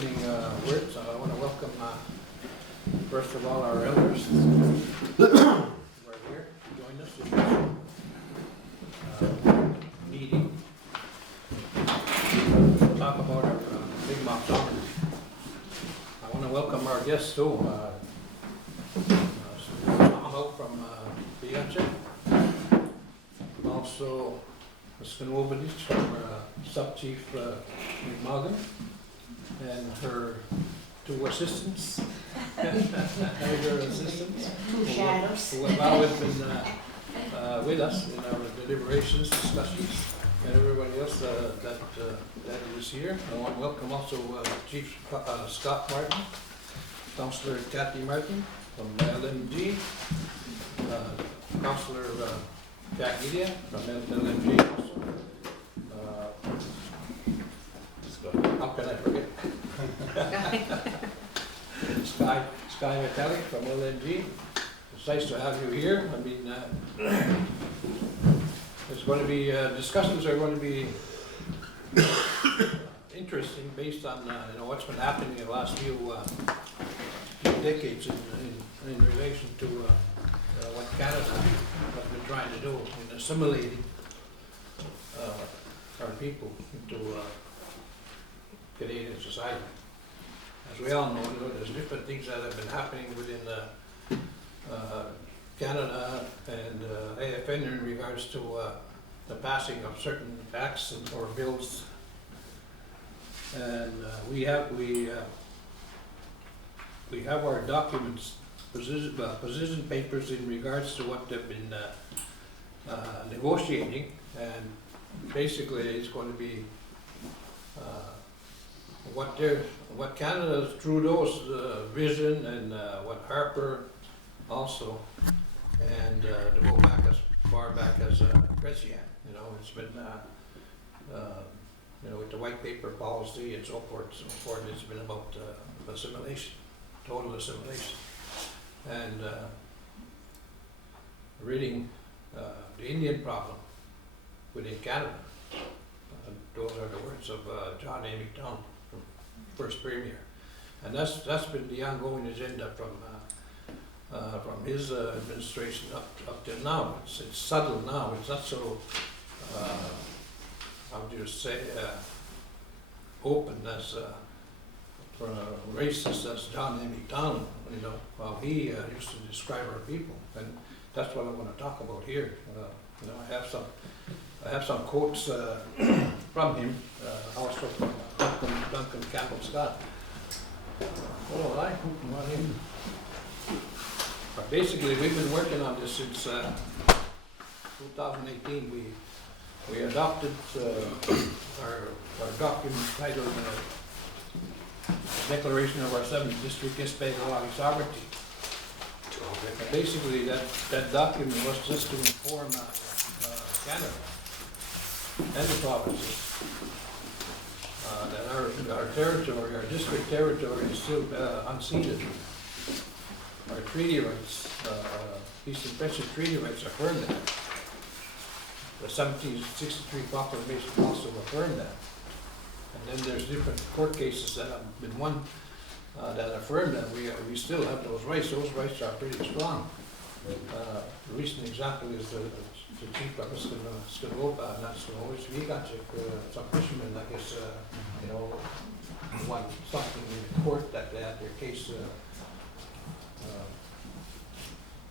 opening words. I want to welcome, first of all, our elders who are here to join us in this meeting. We'll talk about our Big Mop Summer. I want to welcome our guests too. Tom from Bianchi. Also, Mr. Novadich from Sub-Chief McMullen and her two assistants. Her assistants. Two shadows. Who have always been with us in our deliberations, discussions, and everybody else that is here. I want to welcome also Chief Scott Martin, Councillor Kathy Martin from LMG, Councillor Jack Media from LMG also. How can I forget? Sky Metallic from LNG. It's nice to have you here. I mean, it's going to be, discussions are going to be interesting based on what's been happening in the last few decades in relation to what Canada has been trying to do in assimilating our people into Canadian society. As we all know, there's different things that have been happening within Canada and AFN in regards to the passing of certain acts or bills, and we have our documents, position papers in regards to what they've been negotiating, and basically it's going to be what Canada's Trudeau's vision, and what Harper also, and to go back as far back as Chrétien. It's been with the white paper policy and so forth, it's been about assimilation, total assimilation, and ridding the Indian problem within Canada. Those are the words of John A. MacDonald, first Premier, and that's been the ongoing agenda from his administration up till now. It's subtle now. It's not so how would you say open as racist as John A. MacDonald. How he used to describe our people, and that's what I want to talk about here. I have some quotes from him, also from Duncan Campbell Scott. But basically, we've been working on this since 2018. We adopted our document titled Declaration of our 7th District Gespegawagi Sovereignty. And basically, that document was just to inform Canada and the provinces that our territory, our district territory, is still unceded. Our treaty rights, peace and friendship treaty rights affirm that. The 1763 proclamation also affirmed that. And then there's different court cases that have been won that affirm that we still have those rights. Those rights are pretty strong. The recent example is the chief of Skanopa, not Skanopa, Vigachik, some fishermen, I guess, won something in court that they had their case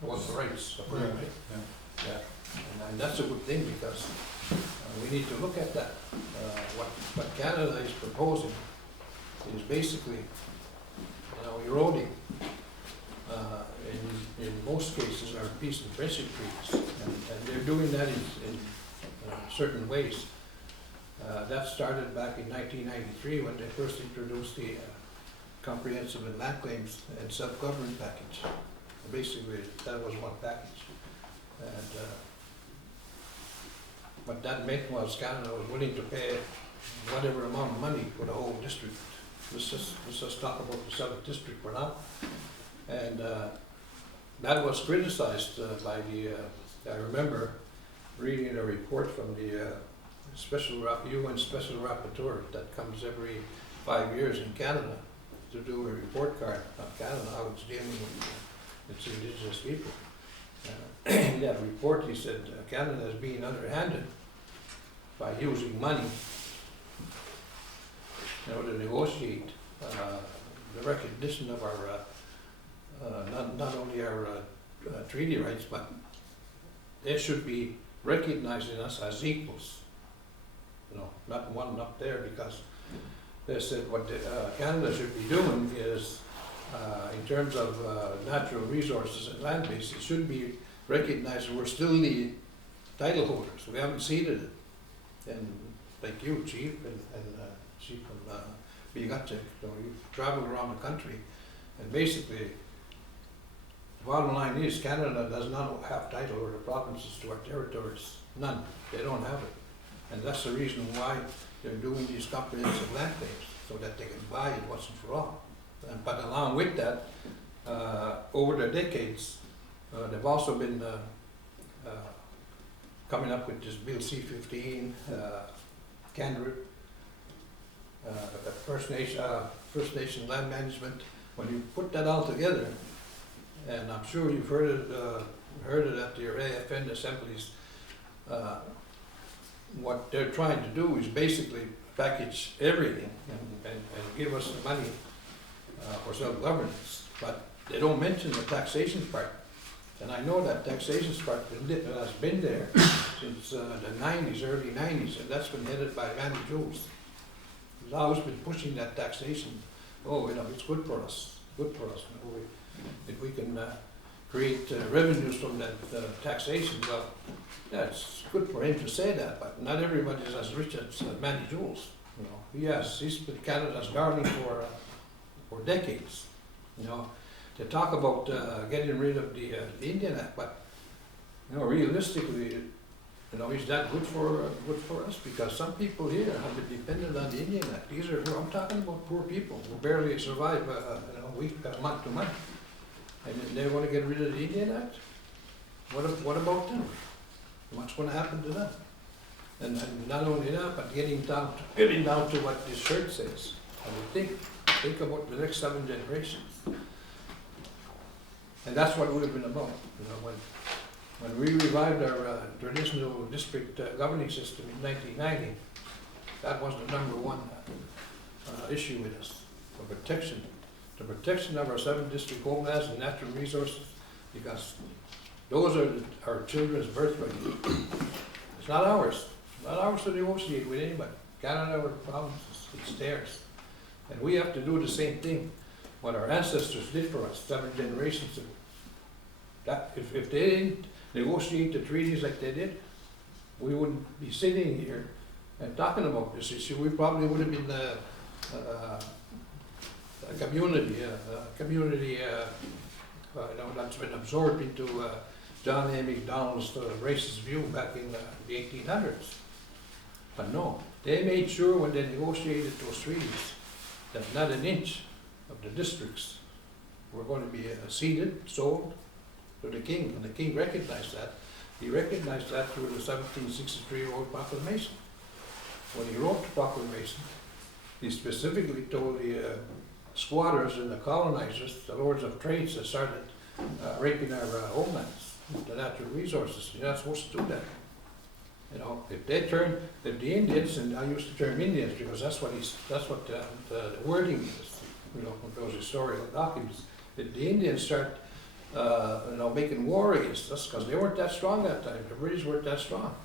was the rights affirmed, right? Yeah. And that's a good thing, because we need to look at that. What Canada is proposing is basically, eroding, in most cases, our peace and friendship treaties, and they're doing that in certain ways. That started back in 1993 when they first introduced the Comprehensive and Land Claims and Self-Government Package. Basically, that was one package, and what that meant was Canada was willing to pay whatever amount of money for the whole district. Let's just talk about the 7th District for now. And that was criticized by the, I remember reading a report from the UN Special Rapporteur that comes every 5 years in Canada to do a report card on Canada, how it's dealing with its indigenous people. In that report, he said Canada is being underhanded by using money, you know, to negotiate the recognition of our, not only our treaty rights, but they should be recognizing us as equals. You know, not one up there, because they said what Canada should be doing is, in terms of natural resources and land base, it should be recognizing we're still the title holders. We haven't ceded it. And like you, Chief, and Chief from Bigache, you know, you've traveled around the country, and basically, the bottom line is Canada does not have title or the provinces to our territories. None. They don't have it. And that's the reason why they're doing these comprehensive land claims, so that they can buy it once and for all. But along with that, over the decades, they've also been coming up with this Bill C-15, Canada, First Nation land management. When you put that all together, and I'm sure you've heard it at your AFN assemblies, what they're trying to do is basically package everything and give us the money for self-governance, but they don't mention the taxation part. And I know that taxation part has been there since the 90s, early 90s, and that's been headed by Randy Jules. He's always been pushing that taxation. Oh, you know, it's good for us, good for us. You know, if we can create revenues from that taxation, well, yeah, it's good for him to say that, but not everybody is as rich as Manny Jules. You know, he's been Canada's darling for decades. You know, to talk about getting rid of the Indian Act, but you know, realistically, you know, is that good for us? Because some people here have been dependent on the Indian Act. These are, I'm talking about poor people who barely survive, you know, week, month to month, and they want to get rid of the Indian Act. What about them? What's going to happen to them? And not only that, but getting down to what this shirt says. I would think about the next 7 generations. And that's what we've been about. You know, when we revived our traditional district governing system in 1990, that was the #1 issue with us, for protection. The protection of our 7 district homelands and natural resources, because those are our children's birthright. It's not ours. Not ours to negotiate with anybody. Canada or the provinces, it's theirs. And we have to do the same thing what our ancestors did for us 7 generations ago. That, if they didn't negotiate the treaties like they did, we wouldn't be sitting here and talking about this issue. We probably would have been a community, you know, that's been absorbed into John A. Macdonald's racist view back in the 1800s. But no, they made sure when they negotiated those treaties that not an inch of the districts were going to be ceded, sold to the king, and the king recognized that. He recognized that through the 1763 Road Proclamation. When he wrote the proclamation, he specifically told the squatters and the colonizers, the lords of trades that started raping our homelands, the natural resources, you're not supposed to do that. You know, if the Indians, and I use the term Indians because that's what the wording is, you know, from those historical documents. If the Indians start, you know, making war against us, because they weren't that strong that time, the British weren't that strong.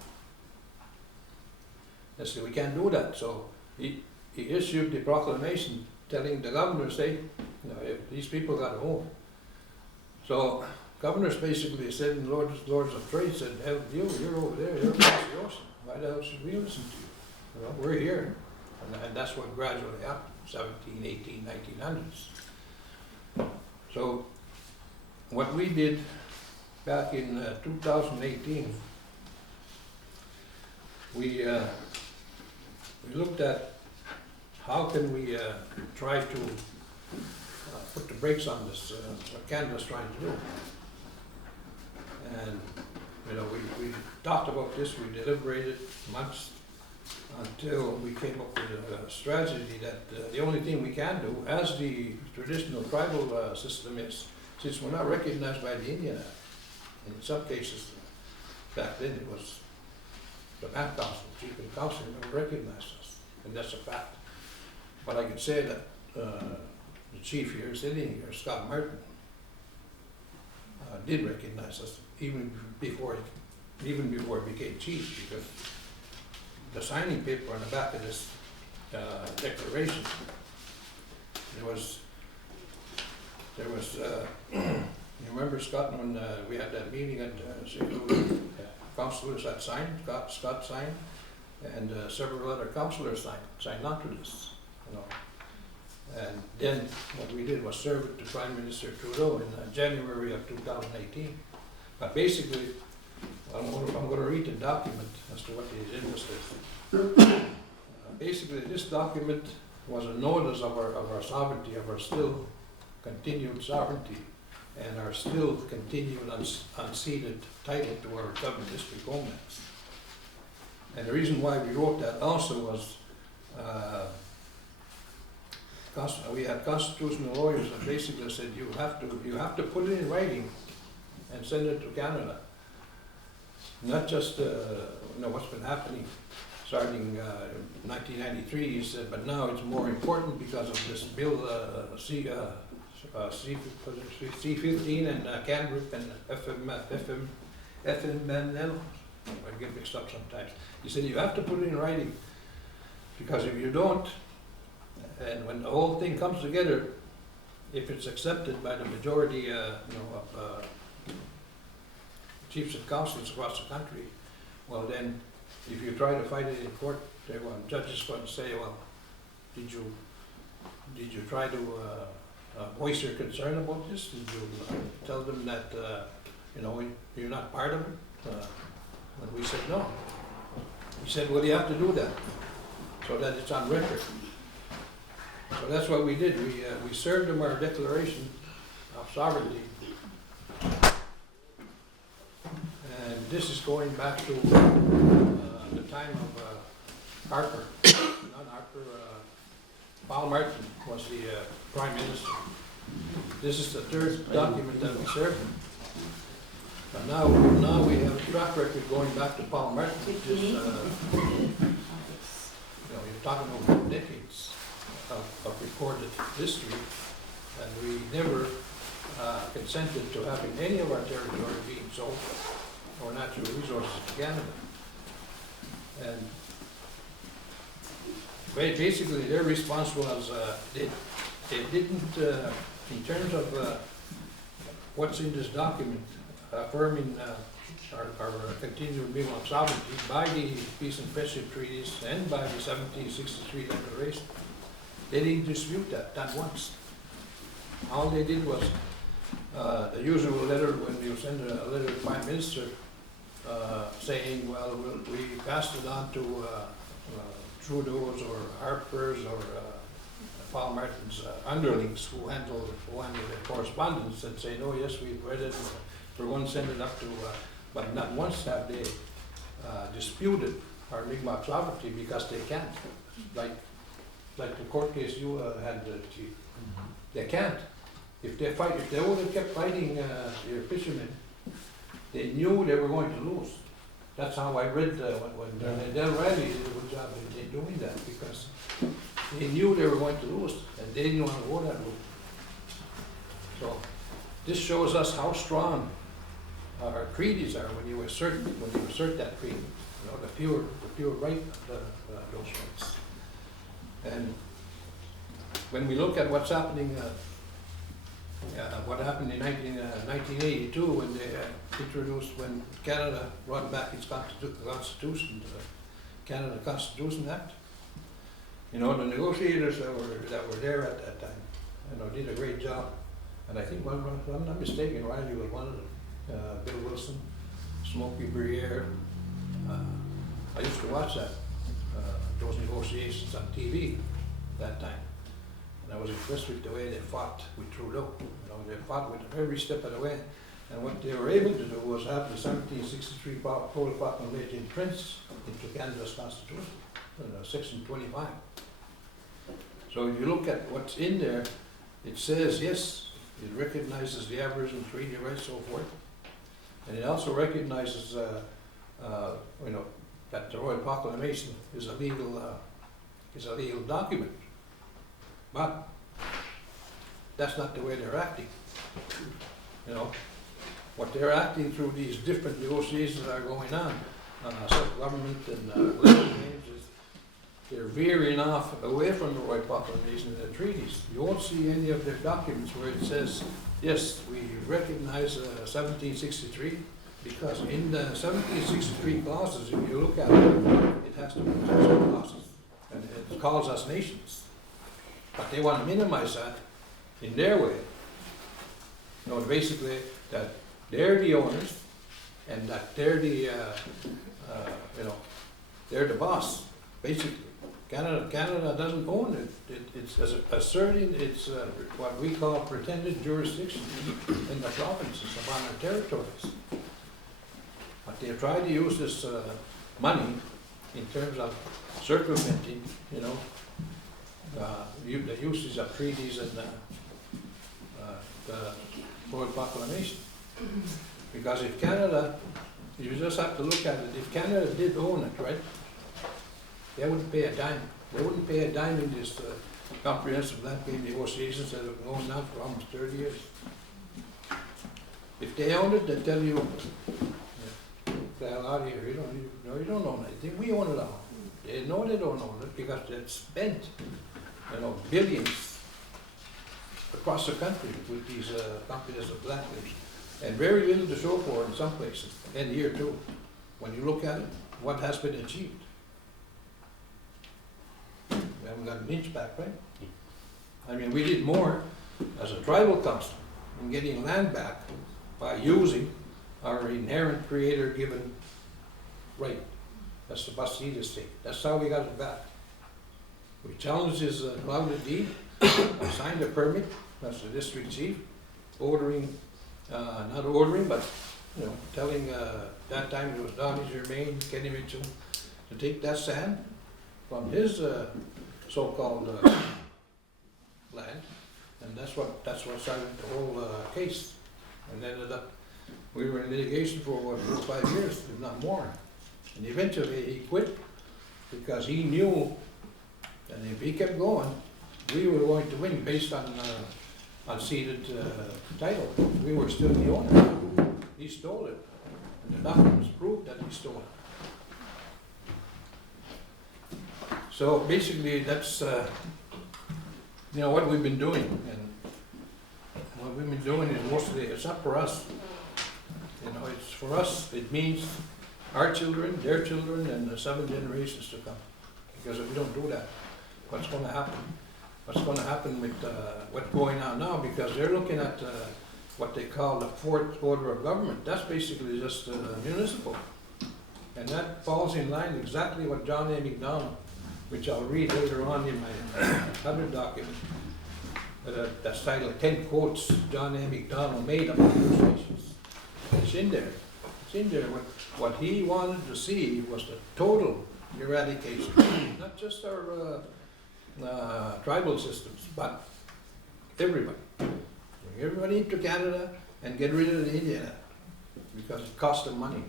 They said, we can't do that. So he issued the proclamation telling the governors, hey, you know, if these people got a home. So governors basically said, and lords of trade said, hell, you're over there, you're across the ocean. Why the hell should we listen to you? You know, we're here. And that's what gradually happened, 17, 18, 1900s. So what we did back in 2018, we looked at how can we try to put the brakes on this, what Canada's trying to do. And, you know, we talked about this, we deliberated months, until we came up with a strategy that the only thing we can do, as the traditional tribal system is, since we're not recognized by the Indian Act, in some cases, back then it was the Band Council, Chief and Council never recognized us, and that's a fact. But I can say that the chief here, sitting here, Scott Martin, did recognize us even before it became chief, because the signing paper on the back of this declaration, there was you remember, Scott, when we had that meeting at St. Louis, councillors had signed, Scott signed, and several other councillors signed on to this, you know. And then what we did was serve it to Prime Minister Trudeau in January of 2018. But basically, I'm going to read the document as to what his interest is. Basically, this document was a notice of our sovereignty, of our still continued sovereignty, and our still continued unceded title to our government district homelands. And the reason why we wrote that also was we had constitutional lawyers that basically said you have to put it in writing and send it to Canada. Not just what's been happening starting 1993, he said, but now it's more important because of this bill C-15 and Canberra and FMNL. I get mixed up sometimes. He said you have to put it in writing, because if you don't, and when the whole thing comes together, if it's accepted by the majority of chiefs and councils across the country, well then, if you try to fight it in court, the judge is going to say, well, did you try to voice your concern about this? Did you tell them that you're not part of it? And we said no. He said, well, you have to do that so that it's on record. So that's what we did. We served them our Declaration of Sovereignty. And this is going back to the time of Harper, not Harper, Paul Martin was the Prime Minister. This is the third document that we served him. But now we have a track record going back to Paul Martin, which is, you're talking over decades of recorded history, and we never consented to having any of our territory being sold or natural resources to Canada. And basically their response was they didn't, in terms of what's in this document, affirming our continued being on sovereignty by the Peace and Friendship Treaties and by the 1763 Declaration, they didn't dispute that, not once. All they did was the usual letter, when you send a letter to the Prime Minister saying, well, we passed it on to Trudeau's or Harper's or Paul Martin's underlings who handle the correspondence, and say, oh yes, we've read it, for one send it up to, but not once have they disputed our Mi'kmaq sovereignty, because they can't. Like the court case you had, Chief. They can't. If they would have kept fighting your fishermen, they knew they were going to lose. That's how I read when Del Riley did a good job in doing that, because they knew they were going to lose, and they didn't want to go that route. So this shows us how strong our treaties are when you assert that treaty, the pure right of those rights. And when we look at what's happening, what happened in 1982 when they when Canada brought back its constitution, the Canada Constitution Act, the negotiators that were there at that time, did a great job. And I think, if I'm not mistaken, Riley was one of them. Bill Wilson, Smokey Briere. I used to watch those negotiations on TV that time. And I was impressed with the way they fought with Trudeau. They fought with him every step of the way. And what they were able to do was have the 1763 Proclamation prints into Canada's Constitution. section 25. So if you look at what's in there, it says, yes, it recognizes the Aboriginal treaty rights, so forth, and it also recognizes, that the Royal Proclamation is a legal document. But that's not the way they're acting. What they're acting through these different negotiations that are going on, self-government and legal names, is they're veering off away from the Royal Proclamation and the treaties. You won't see any of their documents where it says, yes, we recognize 1763, because in the 1763 clauses, if you look at it, it has to be protection clauses, and it calls us nations. But they want to minimize that in their way. Basically that they're the owners, and that they're the, they're the boss, basically. Canada doesn't own it. It's asserting its what we call pretended jurisdiction in the provinces upon their territories. But they try to use this money in terms of circumventing, the usage of treaties and the Royal Proclamation. Because if Canada, you just have to look at it, if Canada did own it, right, they wouldn't pay a dime. They wouldn't pay a dime in this comprehensive land claim negotiations that have been going on for almost 30 years. If they owned it, they'd tell you, get the hell out of here, you don't own anything, we own it all. They know they don't own it because they've spent, billions across the country with these comprehensive land claims. And very little to show for in some places, and here too. When you look at it, what has been achieved? We haven't got an inch back, right? I mean, we did more as a tribal council in getting land back by using our inherent creator-given right. That's the Bastille estate. That's how we got it back. We challenged his clouded deed, signed a permit, that's the district chief, not ordering, but telling that time it was Donnie Germain, Kenny Mitchell, to take that sand from his so-called land, and that's what started the whole case. And ended up, we were in litigation for 4 or 5 years, if not more. And eventually he quit because he knew that if he kept going, we were going to win based on ceded title. We were still the owner. He stole it, and the documents proved that he stole it. So basically, that's what we've been doing, and what we've been doing is mostly it's not for us. It's for us. It means our children, their children, and the 7 generations to come. Because if we don't do that, what's going to happen? What's going to happen with what's going on now? Because they're looking at what they call the 4th order of government. That's basically just municipal. And that falls in line exactly what John A. MacDonald, which I'll read later on in my other document, that's titled 10 quotes John A. MacDonald made of negotiations. It's in there. It's in there. What he wanted to see was the total eradication, not just our tribal systems, but everybody. Bring everybody into Canada and get rid of the Indian Act because it cost them money.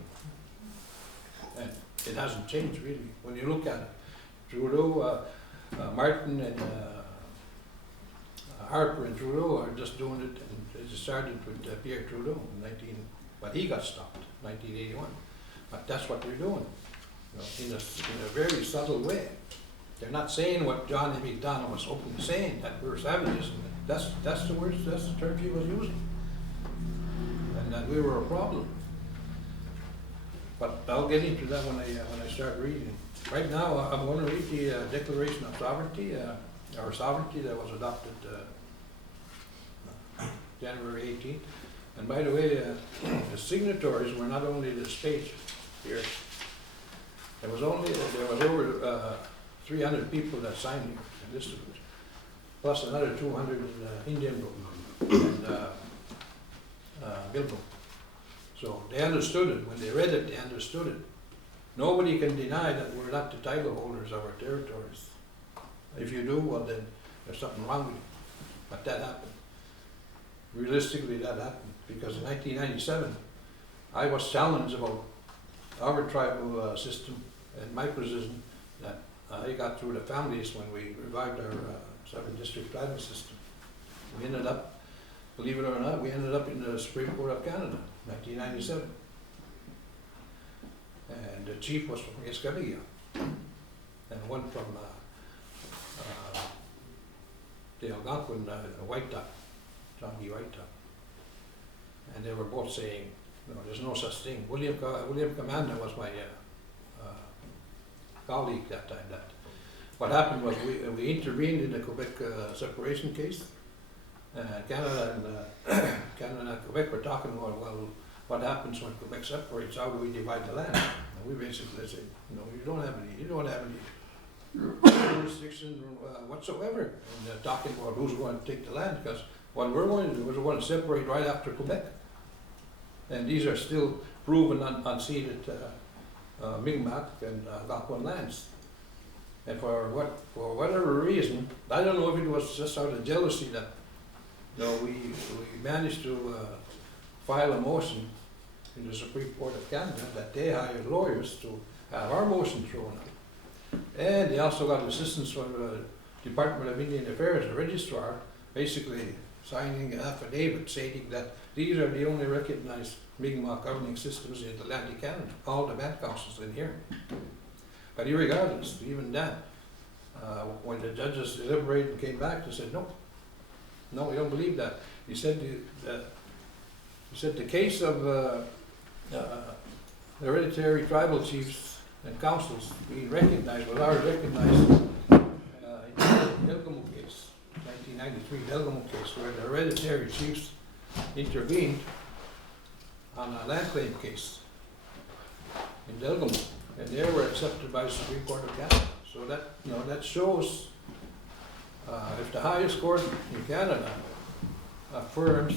And it hasn't changed really. When you look at it, Trudeau, Martin and Harper and Trudeau are just doing it, and it started with Pierre Trudeau in but he got stopped, 1981. But that's what they're doing, in a very subtle way. They're not saying what John A. MacDonald was openly saying, that we're savages. That's the words, that's the term he was using. And that we were a problem. But I'll get into that when I start reading. Right now, I'm going to read the Declaration of Sovereignty, our sovereignty that was adopted January 18th. And by the way, the signatories were not only the states here. There was over 300 people that signed here in this document, plus another 200 in Indian book and Bilbo. So they understood it. When they read it, they understood it. nobody can deny that we're not the title holders of our territories. If you do, well then, there's something wrong with you. But that happened. Realistically, that happened, because in 1997, I was challenged about our tribal system and my position that I got through the families when we revived our 7th district tribal system. We ended up, believe it or not, we ended up in the Supreme Court of Canada, 1997. And the chief was from Gespegawagi, and one from the Algonquin White Top, John White Top. And they were both saying, no, there's no such thing. William Commander was my colleague that time. What happened was we intervened in the Quebec separation case. Canada and Quebec were talking about, well, what happens when Quebec separates? How do we divide the land? And we basically said, no, you don't have any jurisdiction whatsoever. And they're talking about who's going to take the land, because what we're going to do is we're going to separate right after Quebec. And these are still proven unceded Mi'kmaq and Algonquin lands. And for whatever reason, I don't know if it was just out of jealousy that we managed to file a motion in the Supreme Court of Canada that they hired lawyers to have our motion thrown out. And they also got assistance from the Department of Indian Affairs, the registrar, basically signing an affidavit stating that these are the only recognized Mi'kmaq governing systems in the land of Canada, all the band councils in here. But irregardless, even that, when the judges deliberated and came back, they said, no, we don't believe that. He said the case of hereditary tribal chiefs and councils being recognized was already recognized in the Delgamuukw case, 1993 Delgamuukw case, where the hereditary chiefs intervened on a land claim case in Delgamuukw, and they were accepted by the Supreme Court of Canada. So that shows if the highest court in Canada affirms,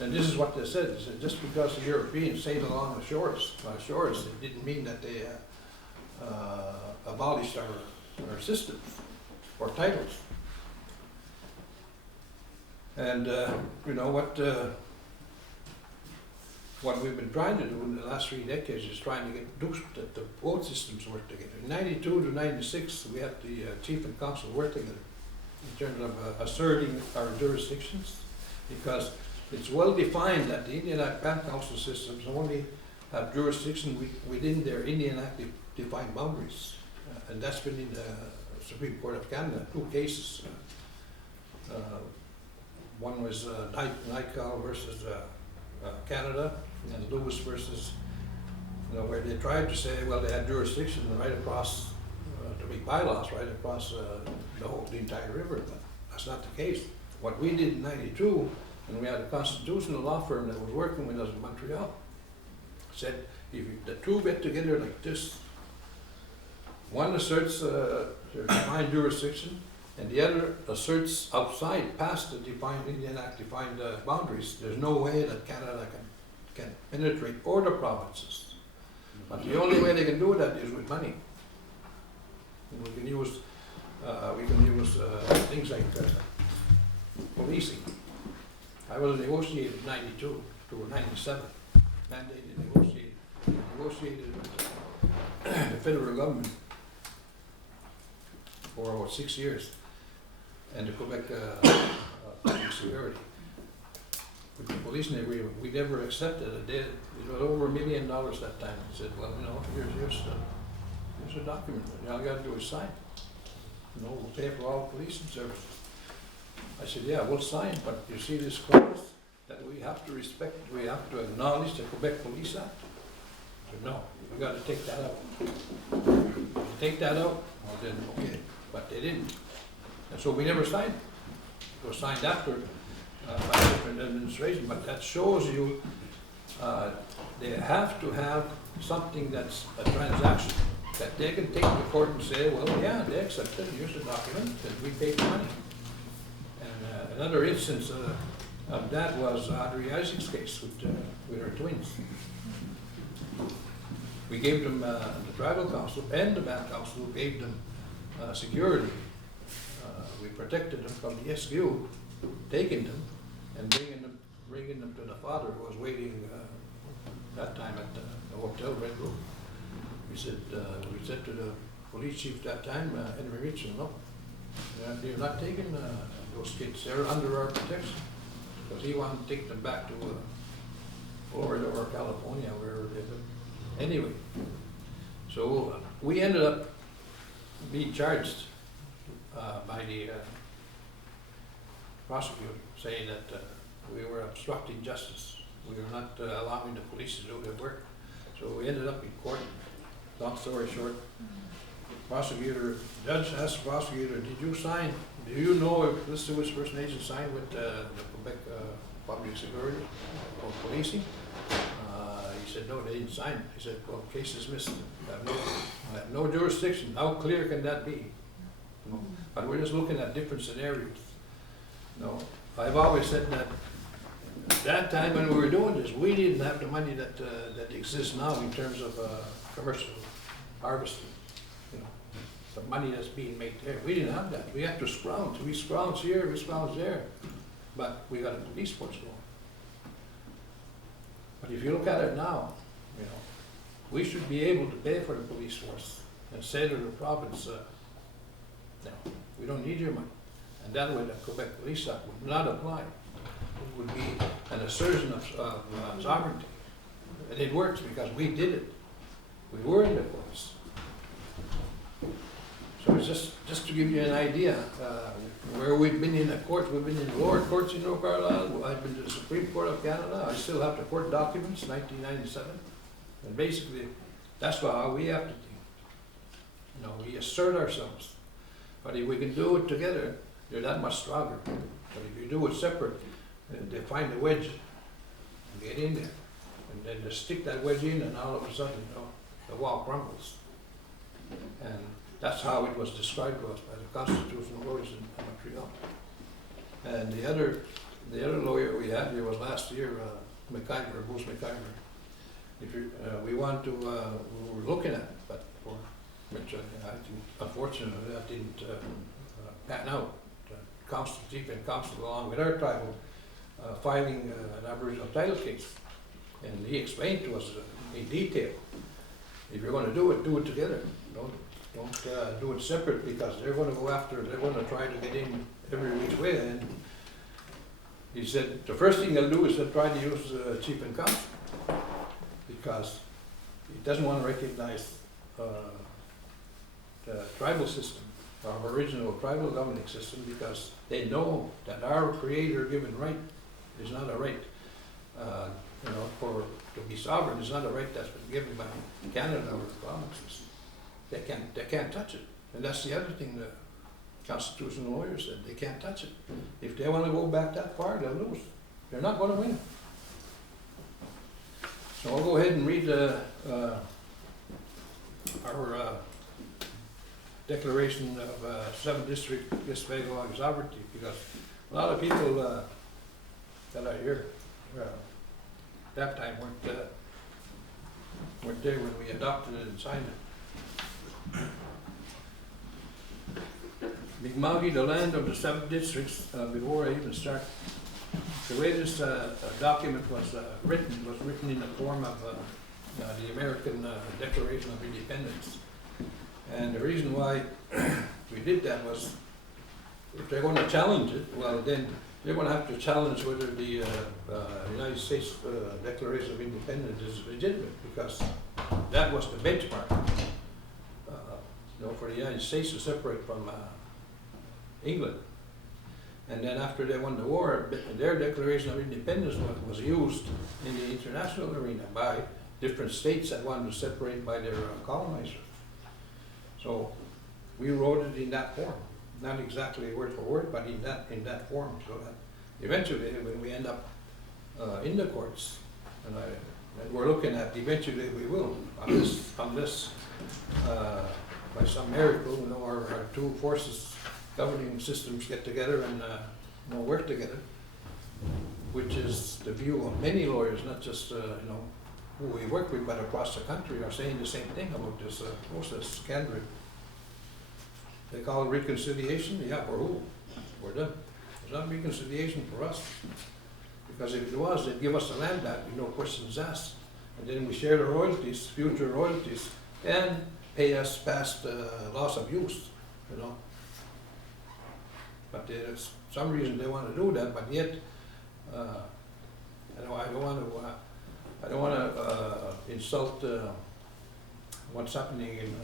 and this is what they said just because the Europeans sailed along the shores, it didn't mean that they abolished our systems or titles. And what we've been trying to do in the last 3 decades is trying to get the both systems work together. In 92 to 96, we had the chief and council work together in terms of asserting our jurisdictions, because it's well defined that the Indian Act Band Council systems only have jurisdiction within their Indian Act defined boundaries. And that's been in the Supreme Court of Canada, 2 cases. One was Nightcall versus Canada, and Lewis versus, where they tried to say, well, they had jurisdiction right across, to make bylaws right across the entire river, but that's not the case. What we did in 92, and we had a constitutional law firm that was working with us in Montreal, said if the two get together like this, one asserts their defined jurisdiction, and the other asserts outside, past the defined Indian Act defined boundaries, there's no way that Canada can penetrate or the provinces. But the only way they can do that is with money. And we can use things like policing. I was negotiated in 92 to 97, mandated negotiated with the federal government for about 6 years, and the Quebec Public Security. With the policing agreement, we never accepted it. It was over $1 million that time. I said, well, here's a document. All you got to do is sign. We'll pay for all policing services. I said, yeah, we'll sign, but you see this clause that we have to respect, we have to acknowledge the Quebec Police Act. I said, no, we got to take that out. If you take that out, well then, okay. But they didn't. And so we never signed. It was signed after by a different administration, but that shows you they have to have something that's a transaction that they can take to court and say, well, yeah, they accepted, here's a document, and we paid the money. And another instance of that was Audrey Isaac's case with her twins. we gave them, the tribal council and the band council gave them security. We protected them from the SQ taking them and bringing them to the father who was waiting that time at the Hotel Red Room. We said to the police chief that time, Henry Mitchell, no, you're not taking those kids. They're under our protection, because he wanted to take them back to Florida or California, wherever they live. Anyway, so we ended up being charged by the prosecutor, saying that we were obstructing justice. We were not allowing the police to do their work. So we ended up in court. Long story short, judge asked the prosecutor, did you sign? Do you know if this was First Nation signed with the Quebec Public Security or policing? He said, no, they didn't sign. He said, well, case is dismissed. I have no jurisdiction. How clear can that be? No. But we're just looking at different scenarios. No, I've always said that that time when we were doing this, we didn't have the money that exists now in terms of commercial harvesting. You know, the money that's being made there. We didn't have that. We had to scrounge. We scrounge here, we scrounge there. But we got a police force going. But if you look at it now, you know, we should be able to pay for the police force and say to the province, no, we don't need your money. And that way the Quebec Police Act would not apply. It would be an assertion of sovereignty. And it works because we did it. We were in the courts. So it's just to give you an idea, where we've been in the courts, we've been in the lower courts in North Carolina, I've been to the Supreme Court of Canada, I still have the court documents, 1997. And basically, that's how we have to think. You know, we assert ourselves. But if we can do it together, they're that much stronger. But if you do it separate, they find a wedge and get in there. And then they stick that wedge in, and all of a sudden, you know, the wall crumbles. And that's how it was described to us by the constitutional lawyers in Montreal. And the other lawyer we had here was last year, McIver, Bruce McIver. We want to, we were looking at it, but for which I think, unfortunately, that didn't pan out. The council, chief and council, along with our tribal, filing an Aboriginal title case. And he explained to us in detail, if you're going to do it together. Don't do it separate, because they're going to go after, they're going to try to get in every which way. And he said the first thing they'll do is they'll try to use chief and council, because he doesn't want to recognize the tribal system, our original tribal governing system, because they know that our creator given right is not a right, you know, to be sovereign is not a right that's been given by Canada or the provinces. They can't touch it. And that's the other thing the constitutional lawyers said, they can't touch it. If they want to go back that far, they'll lose. They're not going to win. So I'll go ahead and read our declaration of 7th District Gespegawagi sovereignty, because a lot of people that are here that time weren't there when we adopted it and signed it. Mi'kmaq, the land of the 7 districts, before I even start, the way this document was written in the form of the American Declaration of Independence. And the reason why we did that was, if they're going to challenge it, well then they're going to have to challenge whether the United States Declaration of Independence is legitimate, because that was the benchmark. You know, for the United States to separate from England. And then after they won the war, their Declaration of Independence was used in the international arena by different states that wanted to separate by their colonizers. So we wrote it in that form, not exactly word for word, but in that form, so that eventually, when we end up in the courts, and we're looking at eventually we will, unless by some miracle, you know, our two forces governing systems get together and you know, work together, which is the view of many lawyers, not just you know, who we work with, but across the country, are saying the same thing about this process, Canada. They call it reconciliation. Yeah, for who? For them. It's not reconciliation for us. Because if it was, they'd give us the land back with no questions asked. And then we share the royalties, future royalties, and pay us past loss of use, you know. But there's some reason they want to do that, but yet, I don't want to insult what's happening in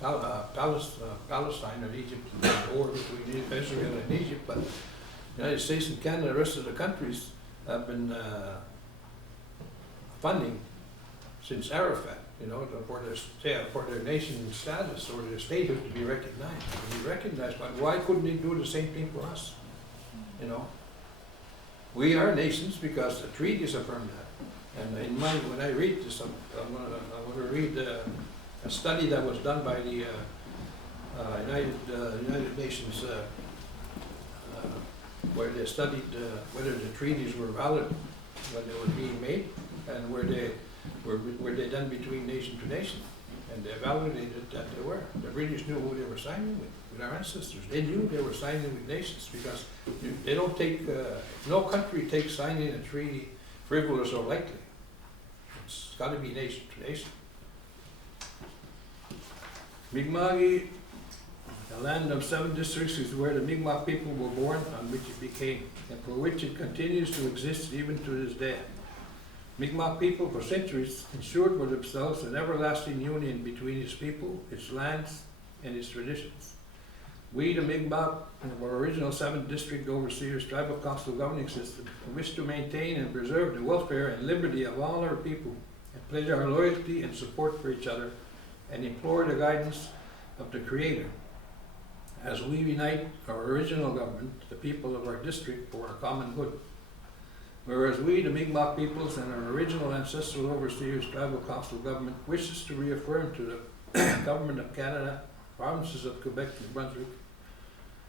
Palestine and Egypt, the war between Israel and Egypt, but the United States and Canada, the rest of the countries have been funding since Arafat, you know, for their nation status or their statehood to be recognized. But why couldn't they do the same thing for us? You know, we are nations because the treaties affirm that. And in mind, when I read this, I'm going to read a study that was done by the United Nations, where they studied whether the treaties were valid when they were being made, and were they done between nation to nation, and they validated that they were. The British knew who they were signing with our ancestors. They knew they were signing with nations because they don't take, no country takes signing a treaty frivolous or lightly. It's got to be nation to nation. Mi'kma'ki, the land of 7 districts, is where the Mi'kmaq people were born, on which it became, and for which it continues to exist even to this day. Mi'kmaq people for centuries ensured for themselves an everlasting union between its people, its lands, and its traditions. We, the Mi'kmaq, our original 7th District Overseers Tribal Council governing system, wish to maintain and preserve the welfare and liberty of all our people, and pledge our loyalty and support for each other, and implore the guidance of the Creator as we unite our original government, the people of our district, for our common good. Whereas we, the Mi'kmaq peoples, and our original ancestral overseers Tribal Council government wishes to reaffirm to the Government of Canada, provinces of Quebec and Brunswick,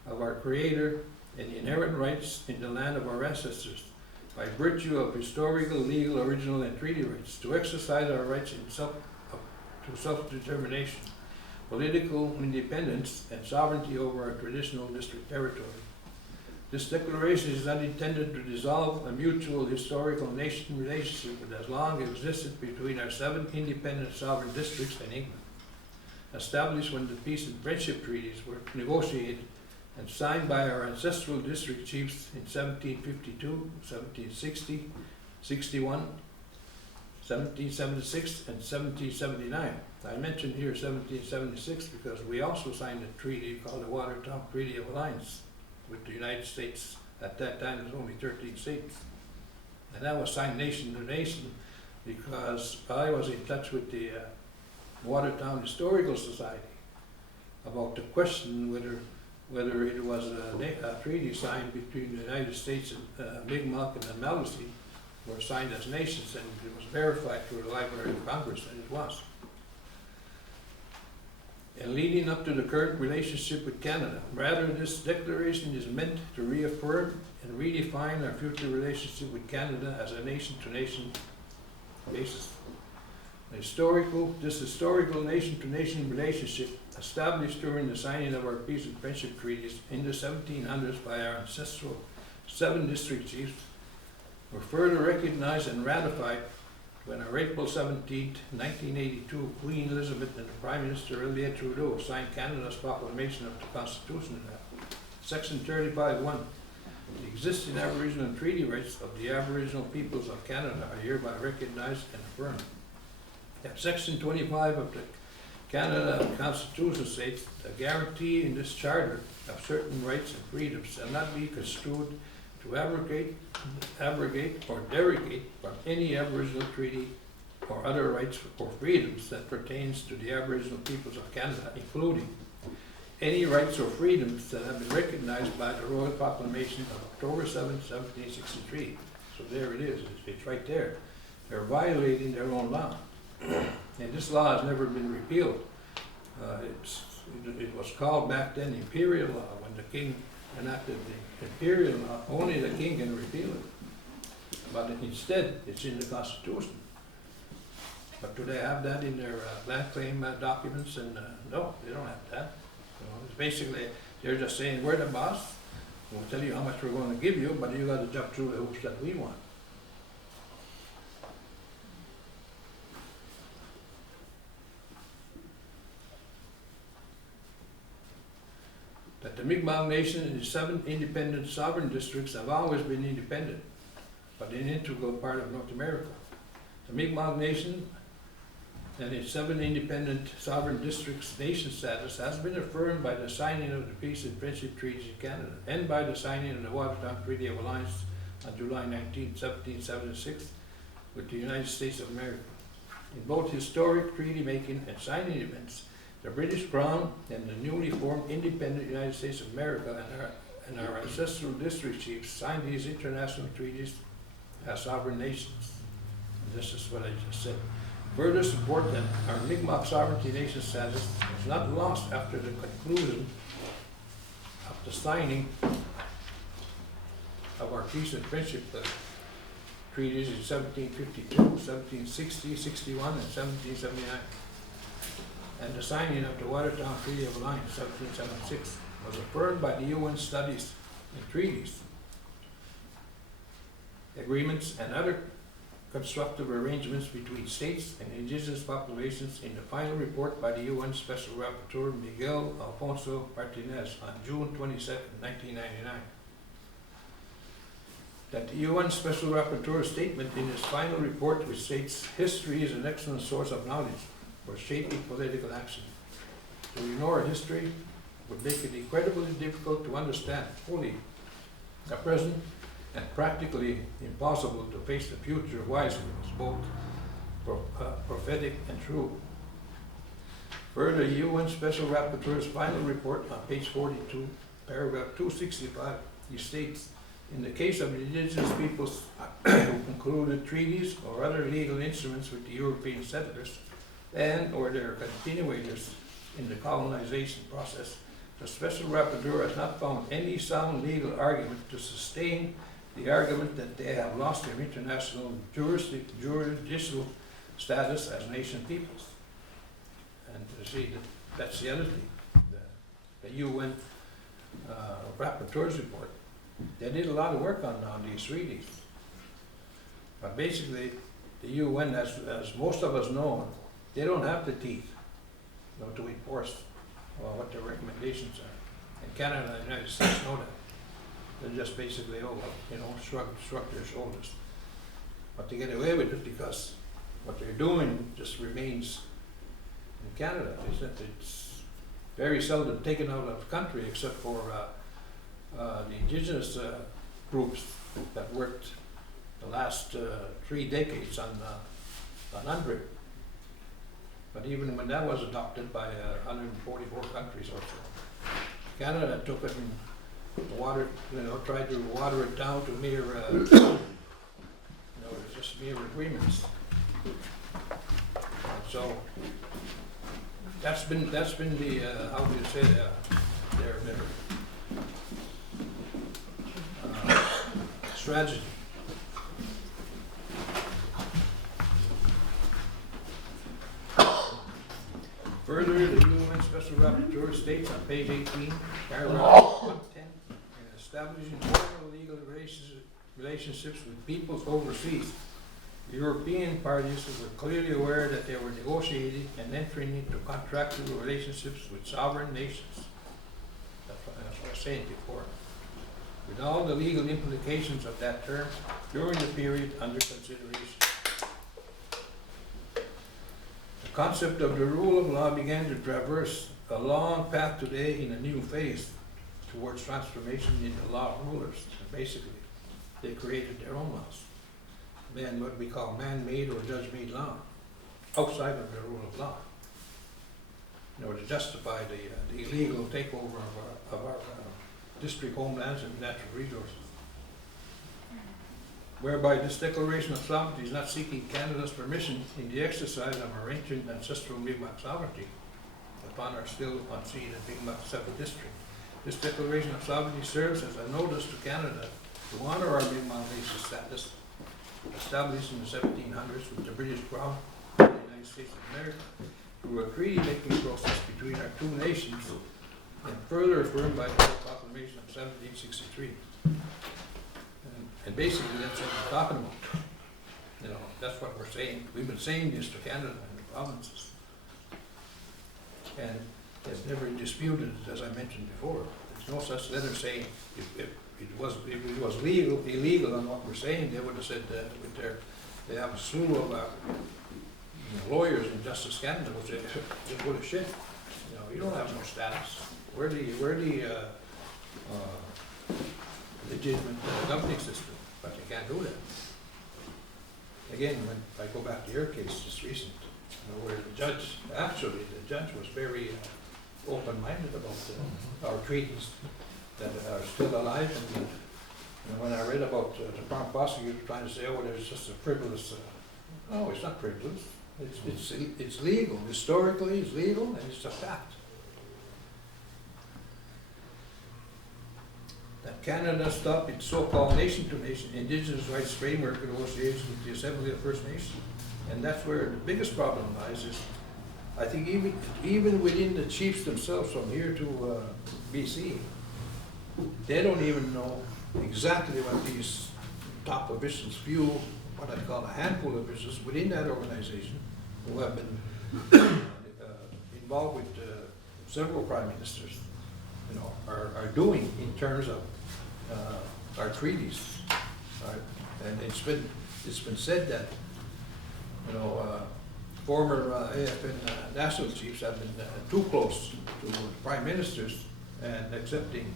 of our Creator and the inherent rights in the land of our ancestors, by virtue of historical, legal, original, and treaty rights, to exercise our rights in to self-determination, political independence, and sovereignty over our traditional district territory. This declaration is not intended to dissolve a mutual historical nation relationship that has long existed between our 7 independent sovereign districts and England, established when the peace and friendship treaties were negotiated and signed by our ancestral district chiefs in 1752, 1760, 61, 1776, and 1779. I mentioned here 1776 because we also signed a treaty called the Watertown Treaty of Alliance with the United States. At that time, there was only 13 states. And that was signed nation to nation because I was in touch with the Watertown Historical Society about the question whether it was a treaty signed between the United States and Mi'kmaq and the Maliseet were signed as nations, and it was verified through the Library of Congress, and it was. And leading up to the current relationship with Canada, rather, this declaration is meant to reaffirm and redefine our future relationship with Canada as a nation-to-nation basis. This historical nation-to-nation relationship, established during the signing of our peace and friendship treaties in the 1700s by our ancestral 7 district chiefs, were further recognized and ratified when on April 17, 1982, Queen Elizabeth and the Prime Minister Elliott Trudeau signed Canada's proclamation of the Constitution. Section 35(1), the existing Aboriginal and treaty rights of the Aboriginal peoples of Canada are hereby recognized and affirmed. That Section 25 of the Canada Constitution states, the guarantee in this charter of certain rights and freedoms shall not be construed to abrogate or derogate from any Aboriginal treaty or other rights or freedoms that pertains to the Aboriginal peoples of Canada, including any rights or freedoms that have been recognized by the Royal Proclamation of October 7, 1763. So there it is, it's right there. They're violating their own law. And this law has never been repealed. It was called back then imperial law when the king enacted the imperial law. Only the king can repeal it. But instead, it's in the Constitution. But do they have that in their land claim documents? And no, they don't have that. You know, it's basically, they're just saying, we're the boss, we'll tell you how much we're going to give you, but you got to jump through the hoops that we want. That the Mi'kmaq Nation and the 7 independent sovereign districts have always been independent, but an integral part of North America. The Mi'kmaq Nation and its 7 independent sovereign districts' nation status has been affirmed by the signing of the Peace and Friendship Treaties in Canada and by the signing of the Watertown Treaty of Alliance on July 19, 1776 with the United States of America. In both historic treaty-making and signing events, the British Crown and the newly formed independent United States of America and our ancestral district chiefs signed these international treaties as sovereign nations. And this is what I just said. Further support that our Mi'kmaq sovereignty nation status was not lost after the conclusion of the signing of our peace and friendship treaties in 1752, 1760, 61, and 1779. And the signing of the Watertown Treaty of Alliance, 1776, was affirmed by the UN studies and treaties, agreements, and other constructive arrangements between states and indigenous populations in the final report by the UN Special Rapporteur Miguel Alfonso Martinez on June 22, 1999. That the UN Special Rapporteur's statement in his final report, which states history is an excellent source of knowledge for shaping political action. To ignore history would make it incredibly difficult to understand fully the present and practically impossible to face the future wisely, as both prophetic and true. Further, UN Special Rapporteur's final report on page 42, paragraph 265, he states, in the case of the indigenous peoples who concluded treaties or other legal instruments with the European settlers and or their continuators in the colonization process, the Special Rapporteur has not found any sound legal argument to sustain the argument that they have lost their international judicial status as nation peoples. And you see, that's the other thing. The UN Rapporteur's report. They did a lot of work on these treaties. But basically, the UN, as most of us know, they don't have the teeth, you know, to enforce what their recommendations are. And Canada and the United States know that. They're just basically, oh, well, you know, shrug their shoulders. But they get away with it because what they're doing just remains in Canada. It's very seldom taken out of the country except for the indigenous groups that worked the last 3 decades on UNDRIP. But even when that was adopted by 144 countries or so, Canada took it and water, you know, tried to water it down to mere, you know, just mere agreements. So that's been the how do you say their strategy. Further, the UN Special Rapporteur states on page 18, paragraph 110, in establishing formal legal relationships with peoples overseas, the European parties were clearly aware that they were negotiating and entering into contractual relationships with sovereign nations. That's what I was saying before. With all the legal implications of that term during the period under consideration. The concept of the rule of law began to traverse a long path today in a new phase towards transformation into law rulers. And basically, they created their own laws. What we call man-made or judge-made law, outside of the rule of law, in order to justify the illegal takeover of our district homelands and natural resources. Whereby this declaration of sovereignty is not seeking Canada's permission in the exercise of our ancient ancestral Mi'kmaq sovereignty upon our still unceded Mi'kmaq 7th district. This declaration of sovereignty serves as a notice to Canada to honor our Mi'kmaq nation status established in the 1700s with the British Crown and the United United States of America through a treaty-making process between our two nations and further affirmed by the Proclamation of 1763. And basically that's what we're talking about. You know, that's what we're saying. We've been saying this to Canada and the provinces. And it's never disputed, as I mentioned before. There's no such letter saying if it was illegal on what we're saying, they would have said with they have a slew of lawyers in Justice Canada would say, just full of shit. You know, you don't have no status. We're the legitimate governing system, but you can't do that. Again, when I go back to your case just recent, where the judge was very open-minded about our treaties that are still alive. And when I read about the Crown prosecutor trying to say, oh, there's just a frivolous, no, it's not frivolous. It's legal. Historically, it's legal, and it's a fact. That Canada stopped its so-called nation-to-nation indigenous rights framework negotiations with the Assembly of First Nations. And that's where the biggest problem lies is, I think even within the chiefs themselves from here to BC, they don't even know exactly what these top officials feel, what I call a handful of officials within that organization who have been involved with several prime ministers, you know, are doing in terms of our treaties. And it's been said that, you know, former AFN national chiefs have been too close to prime ministers and accepting.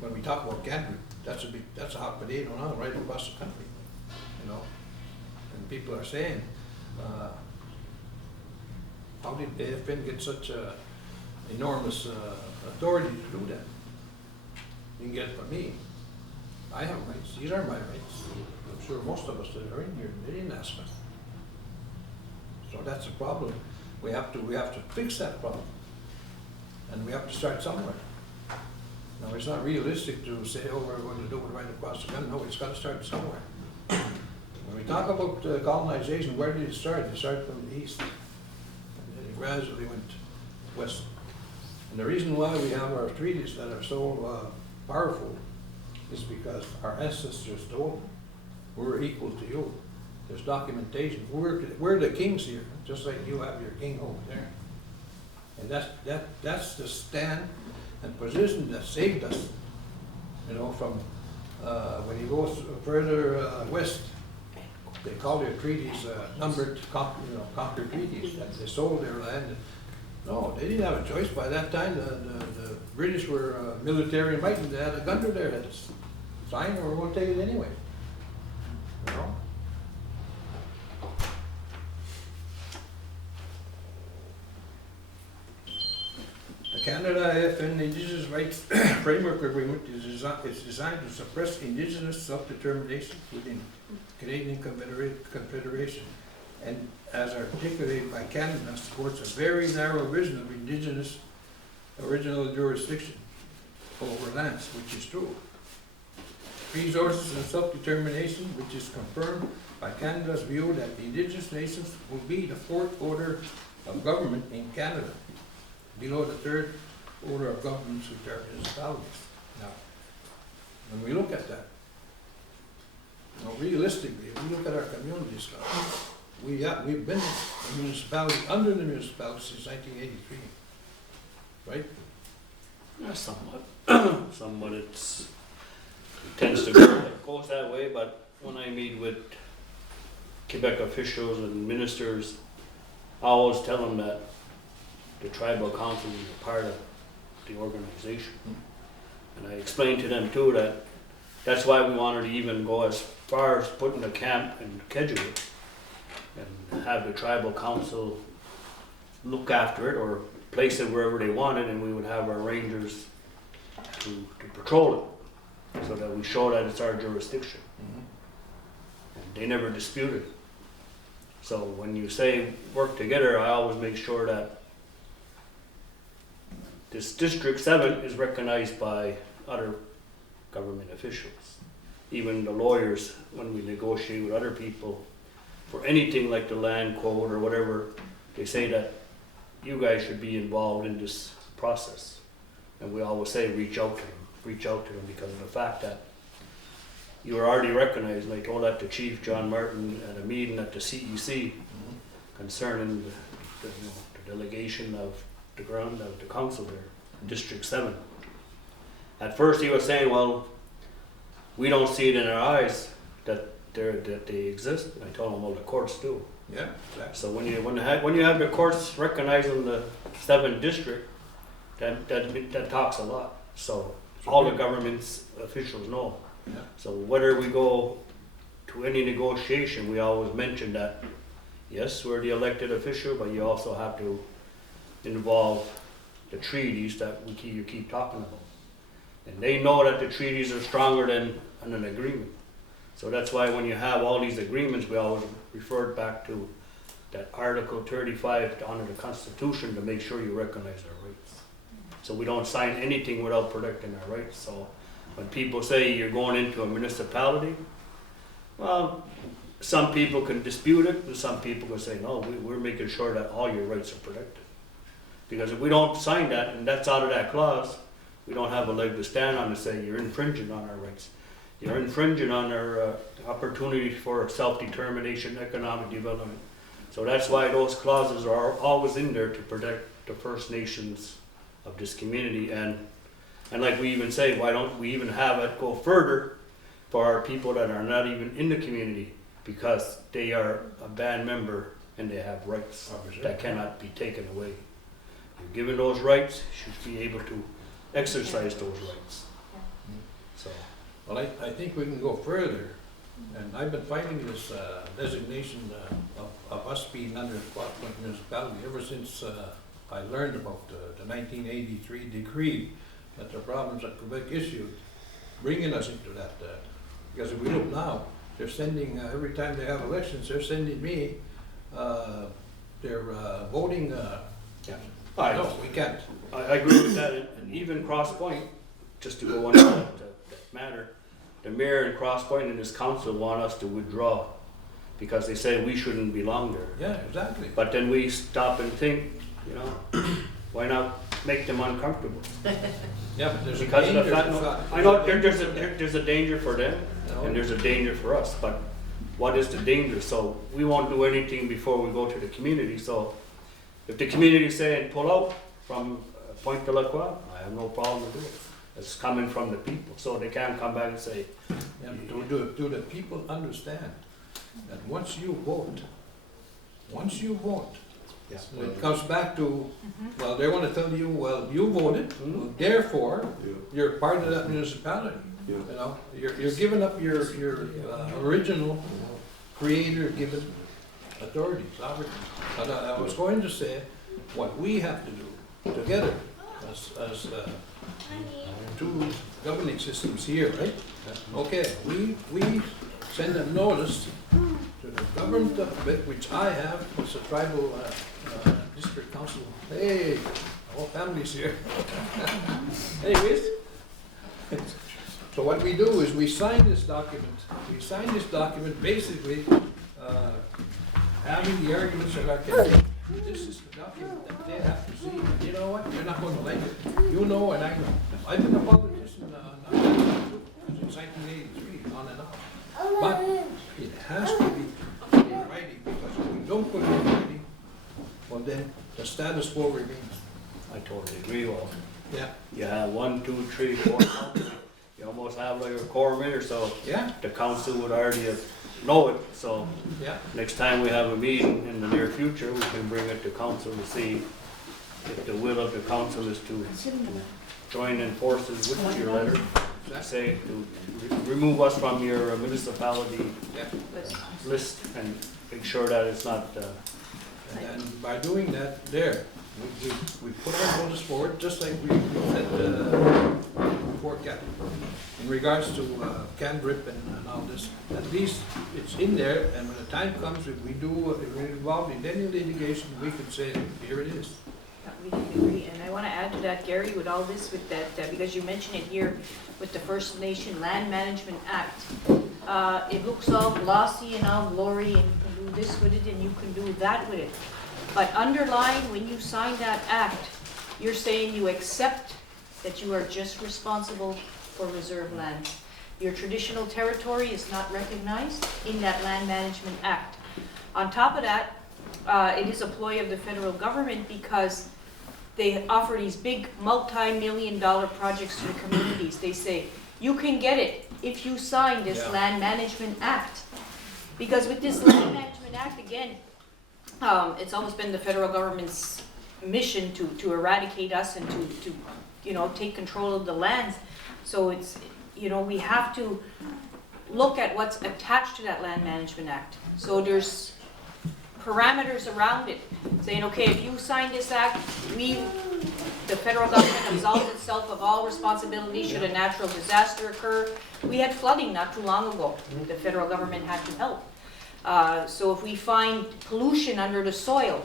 When we talk about Canada, that's a hot potato now right across the country, you know. And people are saying, how did AFN get such enormous authority to do that? You can get it from me. I have rights. These are my rights. I'm sure most of us that are in here, they didn't ask us. So that's a problem. We have to fix that problem, and we have to start somewhere. Now, it's not realistic to say, oh, we're going to do it right across the country. No, it's got to start somewhere. When we talk about colonization, where did it start? It started from the east, and it gradually went west. And the reason why we have our treaties that are so powerful is because our ancestors told them, we're equal to you. There's documentation. We're the kings here, just like you have your king over there. And that's the stand and position that saved us. You know, from when you go further west, they call their treaties numbered, conquered treaties. That they sold their land. No, they didn't have a choice. By that time, the British were military might, and they had a gun to their heads. Sign, or we're going to take it anyway. You know. Canada AFN Indigenous Rights Framework Agreement is designed to suppress Indigenous self-determination within Canadian Confederation, and as articulated by Canada, supports a very narrow vision of Indigenous original jurisdiction over lands, which is true. Resources and self-determination, which is confirmed by Canada's view that the Indigenous nations will be the fourth order of government in Canada, below the third order of governments, which are municipalities. Now, when we look at that, you know, realistically, if we look at our communities, we've been a municipality under the municipality since 1983, right? Yeah, somewhat. Somewhat. It tends to go, it goes that way, but when I meet with Quebec officials and ministers, I always tell them that the tribal council is a part of the organization. And I explained to them too that that's why we wanted to even go as far as putting a camp in Kedgewood and have the tribal council look after it or place it wherever they wanted, and we would have our rangers to patrol it so that we show that it's our jurisdiction. And they never disputed. So when you say work together, I always make sure that this District 7 is recognized by other government officials. Even the lawyers, when we negotiate with other people, for anything like the land code or whatever, they say that you guys should be involved in this process. And we always say, reach out to them because of the fact that you are already recognized, like I told that to Chief John Martin at a meeting at the CEC concerning the delegation of the ground of the council there, District 7. At first he was saying, well, we don't see it in our eyes that they exist. And I told him, well, the courts do. Yeah, exactly. So when you have the courts recognizing the 7th district, that talks a lot. So all the government's officials know. Yeah. So whether we go to any negotiation, we always mention that, yes, we're the elected official, but you also have to involve the treaties that you keep talking about. And they know that the treaties are stronger than an agreement. So that's why when you have all these agreements, we always refer back to that Article 35 under the Constitution to make sure you recognize our rights. So we don't sign anything without protecting our rights. So when people say you're going into a municipality, well, some people can dispute it, and some people can say, no, we're making sure that all your rights are protected. Because if we don't sign that, and that's out of that clause, we don't have a leg to stand on to say you're infringing on our rights. You're infringing on our opportunity for self-determination, economic development. So that's why those clauses are always in there to protect the First Nations of this community. And like we even say, why don't we even have it go further for our people that are not even in the community, because they are a band member and they have rights that cannot be taken away. You're given those rights, you should be able to exercise those rights. So. Well, I think we can go further, and I've been fighting this designation of us being under Quebec municipality ever since I learned about the 1983 decree that the province of Quebec issued, bringing us into that. Because if we look now, they're sending, every time they have elections, they're sending me their voting. No, we can't. I agree with that, and even Cross Point, just to go on that matter, the mayor in Cross Point and his council want us to withdraw because they say we shouldn't belong there. Yeah, exactly. But then we stop and think, you know, why not make them uncomfortable? Yeah, but there's because a danger. of the fact, I know there's a danger for them, and there's a danger for us, but what is the danger? So we won't do anything before we go to the community. So if the community is saying pull out from Point de la Croix, I have no problem with it. It's coming from the people, so they can't come back and say. Yeah, but do the people understand that once you vote, Yeah. it comes back to, well, they want to tell you, well, you voted, therefore, you're part of that municipality. Yeah. You know, you're giving up your original creator-given authority, sovereignty. But I was going to say, what we have to do together as two governing systems here, right? Okay, we send a notice to the government of Quebec, which I have as a tribal district council. Hey, all families here. Anyways, so what we do is we sign this document. We sign this document basically having the arguments that are contained. This is the document that they have to see. And you know what? You're not going to like it. You know and I know. I've been a politician since 1983, on and on. But it has to be in writing, because if we don't put it in writing, well then the status quo remains. I totally agree. Well, Yeah. you have 1, 2, 3, 4 councils. You almost have like a quorum here, so Yeah. the council would already know it. So Yeah. next time we have a meeting in the near future, we can bring it to council to see if the will of the council is to join in forces with your letter, say to remove us from your municipality Yeah. list and make sure that it's not, And by doing that, we put our notice forward, just like we said before, Captain. In regards to Canbrip and all this, at least it's in there, and when the time comes, if we're involved in any litigation, we can say, here it is. We agree, and I want to add to that, Gary, with all this, with that, because you mentioned it here with the First Nation Land Management Act. It looks all glossy and all glory, and this with it and you can do that with it. But underlying, when you sign that act, you're saying you accept that you are just responsible for reserve land. Your traditional territory is not recognized in that Land Management Act. On top of that, it is a ploy of the federal government because they offer these big multi-million-dollar projects to the communities. They say, you can get it if you sign this Land Management Act. Because with this Land Management Act, again, it's always been the federal government's mission to eradicate us and to take control of the lands. So it's, we have to look at what's attached to that Land Management Act. So there's parameters around it, saying, okay, if you sign this act, the federal government absolves itself of all responsibility should a natural disaster occur. We had flooding not too long ago. The federal government had to help. So if we find pollution under the soil,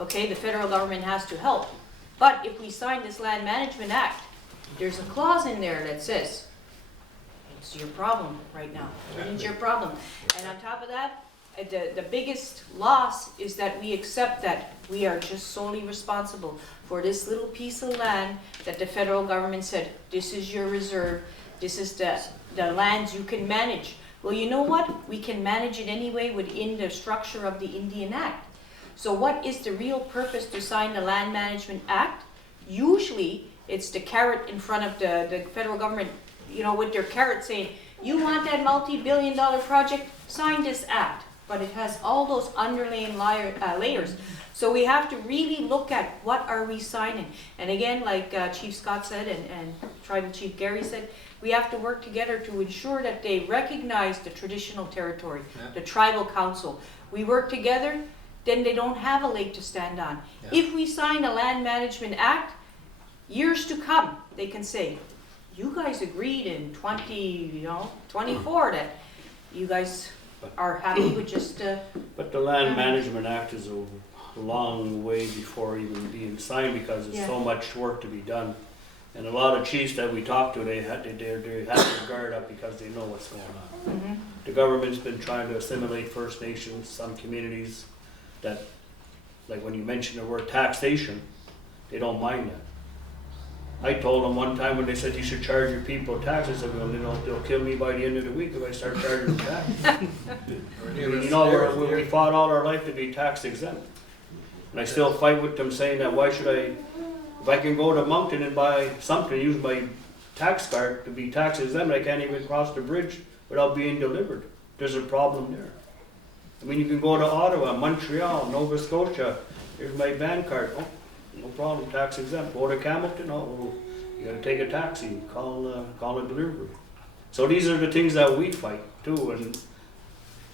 okay, the federal government has to help. But if we sign this Land Management Act, there's a clause in there that says, it's your problem right now. It's your problem. And on top of that, the biggest loss is that we accept that we are just solely responsible for this little piece of land that the federal government said, this is your reserve, this is the lands you can manage. Well, you know what? We can manage it anyway within the structure of the Indian Act. So what is the real purpose to sign the Land Management Act? Usually, it's the carrot in front of the federal government, with their carrot saying, you want that multi-billion-dollar project? Sign this act. But it has all those underlying layers. So we have to really look at what are we signing. And again, like Chief Scott said and Tribal Chief Gary said, we have to work together to ensure that they recognize the traditional territory, the tribal council. We work together, then they don't have a leg to stand on. Yeah. If we sign a Land Management Act, years to come, they can say, you guys agreed in 24 that you guys are happy with just... But the Land Management Act is a long way before even being signed because there's so much work to be done. And a lot of chiefs that we talk to, they have their guard up because they know what's going on. Mm-hmm. The government's been trying to assimilate First Nations, some communities that, like when you mention the word taxation, they don't mind that. I told them one time when they said you should charge your people taxes, I said, well, they'll kill me by the end of the week if I start charging them taxes. We fought all our life to be tax exempt. And I still fight with them saying that why should if I can go to Moncton and buy something, use my tax card to be tax exempt, I can't even cross the bridge without being delivered. There's a problem there. I mean, you can go to Ottawa, Montreal, Nova Scotia, here's my van card. Oh, no problem, tax exempt. Go to Campbellton, well, you gotta take a taxi, call a delivery. So these are the things that we fight too, and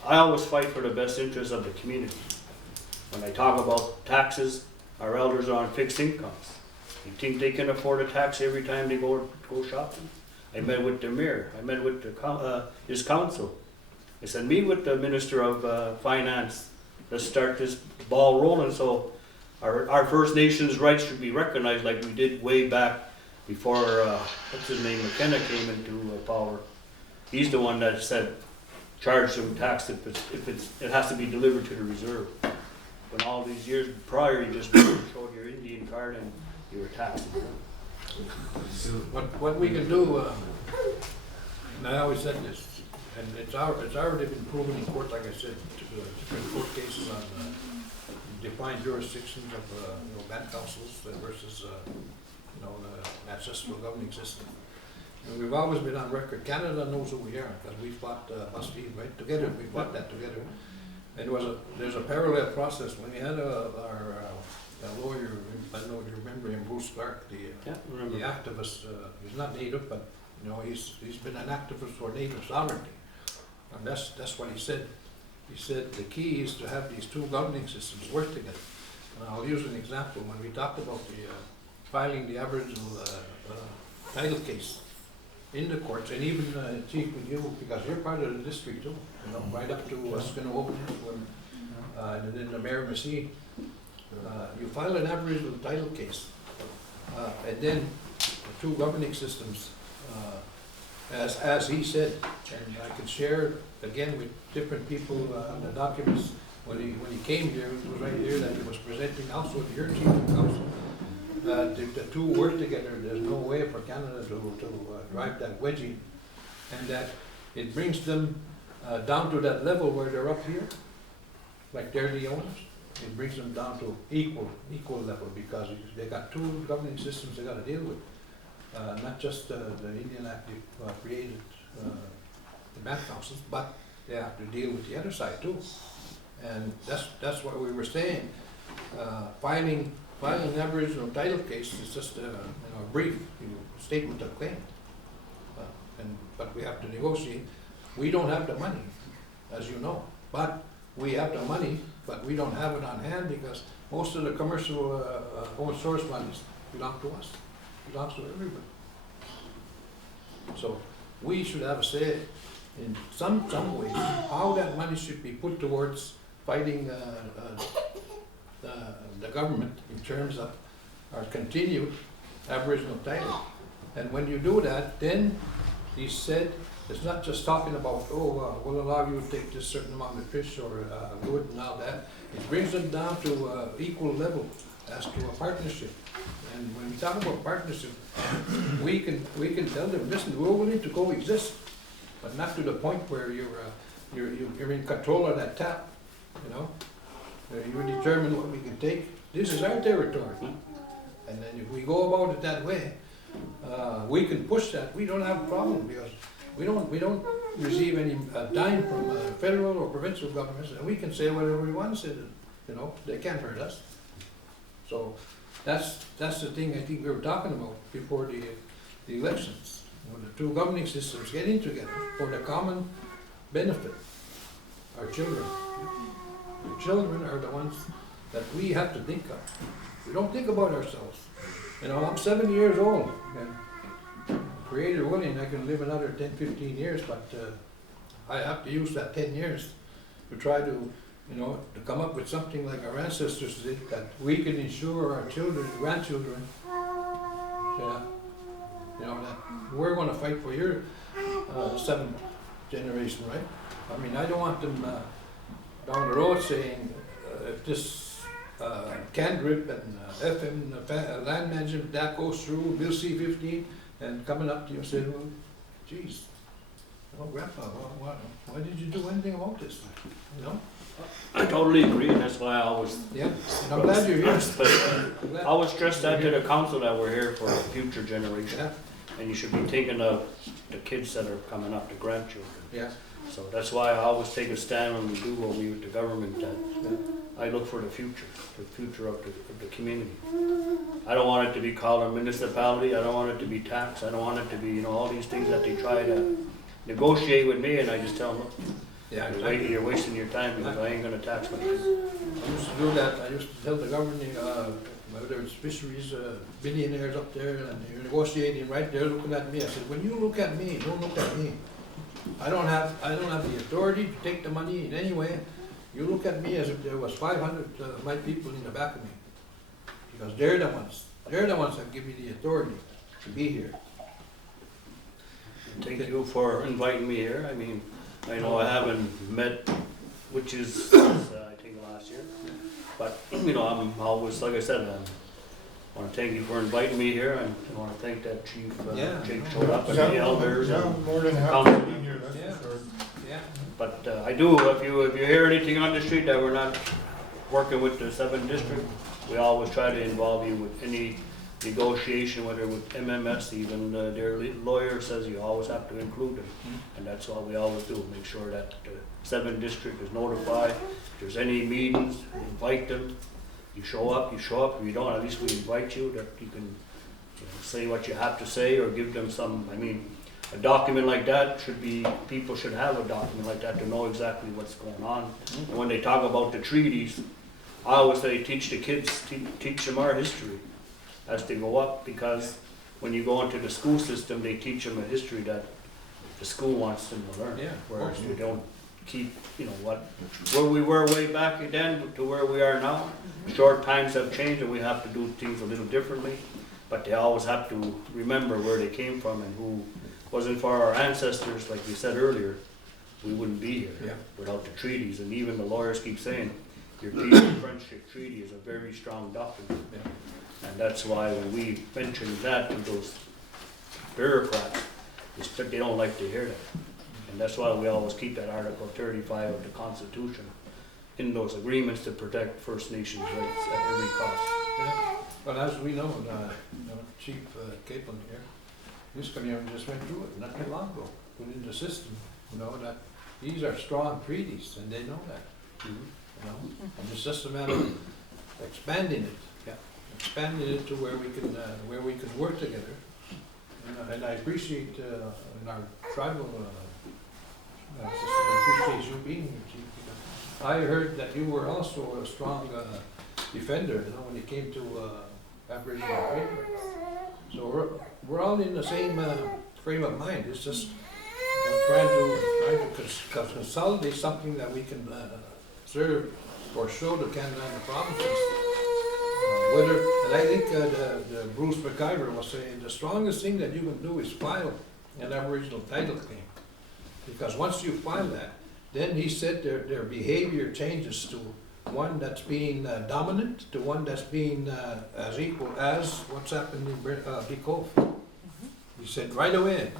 I always fight for the best interest of the community. When I talk about taxes, our elders are on fixed incomes. You think they can afford a tax every time they go shopping? I met with the mayor, I met with his council. I said, meet with the Minister of Finance, let's start this ball rolling so our First Nations rights should be recognized like we did way back before, what's his name, McKenna came into power. He's the one that said, charge some tax if it has to be delivered to the reserve. When all these years prior, you just showed your Indian card and you were taxed. What we can do, and I always said this, and it's already been proven in court, like I said, Supreme Court cases on defined jurisdictions of land councils versus the ancestral governing system. And we've always been on record. Canada knows who we are because we fought Bastille, right? Together, we fought that together. And there's a parallel process. When we had our lawyer, I don't know if you remember him, Bruce Clark, the activist. He's not Native, but he's been an activist for Native sovereignty, and that's what he said. He said the key is to have these two governing systems work together. And I'll use an example. When we talked about filing the Aboriginal title case in the courts, and even Chief with you, because you're part of the district too, right up to Skinnawogan, and then the Mayor Massey, you file an Aboriginal title case, and then the two governing systems, as he said, and I could share again with different people the documents, when he came here, it was right here that he was presenting also to your chief of council. The two work together, there's no way for Canada to drive that wedgie, and that it brings them down to that level where they're up here, like they're the owners. It brings them down to equal level, because they got two governing systems they gotta deal with. Not just the Indian Act created the band councils, but they have to deal with the other side too. And that's what we were saying. Filing an Aboriginal title case is just a brief statement of claim. But we have to negotiate. We don't have the money, as you know, but we have the money, but we don't have it on hand because most of the commercial own source monies belong to us, belongs to everybody. So we should have a say in some way how that money should be put towards fighting the government in terms of our continued Aboriginal title. And when you do that, then he said, it's not just talking about, we'll allow you to take this certain amount of fish or wood and all that. It brings them down to equal level as to a partnership. And when we talk about partnership, we can tell them, listen, we're willing to coexist, but not to the point where you're in control of that tap, you know? You determine what we can take. This is our territory. And then if we go about it that way, we can push that. We don't have a problem because we don't receive any dime from federal or provincial governments, and we can say whatever we want to say. You know, they can't hurt us. So that's the thing I think we were talking about before the elections. When the two governing systems get in together for the common benefit, our children. The children are the ones that we have to think of. We don't think about ourselves. You know, I'm 70 years old, and Creator willing, I can live another 10, 15 years, but I have to use that 10 years to try to, to come up with something like our ancestors did, that we can ensure our children, grandchildren, that we're going to fight for your 7th generation, right? I mean, I don't want them down the road saying, if this can grip and FM land management, that goes through Bill C-15, and coming up to you and saying, well, geez, Grandpa, why did you do anything about this? I totally agree, and that's why I always. Yeah, and I'm glad you're here. I always stress that to the council that we're here for a future generation. Yeah. And you should be thinking of the kids that are coming up, the grandchildren. Yeah. So that's why I always take a stand when we do what we with the government, that I look for the future of the community. I don't want it to be called a municipality, I don't want it to be taxed, I don't want it to be, all these things that they try to negotiate with me, and I just tell them, look, you're wasting your time because I ain't gonna tax my kids. I used to do that. I used to tell the governing, whether it's fisheries, billionaires up there, and you're negotiating right there looking at me. I said, when you look at me, don't look at me. I don't have the authority to take the money in any way. You look at me as if there was 500 of my people in the back of me. Because they're the ones that give me the authority to be here. Thank you for inviting me here. I mean, I know I haven't met, which is, I think, last year. But, I'm always, like I said, I want to thank you for inviting me here, and I want to thank that Chief Jake showed up, and the elders. More than happy to be here, that's for sure. Yeah. But I do, if you hear anything on the street that we're not working with the 7th district, we always try to involve you with any negotiation, whether with MMS, even their lawyer says you always have to include them. And that's what we always do, make sure that the 7th district is notified. If there's any meetings, invite them. You show up, if you don't, at least we invite you, that you can say what you have to say, or give them some, a document like that people should have a document like that to know exactly what's going on. And when they talk about the treaties, I always say teach the kids, teach them our history as they go up, because when you go into the school system, they teach them a history that the school wants them to learn. Yeah, whereas we don't keep, where we were way back then to where we are now. Short times have changed and we have to do things a little differently, but they always have to remember where they came from and who wasn't for our ancestors, like we said earlier. we wouldn't be here Yeah. without the treaties, and even the lawyers keep saying, your peace and friendship treaty is a very strong document. Yeah. And that's why when we mention that to those bureaucrats, they don't like to hear that. And that's why we always keep that Article 35 of the Constitution in those agreements to protect First Nations rights at every cost. Yeah. But as we know, Chief Capel here, this community just went through it not too long ago, within the system, that these are strong treaties, and they know that, and it's just a matter of expanding it to where we can work together. And I appreciate, in our tribal system, I appreciate you being here, Chief, because I heard that you were also a strong defender, when it came to Aboriginal trade rights. So we're all in the same frame of mind. It's just trying to consolidate something that we can serve or show to Canada and the provinces. And I think the Bruce McIver was saying the strongest thing that you can do is file an Aboriginal title claim, because once you file that, then he said their behavior changes to one that's being dominant to one that's being as equal as what's happened in Big Cove. He said right away,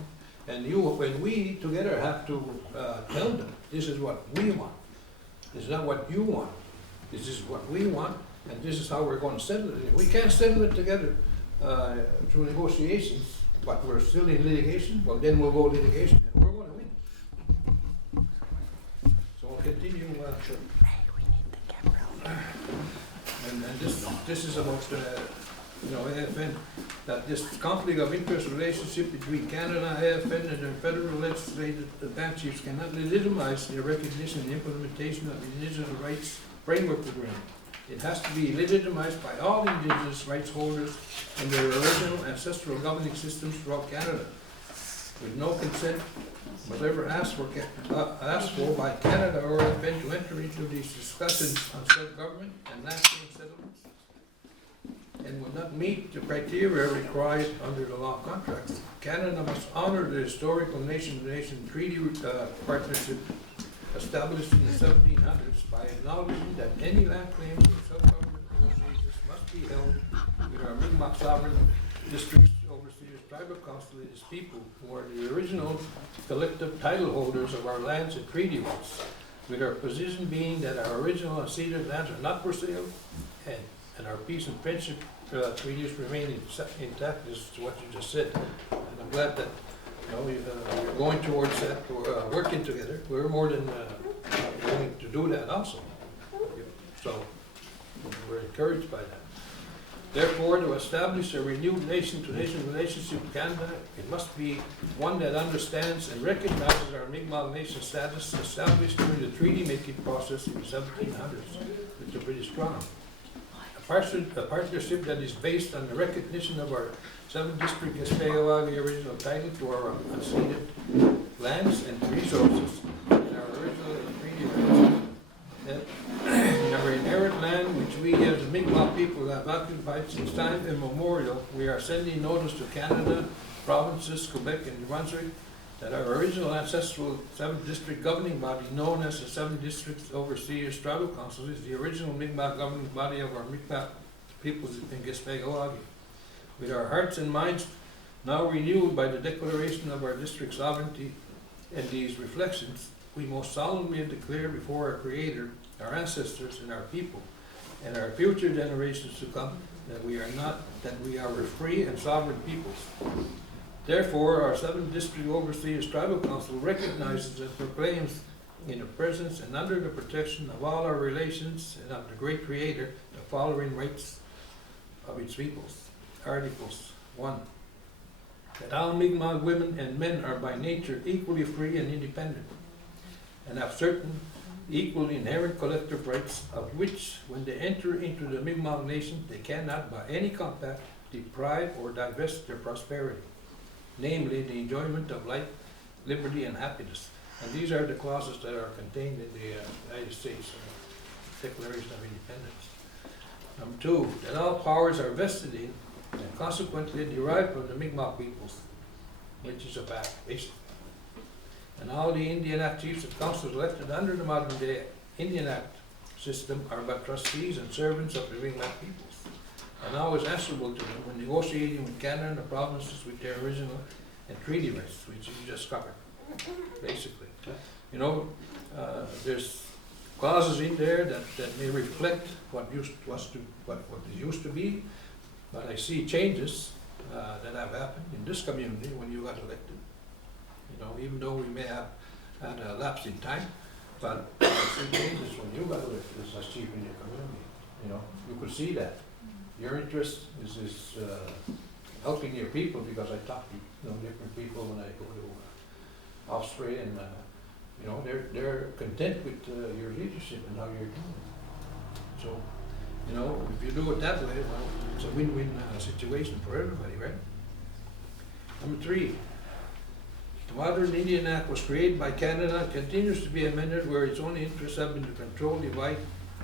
and when we together have to tell them, this is what we want. This is not what you want. This is what we want, and this is how we're going to settle it. If we can't settle it together through negotiations, but we're still in litigation, well then we'll go litigation, and we're going to win. So we'll continue. And this is about AFN, that this conflict of interest relationship between Canada, AFN, and their federal legislative advance chiefs cannot legitimize the recognition and implementation of the Indigenous Rights Framework Agreement. It has to be legitimized by all Indigenous rights holders and their original ancestral governing systems throughout Canada. With no consent was ever asked for by Canada or AFN to enter into these discussions on self-government and national settlements, and would not meet the criteria required under the law contracts. Canada must honor the historical nation-to-nation treaty partnership established in the 1700s by acknowledging that any land claims for self-government negotiations must be held with our Mi'kmaq sovereign districts, overseers, tribal council, and its people, who are the original collective title holders of our lands and treaty rights, with our position being that our original unceded lands are not for sale, and our peace and friendship treaties remain intact. This is what you just said, and I'm glad that we're going towards that, working together. We're more than willing to do that also. So we're encouraged by that. Therefore, to establish a renewed nation-to-nation relationship with Canada, it must be one that understands and recognizes our Mi'kmaq nation status established during the treaty-making process in the 1700s with the British Crown. A partnership that is based on the recognition of our 7th District Gespegawagi original title to our unceded lands and resources and our original treaty rights. In our inherent land, which we as the Mi'kmaq people have occupied since time immemorial, we are sending notice to Canada, provinces, Quebec, and New Brunswick that our original ancestral 7th District governing body, known as the 7th District Overseers Tribal Council, is the original Mi'kmaq governing body of our Mi'kmaq peoples in Gespegawagi. With our hearts and minds now renewed by the declaration of our district sovereignty and these reflections, we most solemnly declare before our Creator, our ancestors, and our people, and our future generations to come, that we are free and sovereign peoples. Therefore, our 7th District Overseers Tribal Council recognizes and proclaims in the presence and under the protection of all our relations and of the great Creator the following rights of its peoples. Articles 1. That all Mi'kmaq women and men are by nature equally free and independent, and have certain equal inherent collective rights, of which, when they enter into the Mi'kmaq nation, they cannot by any compact deprive or divest their prosperity, namely the enjoyment of life, liberty, and happiness. And these are the clauses that are contained in the United States Declaration of Independence. Number 2, that all powers are vested in and consequently derived from the Mi'kmaq peoples, which is a fact, basically. And all the Indian Act chiefs and councils elected under the modern day Indian Act system are but trustees and servants of the Mi'kmaq peoples, and always answerable to them when negotiating with Canada and the provinces with their original and treaty rights, which you just covered, basically. You know, there's clauses in there that may reflect what it used to be, but I see changes that have happened in this community when you got elected. You know, even though we may have had a lapse in time, but I see changes when you got elected as chief in your community. You know, you could see that. Your interest is helping your people, because I talk to different people when I go to Osprey, and you know, they're content with your leadership and how you're doing it. So, you know, if you do it that way, well, it's a win-win situation for everybody, right? Number 3, the modern Indian Act was created by Canada and continues to be amended where its only interests have been to control, divide,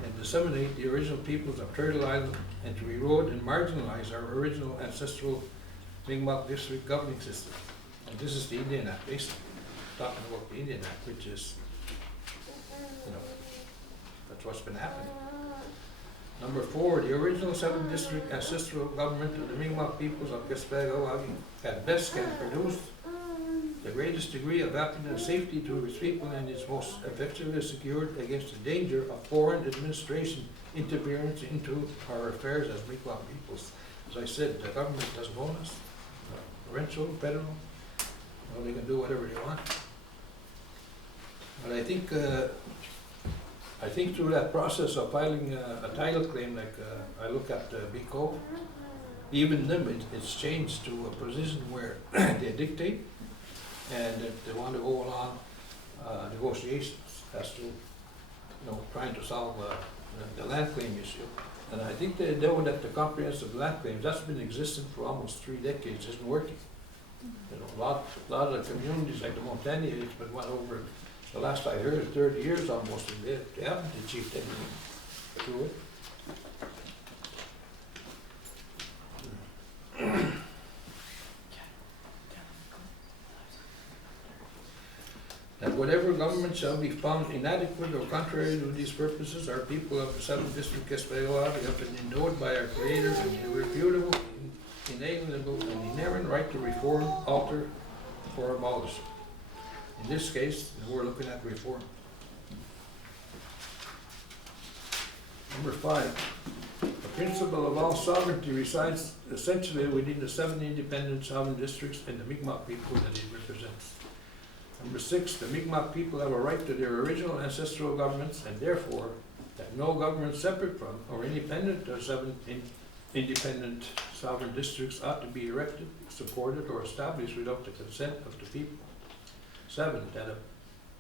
and disseminate the original peoples of Turtle Island, and to erode and marginalize our original ancestral Mi'kmaq district governing system. And this is the Indian Act, basically, talking about the Indian Act, which is, you know, that's what's been happening. Number 4, the original 7th district ancestral government of the Mi'kmaq peoples of Gespegawagi at best can produce the greatest degree of happiness and safety to its people, and is most effectively secured against the danger of foreign administration interference into our affairs as Mi'kmaq peoples. As I said, the government doesn't own us, provincial, federal, you know, they can do whatever they want. But I think through that process of filing a title claim, like I look at BCO, even them, it's changed to a position where they dictate, and that they want to go along negotiations as to, you know, trying to solve the land claim issue. And I think they know that the comprehensive land claims, that's been existing for almost 3 decades, isn't working. You know, a lot of the communities, like the Montanians, it's been well over, the last I heard, 30 years almost, and they haven't achieved anything through it. That whatever government shall be found inadequate or contrary to these purposes, our people of the 7th District Gespegawagi have been endowed by our Creator an irrefutable, inalienable, and inherent right to reform, alter, or abolish. In this case, we're looking at reform. Number 5, the principle of all sovereignty resides essentially within the 7 independent sovereign districts and the Mi'kmaq people that it represents. Number 6, the Mi'kmaq people have a right to their original ancestral governments, and therefore that no government separate from or independent of 7 independent sovereign districts ought to be erected, supported, or established without the consent of the people. 7, that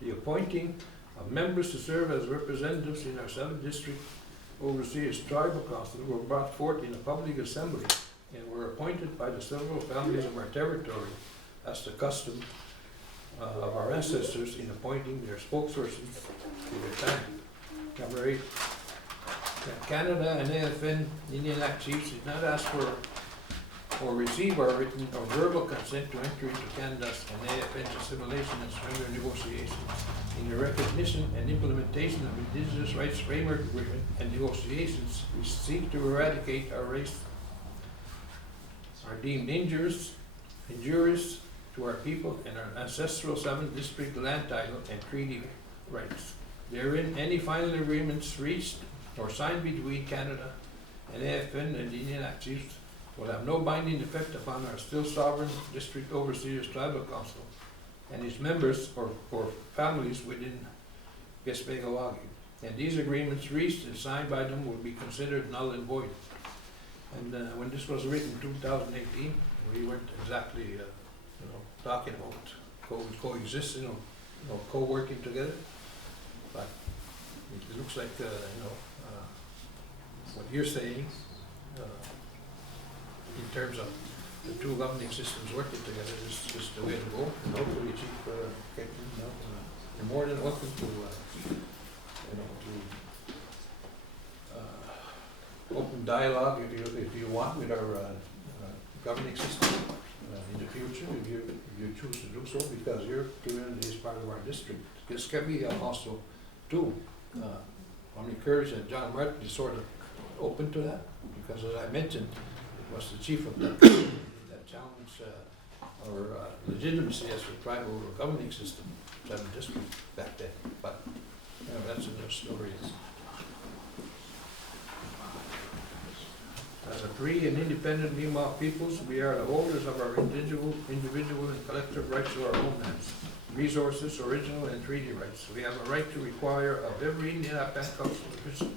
the appointing of members to serve as representatives in our 7th district overseas tribal council were brought forth in a public assembly and were appointed by the several families of our territory as the custom of our ancestors in appointing their spokespersons to their time. Number 8, that Canada and AFN Indian Act chiefs did not ask for or receive our written or verbal consent to enter into Canada's and AFN's assimilation and surrender negotiations. In the recognition and implementation of Indigenous Rights Framework Agreement and negotiations, we seek to eradicate our race, are deemed injurious to our people and our ancestral 7th district land title and treaty rights. Therein, any final agreements reached or signed between Canada and AFN and the Indian Act chiefs will have no binding effect upon our still sovereign district overseers tribal council and its members or families within Gespegawagi. And these agreements reached and signed by them will be considered null and void. And when this was written in 2018, we weren't exactly talking about coexisting or co-working together, but it looks like what you're saying in terms of the 2 governing systems working together is just the way to go. And hopefully, Chief Captain, you're more than welcome to open dialogue if you want with our governing system in the future. future, if you choose to do so, because your community is part of our district. Gespegawagi also too. I'm encouraged that John Martin is sort of open to that, because as I mentioned, it was the chief of that challenged our legitimacy as a tribal governing system, 7th district back then. But you know, that's another story. As a free and independent Mi'kmaq peoples, we are the holders of our individual and collective rights to our homelands, resources, original and treaty rights. We have a right to require of every Indian council official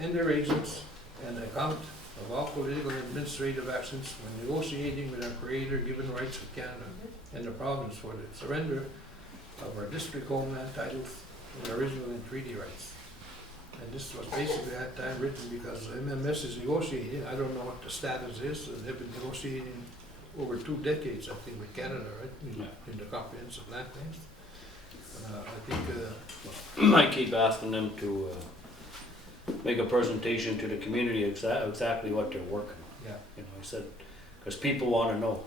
and their agents an account of all political and administrative actions when negotiating with our Creator, given rights of Canada and the province for the surrender of our district homeland titles and original and treaty rights. And this was basically at that time written because MMS is negotiating. I don't know what the status is. They've been negotiating over 2 decades, I think, with Canada, right? In the comprehensive land claims. I think I keep asking them to make a presentation to the community exactly what they're working on. yeah, You know, I said, because people want to know.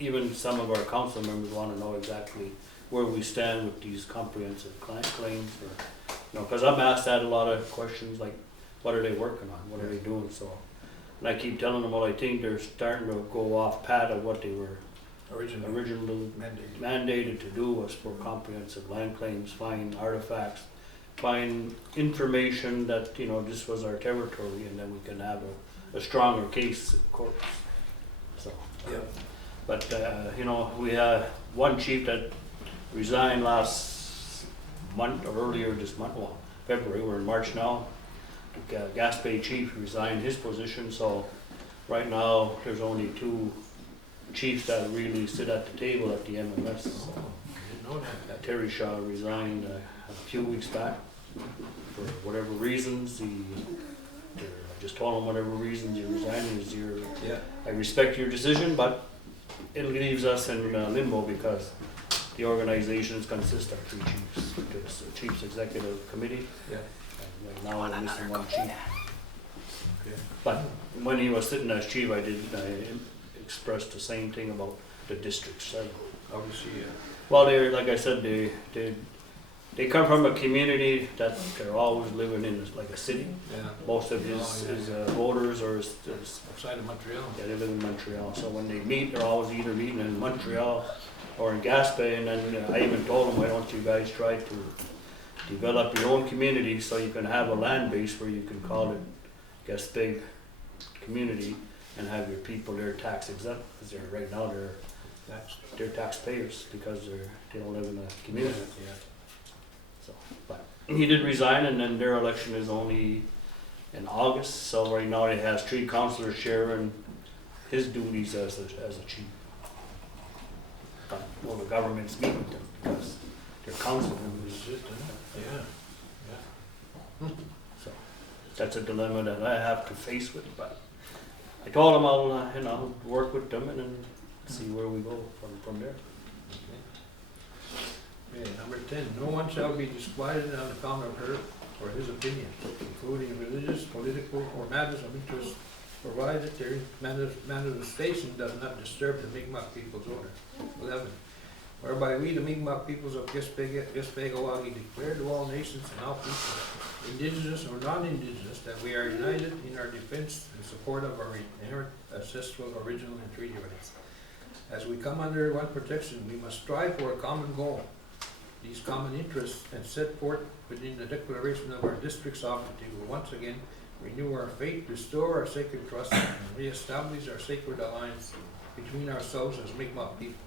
Even some of our council members want to know exactly where we stand with these comprehensive claims. Or, you know, because I'm asked that a lot of questions like, what are they working on? What are they doing? So, and I keep telling them, well, I think they're starting to go off path of what they were originally mandated to do was for comprehensive land claims, find artifacts, find information that, you know, this was our territory, and then we can have a stronger case in court. So, yeah. but you know, we had one chief that resigned last month or earlier this month, well, February, we're in March now. The Gaspé chief resigned his position, so right now there's only 2 chiefs that really sit at the table at the MMS. So, I didn't know that. Terry Shaw resigned a few weeks back for whatever reasons. I just told him whatever reasons you're resigning is your. Yeah. I respect your decision, but it leaves us in limbo because the organizations consist of 3 chiefs. There's a chief's executive committee. Yeah. And right now we're missing 1 chief. Okay. But when he was sitting as chief, I expressed the same thing about the districts. So, Obviously, well, they're like I said, they come from a community that they're always living in like a city. yeah. Most of his voters or his Outside of Montreal. yeah, they live in Montreal. So when they meet, they're always either meeting in Montreal or in Gaspé. And then I even told them, why don't you guys try to develop your own community so you can have a land base where you can call it Gaspé community and have your people there tax exempt, because they're right now they're taxpayers because they don't live in a community. Yeah. So, but he did resign, and then their election is only in August. So right now he has 3 councillors sharing his duties as a chief. But well, the government's meeting with them because they're council members. Yeah. Yeah. So that's a dilemma that I have to face with. But I told him I'll work with them and then see where we go from there. Okay, number 10, no one shall be disquieted on account of her or his opinion, including religious, political, or matters of interest, provided their manifestation does not disturb the Mi'kmaq people's order. 11, whereby we, the Mi'kmaq peoples of Gespegawagi, declare to all nations and all people, indigenous or non-indigenous, that we are united in our defense and support of our inherent ancestral, original, and treaty rights. As we come under one protection, we must strive for a common goal. These common interests and set forth within the declaration of our district sovereignty will once again renew our faith, restore our sacred trust, and reestablish our sacred alliance between ourselves as Mi'kmaq people,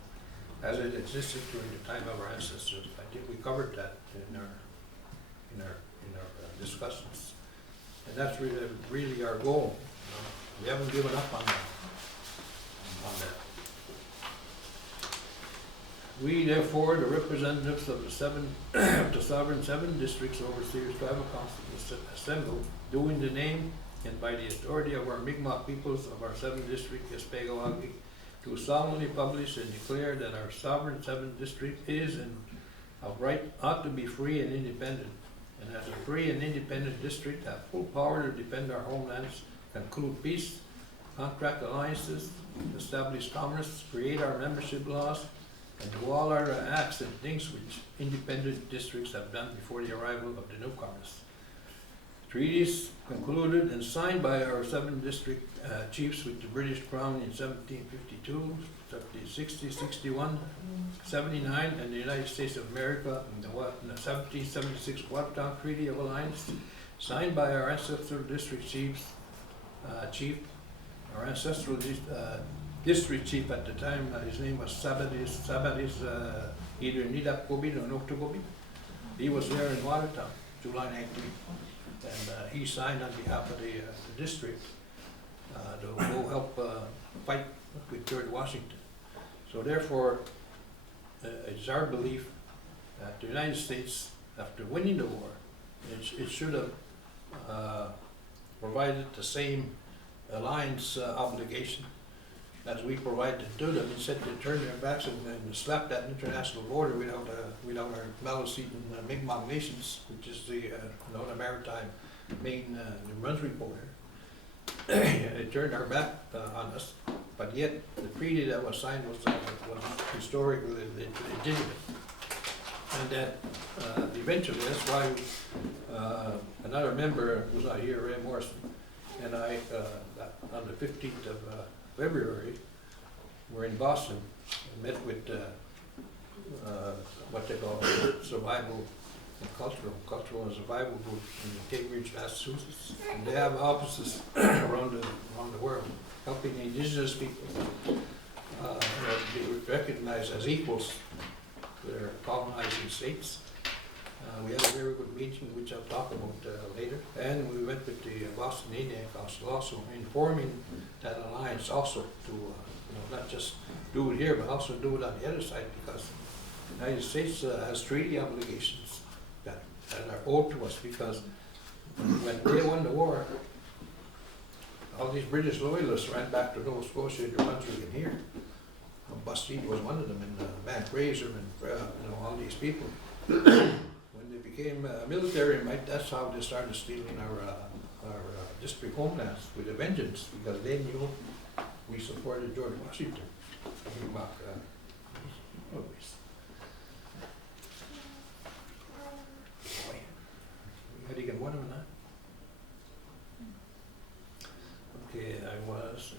as it existed during the time of our ancestors. I think we covered that in our discussions, and that's really our goal. We haven't given up on that. We, therefore, the representatives of the sovereign 7 districts, overseers, tribal councils, assembled, do in the name and by the authority of our Mi'kmaq peoples of our 7th district, Gespegawagi, do solemnly publish and declare that our sovereign 7th district is and of right ought to be free and independent, and as a free and independent district have full power to defend our homelands, conclude peace, contract alliances, establish commerce, create our membership laws, and do all our acts and things which independent districts have done before the arrival of the newcomers. Treaties concluded and signed by our 7 district chiefs with the British Crown in 1752, 1760, 61, 79, and the United States of America in the 1776 Watertown Treaty of Alliance, signed by our ancestral district chief, our ancestral district chief at the time, his name was Sabatis, either Nidapkobi or Noktogobi. He was there in Watertown, July 19th, and he signed on behalf of the district to go help fight with George Washington. So therefore, it's our belief that the United States, after winning the war, it should have provided the same alliance obligation as we provided to them, instead to turn their backs and slap that international border without our Maliseet and Mi'kmaq nations, which is the maritime main New Brunswick border. It turned our back on us, but yet the treaty that was signed was historically legitimate. And that eventually, that's why another member who's not here, Ray Morrison, and I, on the 15th of February, we're in Boston and met with what they call survival and cultural and survival group in Cambridge, Massachusetts. And they have offices around the world, helping indigenous people be recognized as equals to their colonizing states. We had a very good meeting, which I'll talk about later. And we went with the Boston Indian Council also, informing that alliance also to not just do it here, but also do it on the other side, because the United States has treaty obligations that are owed to us, because when they won the war, all these British loyalists ran back to Nova Scotia, New Brunswick, and here. Bastille was one of them, and Van Fraser, and all these people. When they became military might, that's how they started stealing our district homelands with a vengeance, because they knew we supported George Washington. We had to get one of them, huh? Okay, I was.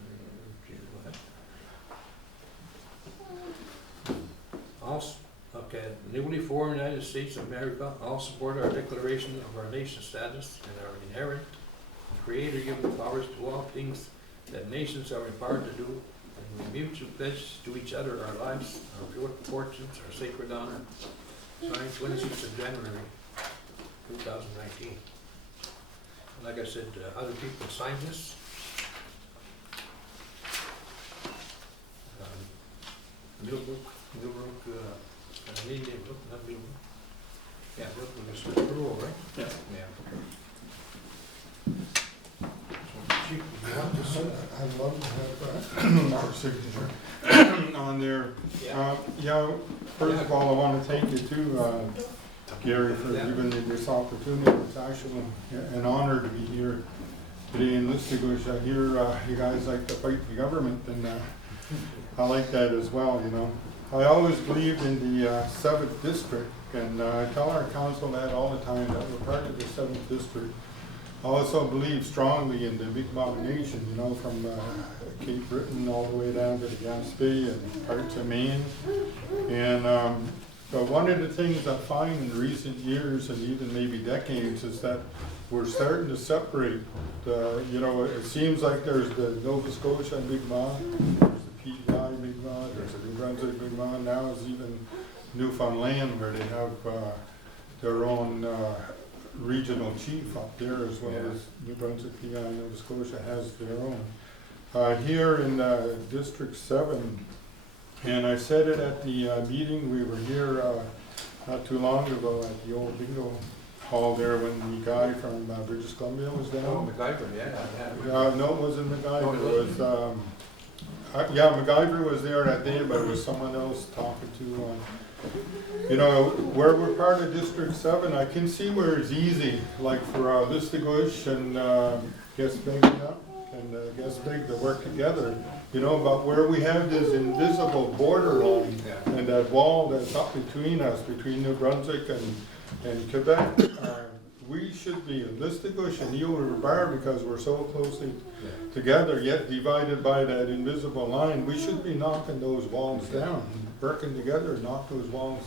Also, okay, newly formed United States of America, all support our declaration of our nation status and our inherent and creator-given powers to all things that nations are empowered to do, and we mutually pledge to each other our lives, our pure fortunes, our sacred honor. Signed 26th of January, 2019. Like I said, other people signed this. Millbrook, Millbrook, not Millbrook. Yeah, Millbrook is the rural, right? Yeah. So, Chief, do you want this? I'd love to have our signature on there. Yeah, first of all, I want to thank you too, Gary, for giving me this opportunity. It's actually an honor to be here today in Gespegawagi. I hear you guys like to fight the government, and I like that as well, I always believed in the 7th district, and I tell our council that all the time, that we're part of the 7th district. I also believe strongly in the Mi'kmaq Nation, from Cape Breton all the way down to the Gaspé and parts of Maine. And but one of the things I find in recent years, and even maybe decades, is that we're starting to separate. It seems like there's the Nova Scotia Mi'kmaq, there's the PEI Mi'kmaq, there's the New Brunswick Mi'kmaq, now is even Newfoundland, where they have their own regional chief up there, as well as New Brunswick, PEI, Nova Scotia has their own. Here in District 7, and I said it at the meeting, we were here not too long ago at the old bingo hall there when the guy from British Columbia was down. Oh, MacGyver, yeah. No, it wasn't MacGyver. It was, MacGyver was there that day, but it was someone else talking to. Where we're part of District 7, I can see where it's easy, like for Gespegawagi and Gespegawagi, and Gespeg to work together, you know, but where we have this invisible border line, and that wall that's up between us, between New Brunswick and Quebec, we should be in Listicush and Eel River Bar, because we're so closely together, yet divided by that invisible line. We should be knocking those walls down, working together, knock those walls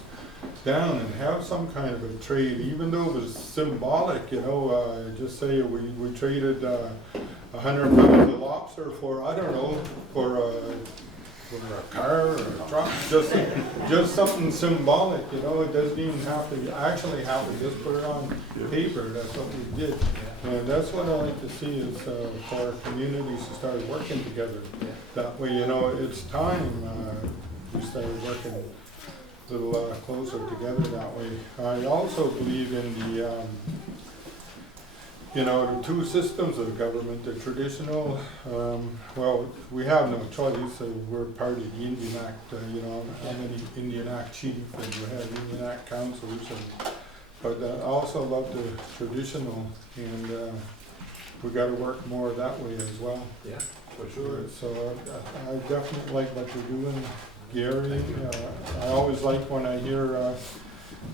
down, and have some kind of a trade, even though it was symbolic, you know, just say we traded 100 pounds of lobster for, I don't know, for a car or a truck, just something symbolic, you know. It doesn't even have to actually happen, just put it on paper. That's what we did, and that's what I like to see, is for our communities to start working together. That way, you know, it's time we started working a little closer together that way. I also believe in the you know, the two systems of government, the traditional, well, we have no choice, we're part of the Indian Act, you know, I'm an Indian Act chief, and we have Indian Act councils, but I also love the traditional, and we gotta work more that way as well. Yeah, for sure. So I definitely like what you're doing, Gary. I always like when I hear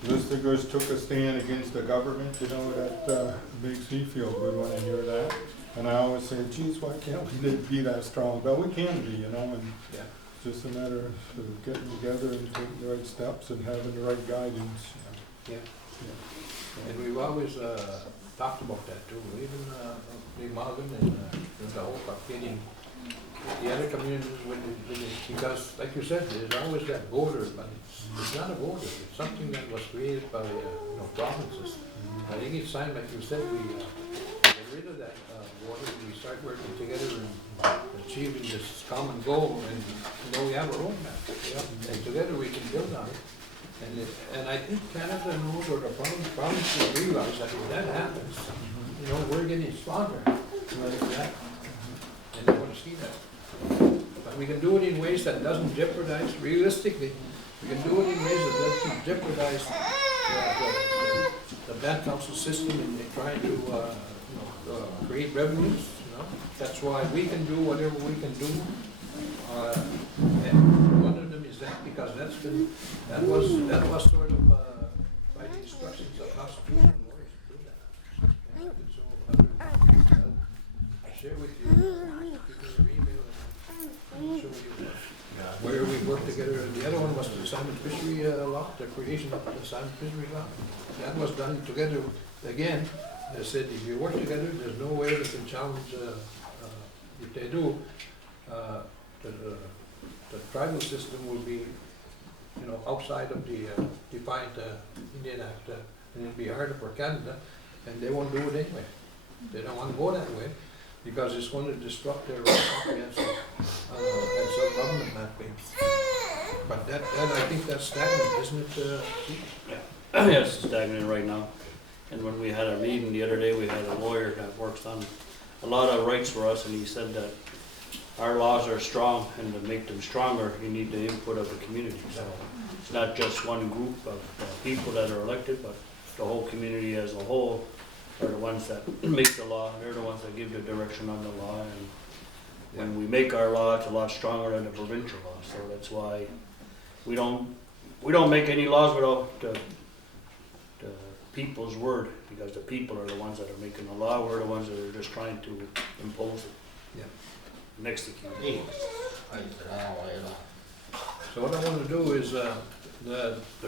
Listicush took a stand against the government, you know, that makes me feel good when I hear that. And I always say, geez, why can't we be that strong? But we can be, you know, and it's just a matter of getting together and taking the right steps and having the right guidance. Yeah. And we've always talked about that too, even Big Malvern and the whole of getting the other communities because, like you said, there's always that border, but it's not a border. It's something that was created by you know, provinces. I think it's time, like you said, we get rid of that border. We start working together and achieving this common goal, and you know, we have a roadmap. And together we can build on it. And I think Canada knows, or the provinces realize that when that happens, you know, we're getting stronger. Like that. And they want to see that. But we can do it in ways that doesn't jeopardize, realistically, we can do it in ways that doesn't jeopardize the bad council system and trying to you know, create revenues. You know? That's why we can do whatever we can do. And one of them is that, because that was sort of by the instructions of constitutional lawyers to do that. And so I'll share with you your email and show you where we work together. And the other one was the salmon fishery law, the creation of the salmon fishery law. That was done together. Again, they said if you work together, there's no way they can challenge. If they do, the tribal system will be, you know, outside of the defined Indian Act, and it'll be harder for Canada, and they won't do it anyway. They don't want to go that way because it's going to disrupt their right against and some government land claims. But that I think that's stagnant, isn't it? Yeah, yes, it's stagnant right now. And when we had a meeting the other day, we had a lawyer that works on a lot of rights for us, and he said that our laws are strong, and to make them stronger, you need the input of the community. So it's not just one group of people that are elected, but the whole community as a whole are the ones that make the law. They're the ones that give the direction on the law, and when we make our law, it's a lot stronger than the provincial law. So that's why we don't make any laws without the people's word, because the people are the ones that are making the law. We're the ones that are just trying to impose it. Yeah. Next to you. So what I want to do is the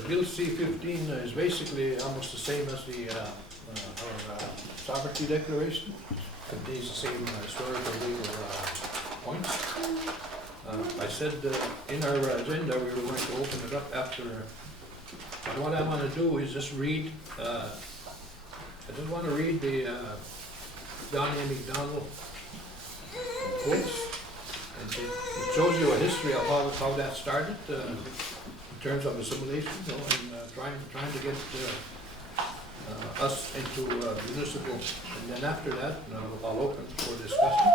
Bill C-15 is basically almost the same as the our sovereignty declaration. Contains the same historical legal points. I said in our agenda we were going to open it up after. But what I want to do is just read. I just want to read the Don A. McDonald quotes. And it shows you a history of how that started in terms of assimilation, you know, and trying to get us into municipal. And then after that, I'll open for discussion.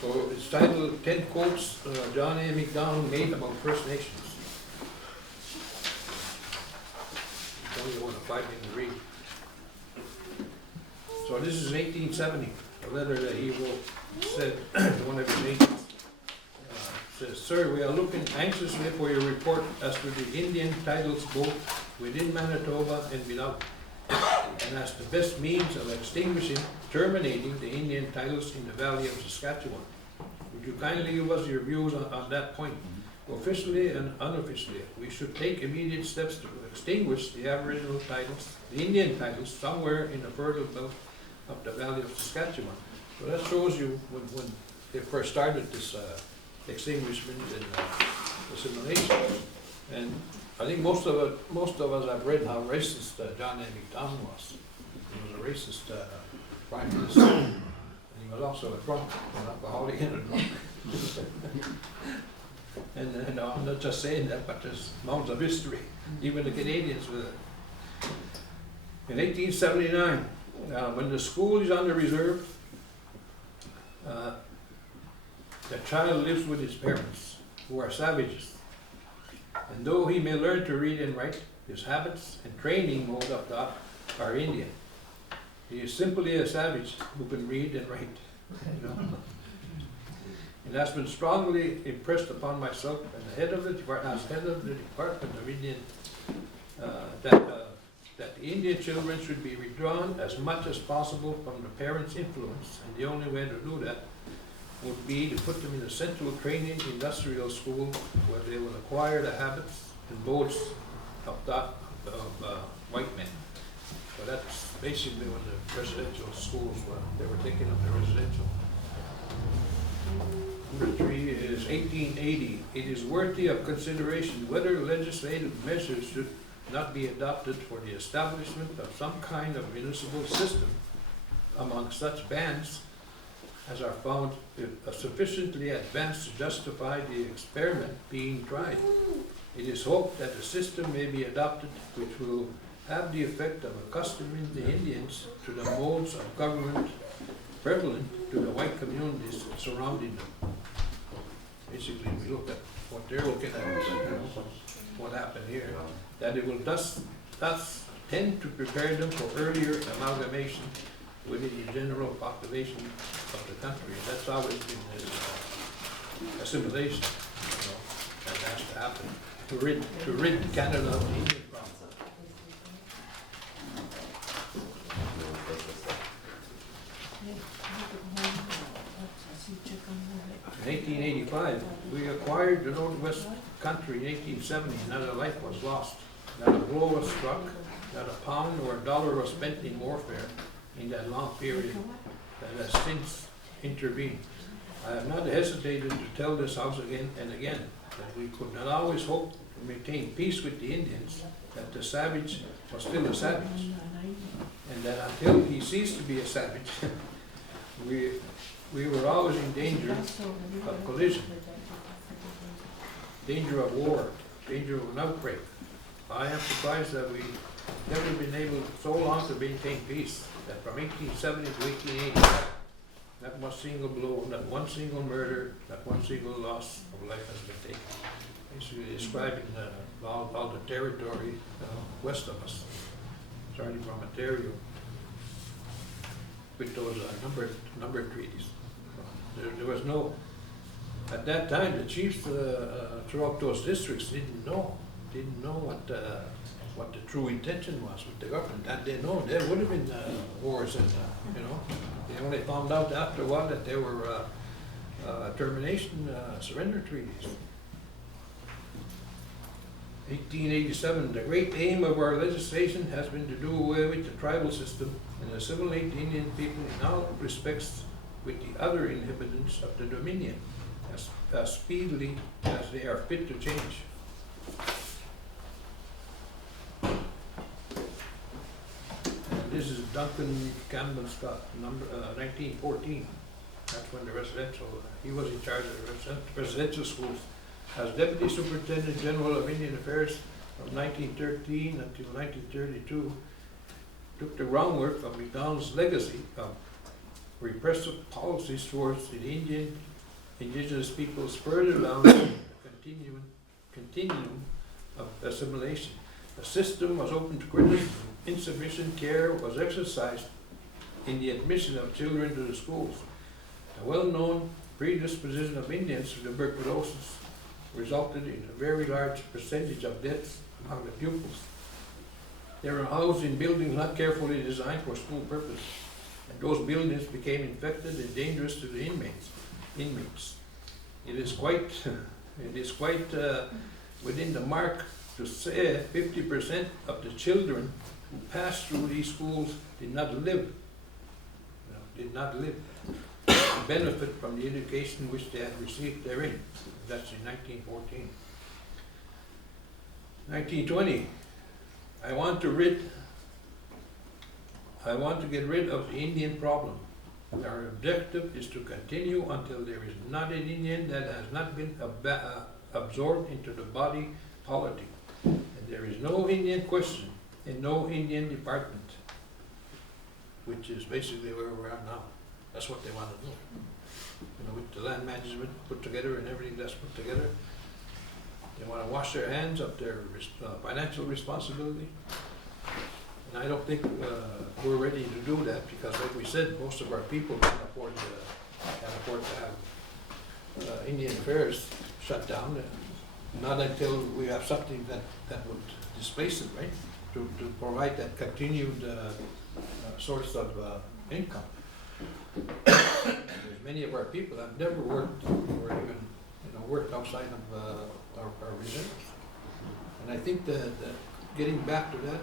So it's titled 10 Quotes John A. McDonald Made About First Nations. It's only one of 5 minutes to read. So this is 1870, a letter that he wrote, said, to one of his agents. Says, "Sir, we are looking anxiously for your report as to the Indian titles both within Manitoba and without, and as the best means of extinguishing, terminating the Indian titles in the valley of Saskatchewan. Would you kindly give us your views on that point? Officially and unofficially, we should take immediate steps to extinguish the Aboriginal titles, the Indian titles, somewhere in the fertile belt of the valley of Saskatchewan." So that shows you when they first started this extinguishment and assimilation. And I think most of us have read how racist John A. Macdonald was. He was a racist prime minister, and he was also a drunk, an alcoholic and a drunk. And I'm not just saying that, but there's mounds of history. Even the Canadians with it. In 1879, when the school is under reserve, the child lives with his parents, who are savages. And though he may learn to read and write, his habits and training mode of thought are Indian. He is simply a savage who can read and write. You know? It has been strongly impressed upon myself and the head of the Department of Indian that the Indian children should be withdrawn as much as possible from the parents' influence, and the only way to do that would be to put them in a central training industrial school where they will acquire the habits and modes of thought of white men. So that's basically when the residential schools they were thinking of the residential. Number 3 is 1880. It is worthy of consideration whether legislative measures should not be adopted for the establishment of some kind of municipal system among such bands as are found sufficiently advanced to justify the experiment being tried. It is hoped that a system may be adopted which will have the effect of accustoming the Indians to the modes of government prevalent to the white communities surrounding them. Basically, we look at what they're looking at, you know, what happened here, that it will thus tend to prepare them for earlier amalgamation within the general population of the country. And that's always been this assimilation, you know, that has to happen to rid Canada of the Indian problem. In 1885, we acquired the Northwest country in 1870, not a life was lost, not a blow was struck, not a pound or a dollar was spent in warfare in that long period that has since intervened. I have not hesitated to tell this House again and again that we could not always hope to maintain peace with the Indians, that the savage was still a savage, and that until he ceased to be a savage, we were always in danger of collision, danger of war, danger of an outbreak. I am surprised that we've never been able so long to maintain peace, that from 1870 to 1885, not one single blow, not one single murder, not one single loss of life has been taken. Basically describing all the territory west of us, starting from Ontario, with those numbered treaties. There was no, at that time, the chiefs throughout those districts didn't know what the true intention was with the government. That they know there would have been wars, and you know, they only found out after a while that there were termination surrender treaties. 1887, the great aim of our legislation has been to do away with the tribal system and assimilate the Indian people in all respects with the other inhabitants of the Dominion as speedily as they are fit to change. And this is Duncan Campbell Scott, 1914. That's when the residential, he was in charge of the residential schools. As Deputy Superintendent General of Indian Affairs from 1913 until 1932, took the groundwork of Macdonald's legacy of repressive policies towards the indigenous peoples further down the continuum of assimilation. The system was open to criticism. Insufficient care was exercised in the admission of children to the schools. A well-known predisposition of Indians to tuberculosis resulted in a very large percentage of deaths among the pupils. They were housed in buildings not carefully designed for school purpose, and those buildings became infected and dangerous to the inmates. It is quite within the mark to say 50% of the children who passed through these schools did not live, benefit from the education which they had received therein. That's in 1914. 1920, I want to get rid of the Indian problem. Our objective is to continue until there is not an Indian that has not been absorbed into the body politic. And there is no Indian question and no Indian department, which is basically where we're at now. That's what they want to do. You know, with the land management put together and everything that's put together, they want to wash their hands of their financial responsibility. And I don't think we're ready to do that because, like we said, most of our people can't afford to have Indian affairs shut down. Not until we have something that would displace it, right? To provide that continued source of income. There's many of our people that have never worked or even worked outside of our reserves. And I think that getting back to that,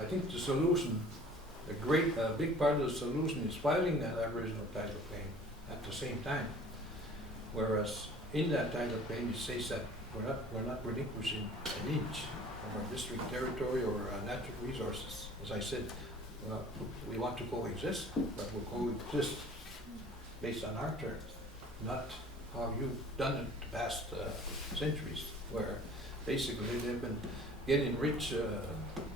I think the solution, a big part of the solution is filing that Aboriginal title claim at the same time. Whereas in that title claim it says that we're not relinquishing an inch of our district territory or our natural resources. As I said, we want to coexist, but we'll coexist based on our terms, not how you've done it the past centuries, where basically they've been getting rich,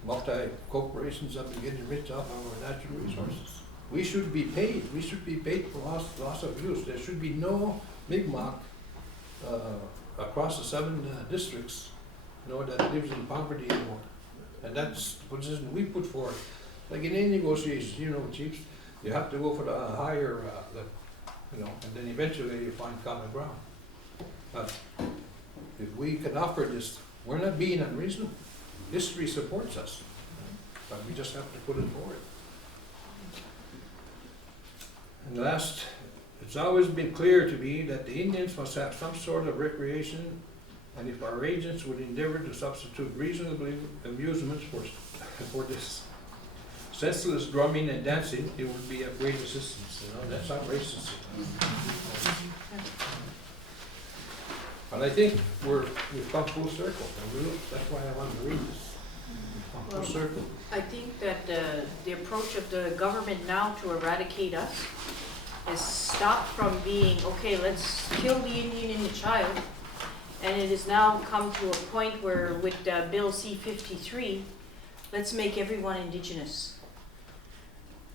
multi-corporations have been getting rich off our natural resources. We should be paid. We should be paid for loss of use. There should be no Mi'kmaq across the 7 districts, that lives in poverty anymore. And that's the position we put forward. Like in any negotiations, chiefs, you have to go for the higher, and then eventually you find common ground. But if we can offer this, we're not being unreasonable. History supports us, but we just have to put it forward. And last, it's always been clear to me that the Indians must have some sort of recreation, and if our agents would endeavor to substitute reasonable amusements for this senseless drumming and dancing, it would be of great assistance. That's not racist. But I think we've come full circle. That's why I wanted to read this. Full circle. I think that the approach of the government now to eradicate us is stopped from being, okay, let's kill the Indian and the child, and it has now come to a point where with Bill C-53, let's make everyone Indigenous.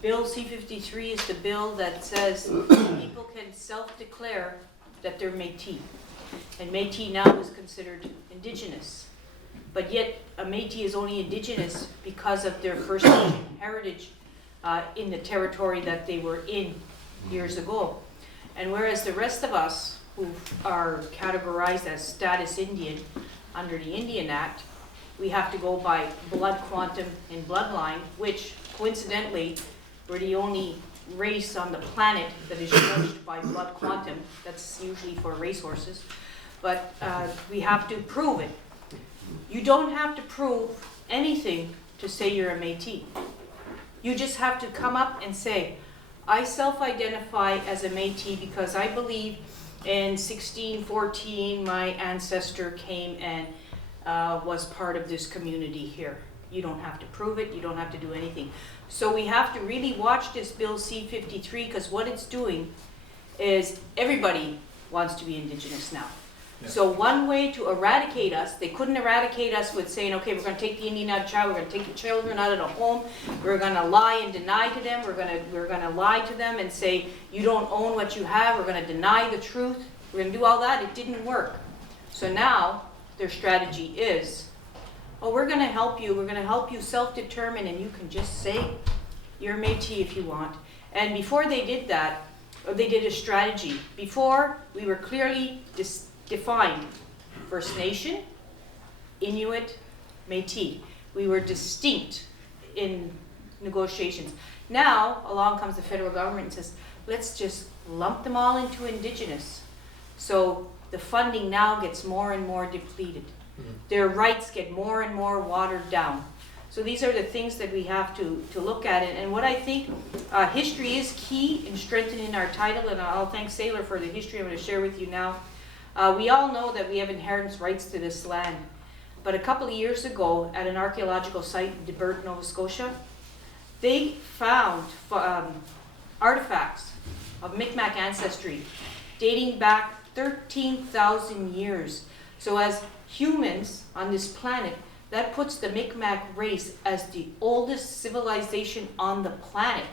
Bill C-53 is the bill that says people can self-declare that they're Métis. And Métis now is considered Indigenous. But yet, a Métis is only Indigenous because of their First Nation heritage in the territory that they were in years ago. And whereas the rest of us, who are categorized as status Indian under the Indian Act, we have to go by blood quantum and bloodline, which coincidentally, we're the only race on the planet that is judged by blood quantum. That's usually for racehorses. But we have to prove it. You don't have to prove anything to say you're a Métis. You just have to come up and say, I self-identify as a Métis because I believe in 1614 my ancestor came and was part of this community here. You don't have to prove it. You don't have to do anything. So we have to really watch this Bill C-53 because what it's doing is everybody wants to be Indigenous now. Yeah. So one way to eradicate us, they couldn't eradicate us with saying, okay, we're going to take the Indian out of the child, we're going to take the children out of the home, we're going to lie and deny to them, we're going to lie to them and say, you don't own what you have, we're going to deny the truth, we're going to do all that. It didn't work. So now their strategy is, oh, we're gonna help you self-determine, and you can just say you're Métis if you want. And before they did that, they did a strategy. Before, we were clearly defined, First Nation, Inuit, Métis. We were distinct in negotiations. Now, along comes the federal government and says, let's just lump them all into Indigenous. So the funding now gets more and more depleted. Their rights get more and more watered down. So these are the things that we have to look at. And what I think, history is key in strengthening our title, and I'll thank Saylor for the history I'm going to share with you now. We all know that we have inheritance rights to this land. But a couple of years ago, at an archaeological site in Debert, Nova Scotia, they found artifacts of Mi'kmaq ancestry dating back 13,000 years. So as humans on this planet, that puts the Mi'kmaq race as the oldest civilization on the planet.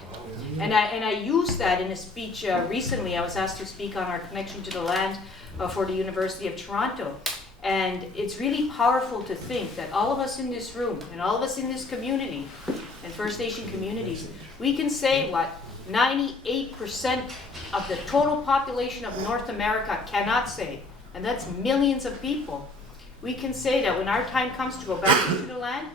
And I used that in a speech recently. I was asked to speak on our connection to the land for the University of Toronto. And it's really powerful to think that all of us in this room and all of us in this community and First Nation communities, we can say what 98% of the total population of North America cannot say, and that's millions of people. We can say that when our time comes to go back into the land,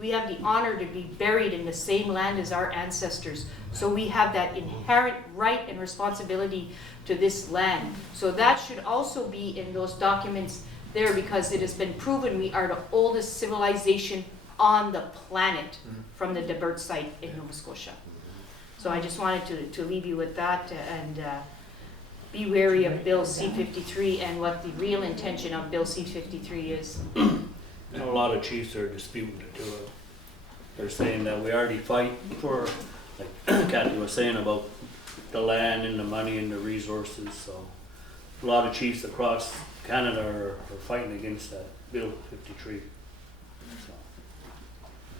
we have the honor to be buried in the same land as our ancestors. So we have that inherent right and responsibility to this land. So that should also be in those documents there, because it has been proven we are the oldest civilization on the planet from the Debert site in Nova Scotia. So I just wanted to leave you with that, and be wary of Bill C-53 and what the real intention of Bill C-53 is. You know, a lot of chiefs are disputing it too. They're saying that we already fight for, like Kathy was saying, about the land and the money and the resources. So a lot of chiefs across Canada are fighting against that Bill 53. So.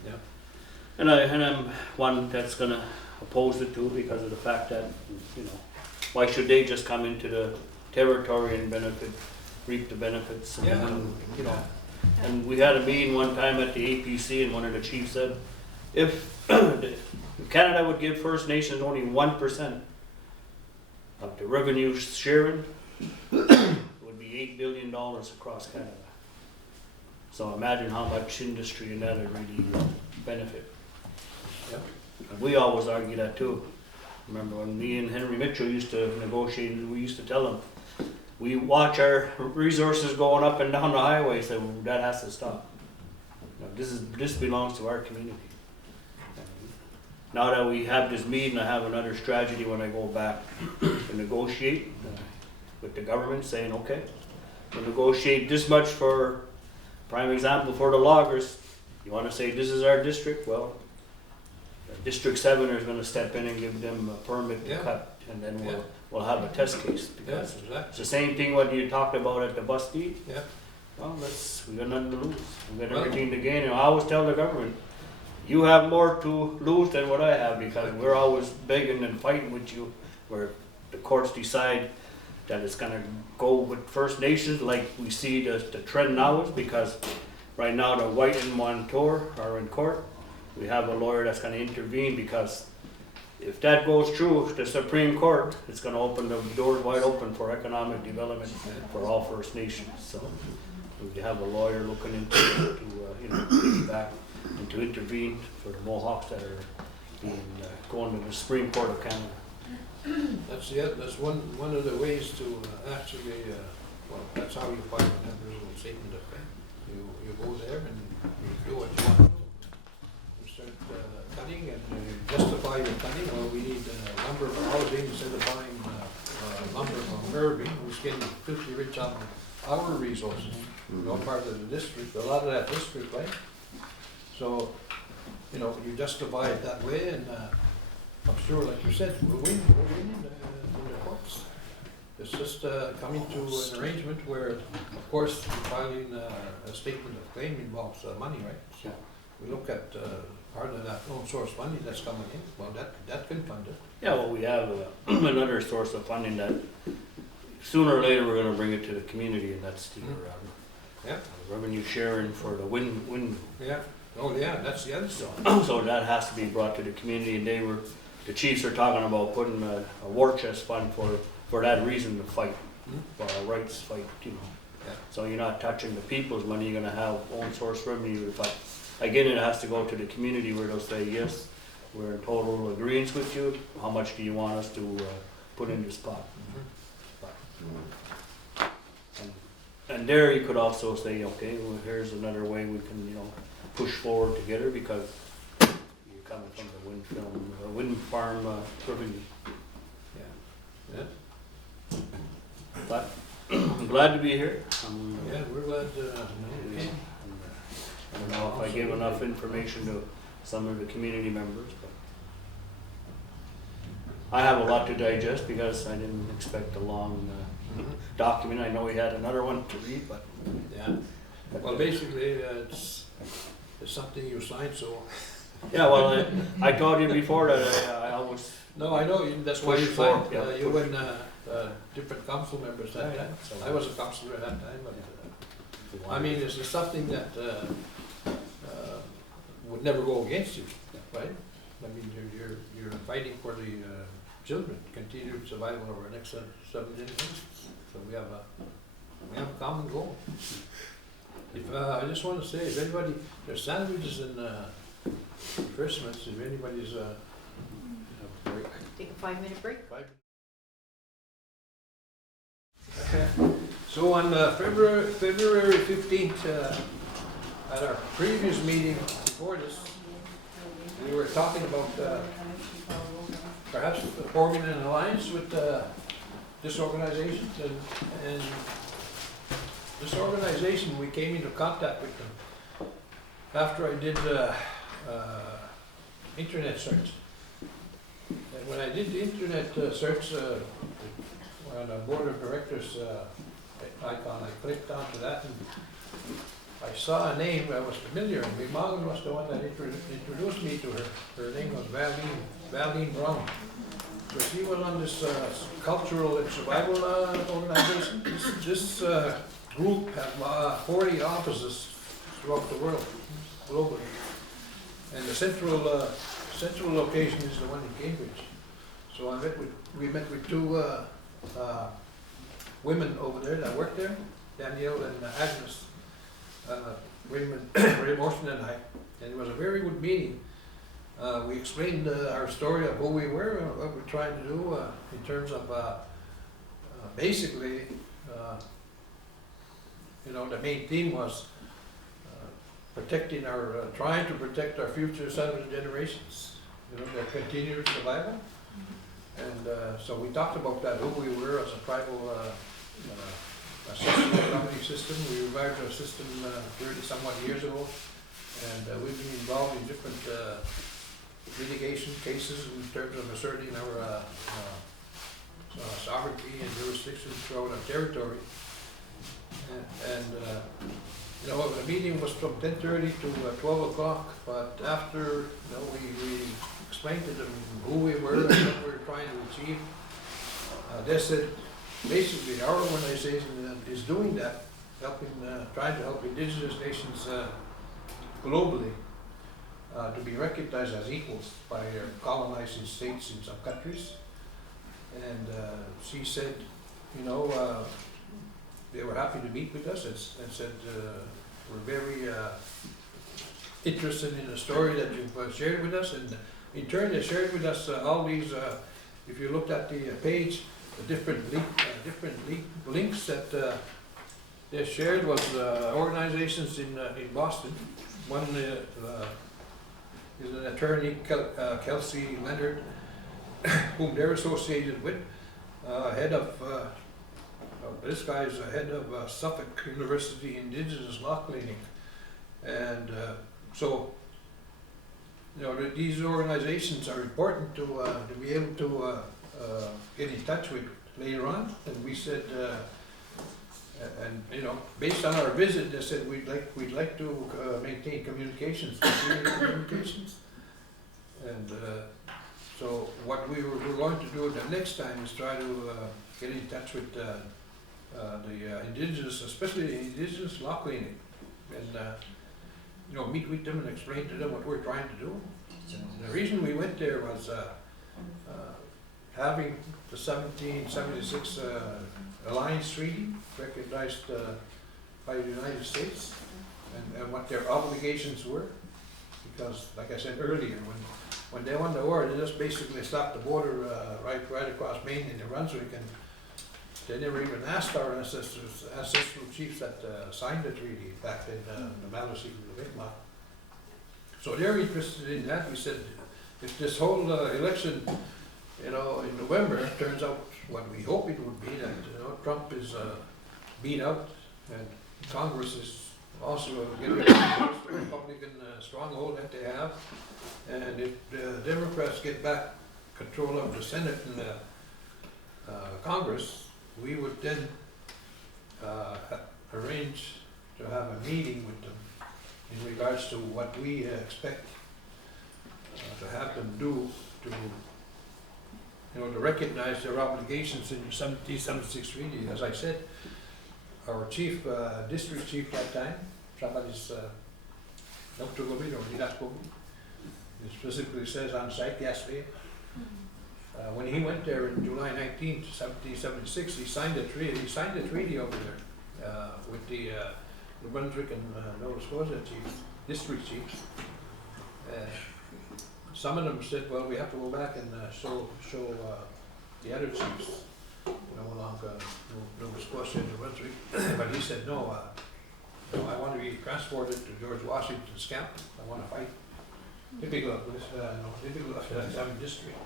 Yeah. And I'm one that's gonna oppose it too, because of the fact that, you know, why should they just come into the territory and reap the benefits? And, you know, and we had a meeting one time at the APC, and one of the chiefs said, if Canada would give First Nations only 1% of the revenue sharing, it would be $8 billion across Canada. So imagine how much industry in that would really benefit. Yep. And we always argue that too. Remember when me and Henry Mitchell used to negotiate, we used to tell them, we watch our resources going up and down the highway, so that has to stop. You know, this belongs to our community. Now that we have this meeting, I have another strategy when I go back to negotiate with the government, saying, okay, we'll negotiate this much for, prime example, for the loggers. You want to say this is our district? Well, District 7 is going to step in and give them a permit to cut, and then we'll have a test case, because it's the same thing what you talked about at the bus deed. Yeah. Well, we got nothing to lose. We got everything to gain. And I always tell the government, you have more to lose than what I have, because we're always begging and fighting with you, where the courts decide that it's going to go with First Nations, like we see the trend now is, because right now the White and Montour are in court. We have a lawyer that's going to intervene, because if that goes through the Supreme Court, it's going to open the doors wide open for economic development for all First Nations. So we have a lawyer looking into you know, back and to intervene for the Mohawks that are being going to the Supreme Court of Canada. That's one of the ways to actually, well, that's how you find an Aboriginal statement of claim. You go there and you do what you want to do. You start cutting and you justify your cutting. Well, we need lumber for housing instead of buying lumber from Irving, who's getting filthy rich on our resources. No part of the district, a lot of that district, right? So, you know, you justify it that way, and I'm sure, like you said, we'll win in the courts. It's just coming to an arrangement where, of course, filing a statement of claim involves money, right? So we look at part of that own source money that's coming in. Well, that can fund it. Yeah, well, we have another source of funding that sooner or later we're going to bring it to the community, and that's the Yeah. revenue sharing for the wind. Yeah, oh yeah, that's the other side. So that has to be brought to the community, and the chiefs are talking about putting a war chest fund for that reason to fight, for a rights fight, you know. Yeah. So you're not touching the people's money, you're gonna have own source revenue to fight. Again, it has to go to the community where they'll say, yes, we're in total agreement with you, how much do you want us to put in this pot? And there you could also say, okay, well, here's another way we can, you know, push forward together, because you're coming from the wind farm revenue. Yeah. But I'm glad to be here. Yeah, we're glad to, okay. I don't know if I gave enough information to some of the community members, but I have a lot to digest because I didn't expect a long document. I know we had another one to read, but Yeah, well, basically, it's something you signed, so. yeah, well, I told you before that I always, No, I know, that's why you Push signed, for, yeah, you push. and, different council members that Yeah, time. so- I was a councillor at that time, but, I mean, it's something that, would never go against you, right? I mean, you're fighting for the, children, continued survival of our next 7 generations. So we have a common goal. If, I just want to say, if anybody, there's sandwiches and, Christmas, if anybody's, Take a 5-minute break. So on February 15th, at our previous meeting before this, we were talking about perhaps forming an alliance with this organization, and this organization, we came into contact with them after I did internet search. And when I did the internet search on the board of directors icon, I clicked onto that and I saw a name that was familiar, and Vimagan was the one that introduced me to her. Her name was Valine Brown. So she was on this cultural and survival organization. This group had 40 offices throughout the world, globally. And the central location is the one in Cambridge. So we met with 2 women over there that worked there, Danielle and Agnes, Raymond, Ray Morrison and I, and it was a very good meeting. We explained our story of who we were and what we're trying to do in terms of basically, you know, the main theme was protecting our, trying to protect our future 7 generations, you know, their continued survival. And so we talked about that, who we were as a tribal comedy system. We revived our system 30-somewhat years ago, and we've been involved in different litigation cases in terms of asserting our sovereignty and jurisdiction throughout our territory. And you know, the meeting was from 10:30 to 12 o'clock, but after, you know, we explained to them who we were and what we were trying to achieve. They said, basically, our organization is doing that, helping, trying to help indigenous nations globally to be recognized as equals by colonizing states in some countries. And she said, you know, they were happy to meet with us and said, we're very interested in the story that you've shared with us. And in turn, they shared with us all these, if you looked at the page, the different links that they shared was organizations in Boston. One is an attorney, Kelsey Leonard, whom they're associated with, head of, this guy's the head of Suffolk University Indigenous Law Clinic. And so, you know, these organizations are important to be able to get in touch with later on. And we said, and you know, based on our visit, they said we'd like to maintain communications, communications. And so what we're going to do the next time is try to get in touch with the indigenous, especially the indigenous law cleaning, and, you know, meet with them and explain to them what we're trying to do. And the reason we went there was, having the 1776 Alliance Treaty recognized by the United States, and what their obligations were. Because, like I said earlier, when they won the war, they just basically stopped the border right across Maine in New Brunswick, and they never even asked our ancestral chiefs that signed the treaty back in the Maliseet and the Mi'kmaq. So they're interested in that. We said, if this whole election, you know, in November turns out what we hope it would be, that, you know, Trump is beat out and Congress is also getting rid of the Republican stronghold that they have, and if the Democrats get back control of the Senate and Congress, we would then arrange to have a meeting with them in regards to what we expect to have them do to, you know, to recognize their obligations in the 1776 treaty. As I said, our chief, district chief that time, somebody's Dr. Gobi or Didas Gobi, it specifically says on site yesterday, when he went there in July 19th, 1776, he signed the treaty over there with the New Brunswick and Nova Scotia chiefs, district chiefs. Some of them said, well, we have to go back and show the other chiefs, you know, along Nova Scotia and New Brunswick. But he said, no, no, I want to be transported to George Washington's camp. I want to fight. Typical of this, typical of the 7th district.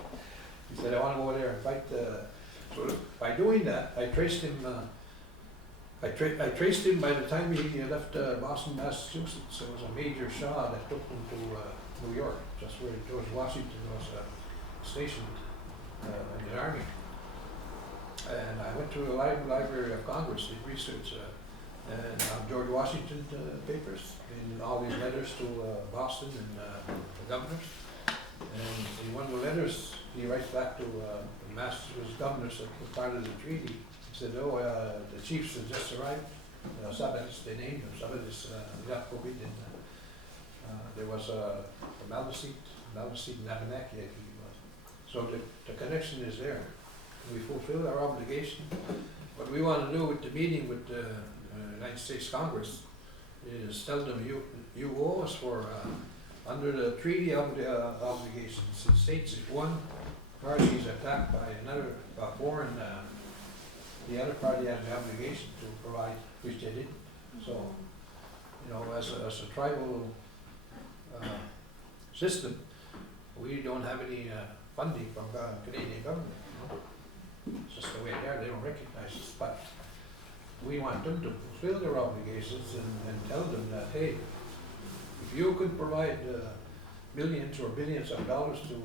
He said, I want to go there and fight. So by doing that, I traced him. I traced him by the time he left Boston, Massachusetts. There was a Major Shaw that took him to New York, just where George Washington was stationed in the Army. And I went to the Library of Congress, did research, and on George Washington papers, in all these letters to Boston and the governors. And in one of the letters, he writes back to the Massachusetts governors that were part of the treaty. He said, oh, the chiefs had just arrived. Sabbaths, they named them. Sabbaths, there was the Maliseet and Abenaki, I think it was. So the connection is there. We fulfill our obligation. What we want to do with the meeting with the United States Congress is tell them you owe us for under the treaty obligations. It states if one party is attacked by another foreign, the other party has the obligation to provide, which they didn't. So, you know, as a tribal system, we don't have any funding from the Canadian government. It's just the way they are. They don't recognize us, but we want them to fulfill their obligations and tell them that, hey, if you could provide millions or billions of dollars to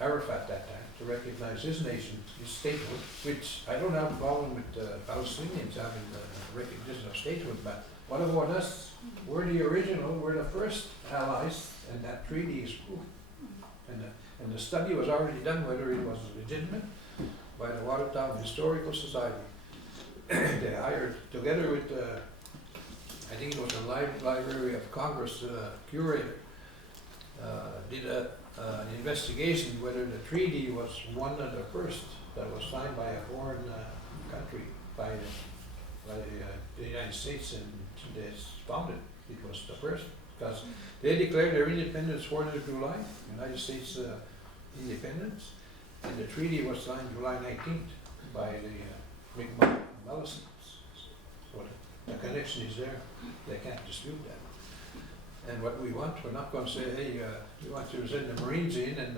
Arafat that time to recognize his nation, his statehood, which I don't have a problem with Palestinians having the recognition of statehood, but what about us? We're the original, we're the first allies, and that treaty is proof. And the study was already done whether it was legitimate by the Watertown Historical Society. They hired, together with, I think it was the Library of Congress curator, did an investigation whether the treaty was one of the first that was signed by a foreign country, by the United States, and they found it was the first, because they declared their independence 4th of July, United States independence, and the treaty was signed July 19th by the Mi'kmaq and Maliseet. So the connection is there, they can't dispute that. And what we want, we're not going to say, hey, we want you to send the Marines in and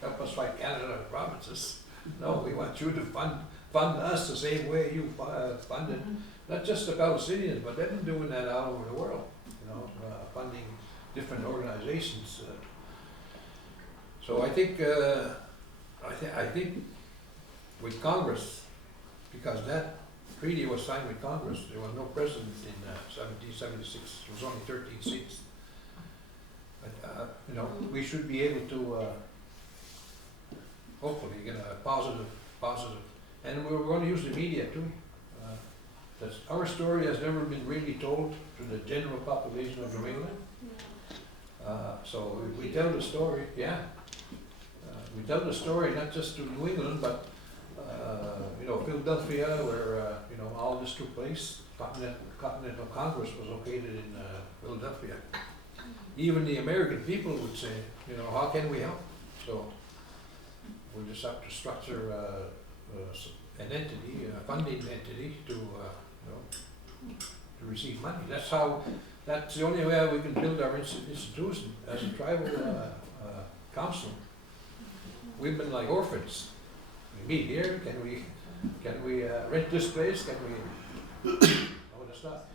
help us fight Canada and provinces. No, we want you to fund us the same way you funded, not just the Palestinians, but they've been doing that all over the world, you know, funding different organizations. So I think, I think with Congress, because that treaty was signed with Congress, there was no president in 1776. There was only 13 seats. But you know, we should be able to hopefully get a positive And we're going to use the media too. Our story has never been really told to the general population of New England. So we tell the story, yeah. We tell the story not just to New England, but Philadelphia, where all this took place. Continental Congress was located in Philadelphia. Even the American people would say, how can we help? So we just have to structure an entity, a funding entity to receive money. That's the only way we can build our institution as a tribal council. We've been like orphans. We meet here. Can we rent this place? Can we? No, that's not.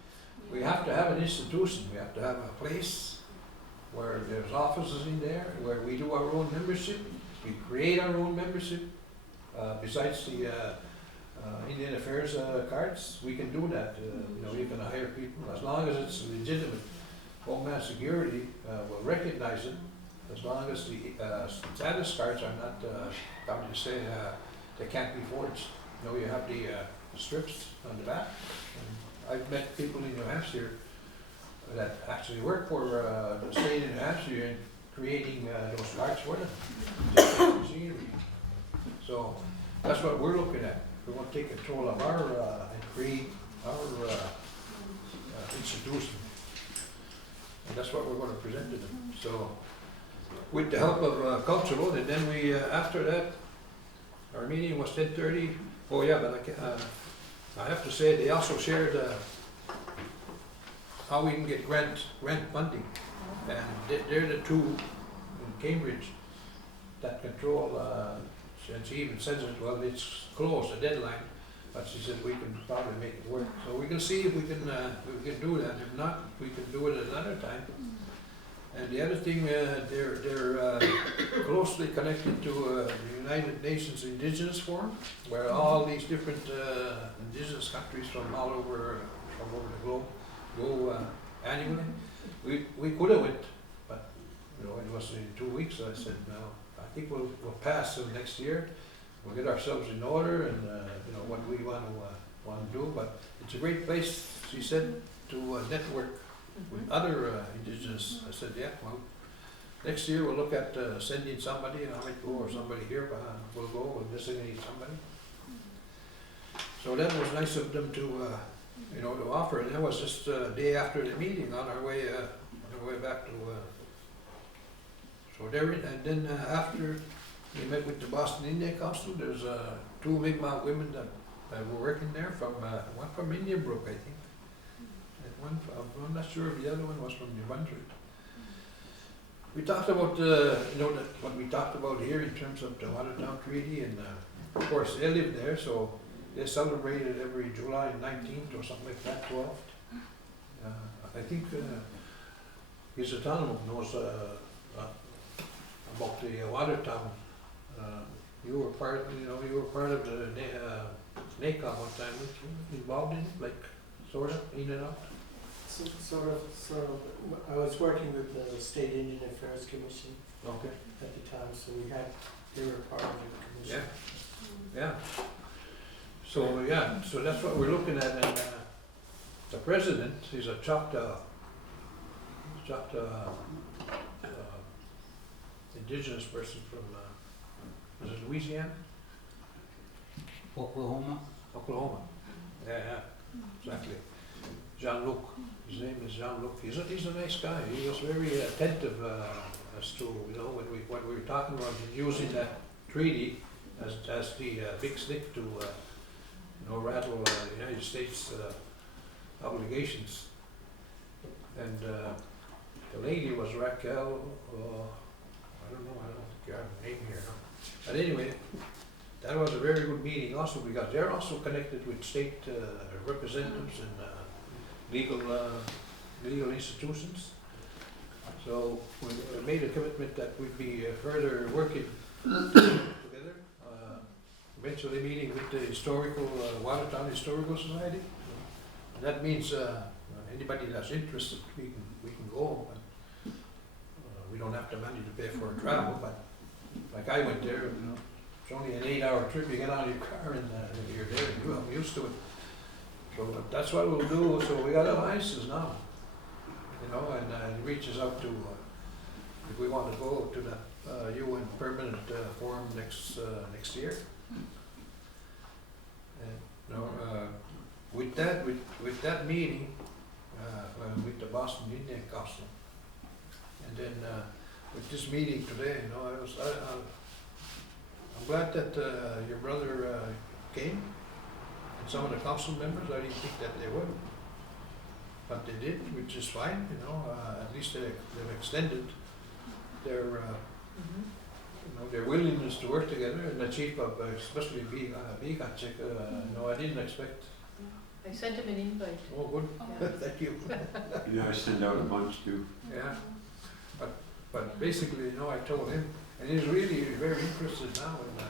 We have to have an institution. We have to have a place where there's offices in there, where we do our own membership. We create our own membership. Besides the Indian Affairs cards, we can do that. We can hire people as long as it's legitimate. Homeland Security will recognize it as long as the status cards are not, how do you say, they can't be forged. You have the strips on the back. And I've met people in New Hampshire that actually work for the state of New Hampshire in creating those cards for them. So that's what we're looking at. We want to take control of our and create our institution. And that's what we're going to present to them. So with the help of Cultural, and then we, after that, our meeting was 10:30. Oh yeah, but I have to say they also shared how we can get grant funding. And they're the two in Cambridge that control, and she even says it, well, it's close, the deadline, but she said we can probably make it work. So we can see if we can do that. If not, we can do it at another time. And the other thing, they're closely connected to the United Nations Indigenous Forum, where all these different indigenous countries from all over the globe go annually. We could have went, but it was in 2 weeks. So I said, no, I think we'll pass till next year. We'll get ourselves in order and what we want to do. But it's a great place, she said, to network with other indigenous. I said, yeah, well, next year we'll look at sending somebody, and I might go, or somebody here, but we'll go, we'll designate somebody. So that was nice of them to offer. And that was just a day after the meeting on our way back to. So there, and then after we met with the Boston Indian Council, there's 2 Mi'kmaq women that were working there from one from Indian Brook, I think. And I'm not sure if the other one was from New Brunswick. We talked about what we talked about here in terms of the Watertown Treaty, and of course they live there, so they celebrate it every July 19th or something like that, 12th. I think Gisatano knows about the Watertown. You were part of the NACOM one time, weren't you involved in it, like sort of in and out? Sort of. I was working with the State Indian Affairs Commission Okay. at the time, so they were part of the commission. Yeah. So that's what we're looking at, and the president is a Choctaw indigenous person from, is it Louisiana? Oklahoma. Yeah, exactly. Jean-Luc, his name is Jean-Luc. He's a nice guy. He was very attentive as to, when we were talking about using that treaty as the big stick to, rattle the United States obligations. And the lady was Raquel, I don't think I have a name here. No? But anyway, that was a very good meeting also, because they're also connected with state representatives and legal institutions. So we made a commitment that we'd be further working together, eventually meeting with the historical, Watertown Historical Society. And that means anybody that's interested, we can go. We don't have the money to pay for travel, but like I went there, It's only an 8-hour trip, you get out of your car and you're there, I'm used to it. So that's what we'll do, so we got alliances now, you know, and it reaches out to, if we want to go to that UN permanent forum next year. And, you know, with that meeting, with the Boston Indian Council, and then with this meeting today, you know, I'm glad that your brother came, and some of the council members. I didn't think that they would, but they did, which is fine, you know. At least they've extended their, you know, their willingness to work together, and the chief of, especially Bigachik, you know, I didn't expect. I sent him an invite. Oh, good, Yeah. thank you. Yeah, I send out a bunch too. Yeah, but basically, you know, I told him, and he's really very interested now. And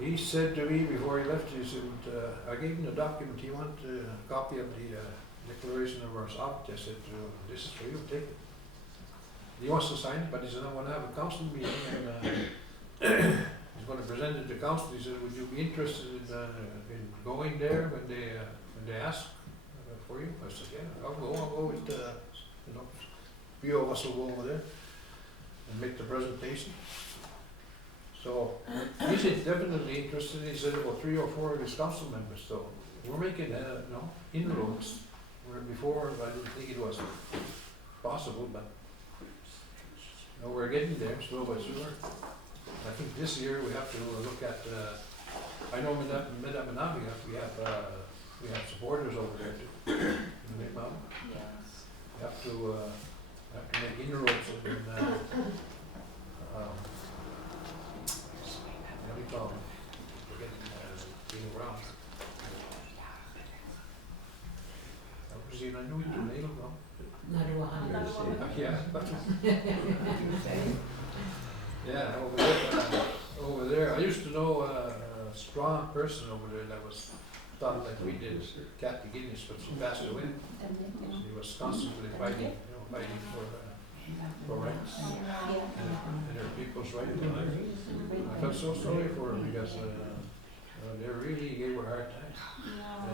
he said to me before he left, he said, I gave him the document. He wanted a copy of the Declaration of our Sovereignty. I said, this is for you, take it. He wants to sign it, but he said, I want to have a council meeting, and he's going to present it to council. He said, would you be interested in going there when they ask for you? I said, yeah, I'll go with, you know, a few of us will go over there and make the presentation. So he's definitely interested. He said about 3 or 4 of his council members. So we're making, you know, inroads. Where before I didn't think it was possible, but you know, we're getting there, slow but sure. I think this year we have to look at. I know Medamenavia, we have supporters over there too. In the mountain. Yes. We have to make inroads in. What do you call them? Being around. I know you do nail though. Yeah. Yeah, over there. I used to know a strong person over there that was thought like we did, Kathy Guinness, but she passed away. She was constantly fighting, you know, fighting for rights and her people's right to life. I felt so sorry for her because they really gave her a hard time.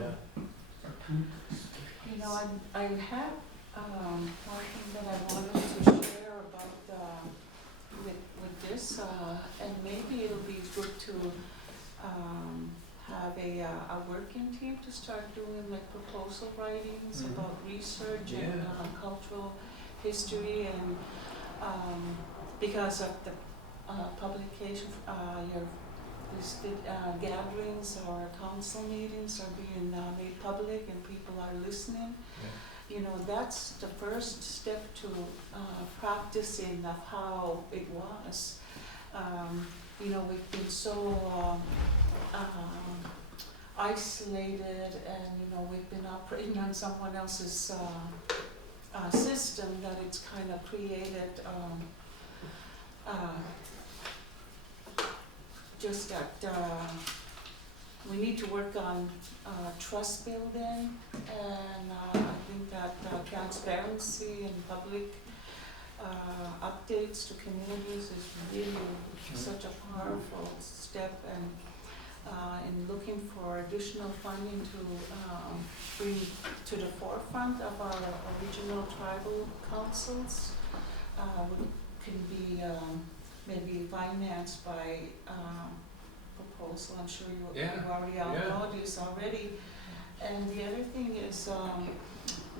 Yeah. You know, I have one thing that I wanted to share about with this, and maybe it'll be good to have a working team to start doing like proposal writings about research and cultural history, and because of the publication, your gatherings or council meetings are being made public and people are listening. Yeah. You know, that's the first step to practicing of how it was. You know, we've been so isolated, and you know, we've been operating on someone else's system that it's kind of created just that we need to work on trust building, and I think that transparency and public updates to communities is really such a powerful step, and in looking for additional funding to bring to the forefront of our original tribal councils, can be maybe financed by proposal. I'm sure you already all know this already. And the other thing is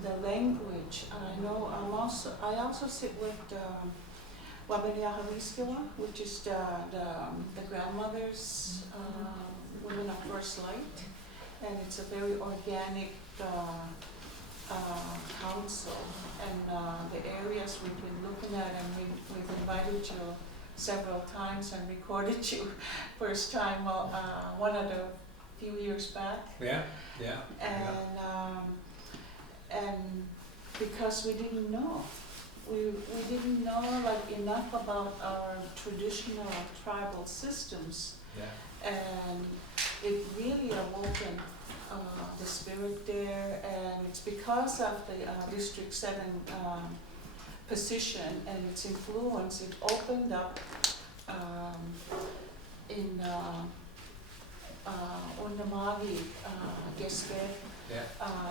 the language. I know I also sit with Wabeniahawiskiwa, which is the grandmothers, Women of First Light, and it's a very organic council. And the areas we've been looking at, and we've invited you several times and recorded you first time one of the few years back. And because we didn't know like enough about our traditional tribal systems, and it really awoken the spirit there, and it's because of the District 7 position and its influence. It opened up in Onnamagi, Gespegawagi, Yeah.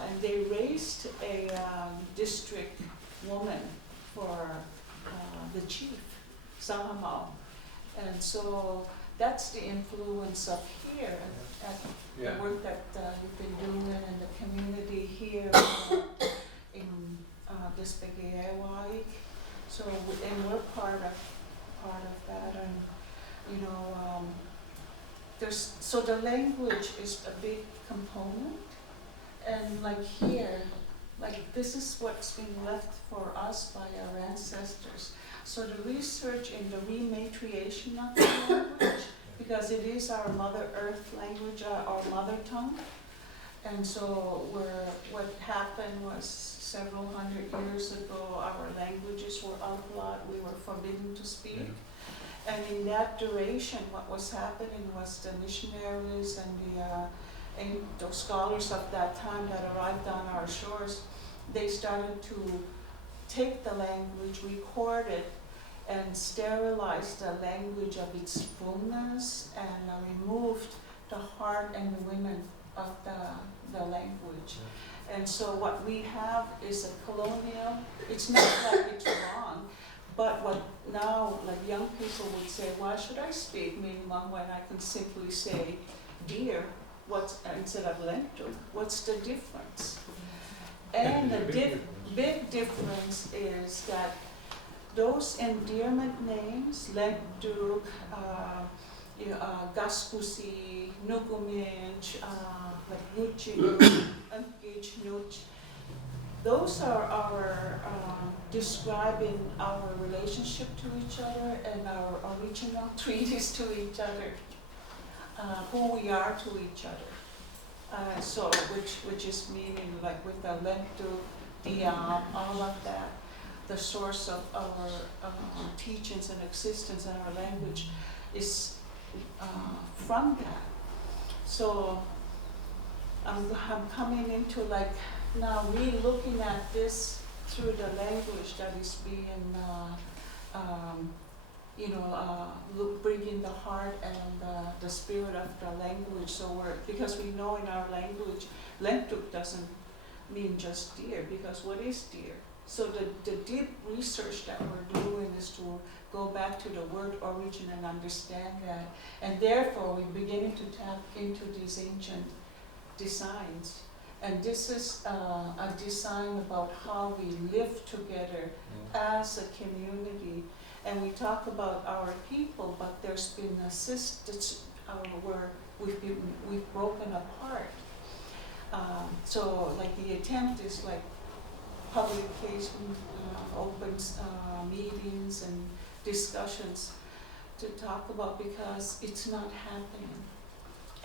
and they raised a district woman for the chief somehow. And so that's the influence of here at Yeah. the work that you've been doing in the community here in Gespegawagi. So, and we're part of that, and you know, so the language is a big component, and like here, like this is what's been left for us by our ancestors. So the research in the rematriation of the language, because it is our Mother Earth language, our mother tongue. And so what happened was several hundred years ago, our languages were outlawed, we were forbidden to speak. Yeah. And in that duration, what was happening was the missionaries and the scholars of that time that arrived on our shores, they started to take the language, record it, and sterilize the language of its fullness, and removed the heart and the women of the language. Yeah. And so what we have is a colonial, it's not like it's wrong, but what now, like young people would say, why should I speak Mi'kmaq when I can simply say deer instead of lentuk? What's the difference? And the big difference is that those endearment names, lentuk, Gaspusi, Nukuminch, like Nuchi, Unkich, Nuch, those are our describing our relationship to each other and our original treaties to each other, who we are to each other. So, which is meaning like with the lentuk, diam, all of that, the source of our teachings and existence and our language is from that. So I'm coming into like now re-looking at this through the language that is being, bringing the heart and the spirit of the language. So because we know in our language, lentuk doesn't mean just deer, because what is deer? So the deep research that we're doing is to go back to the word origin and understand that. And therefore, we're beginning to tap into these ancient designs. And this is a design about how we live together as a community. And we talk about our people, but there's been a system where we've broken apart. So like the attempt is like publication, open meetings and discussions to talk about, because it's not happening.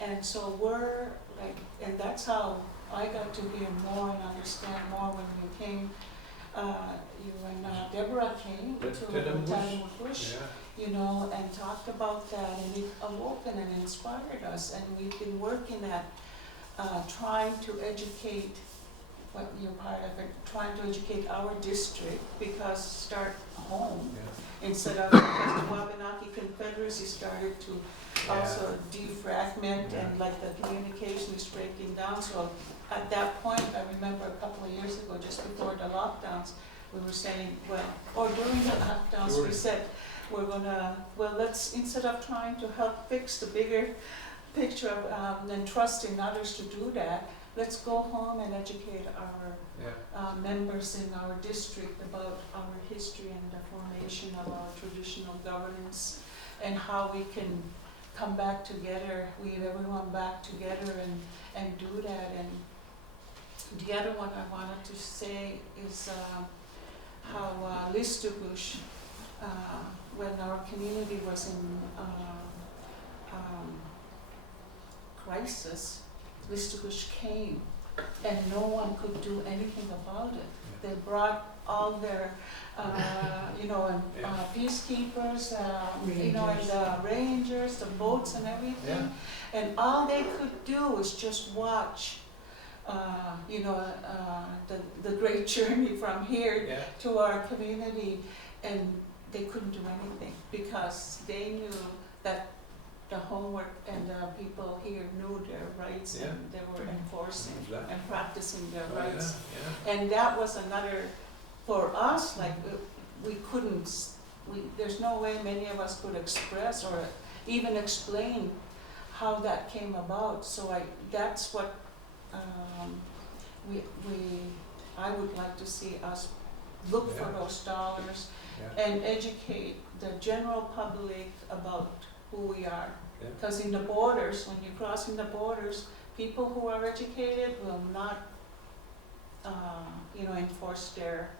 And so we're like, and that's how I got to hear more and understand more when you came, you and Deborah came to Bush, and talked about that, and it awoke and inspired us. And we've been working at trying to educate, what you're part of it, trying to educate our district, because start home instead of, because the Wabanaki Confederacy started to also defragment and like the communication is breaking down. So at that point, I remember a couple of years ago, just before the lockdowns, we were saying, or during the lockdowns, we said, we're gonna, let's, instead of trying to help fix the bigger picture of, and trust in others to do that, let's go home and educate our members in our district about our history and the formation of our traditional governance, and how we can come back together, weave everyone back together and do that. And the other one I wanted to say is how Listugush, when our community was in crisis, Listugush came, and no one could do anything about it. They brought all their, peacekeepers, and the rangers, the boats and everything. And all they could do was just watch, the great journey from here to our community. And they couldn't do anything because they knew that the homework and the people here knew their rights Yeah. and they were enforcing Exactly. and practicing their Oh, yeah, rights. yeah. And that was another, for us, like, we couldn't, there's no way many of us could express or even explain how that came about. So that's what, I would like to see us look for Yeah. those dollars Yeah. and educate the general public about who we are. Yeah. Because in the borders, when you're crossing the borders, people who are educated will not, enforce their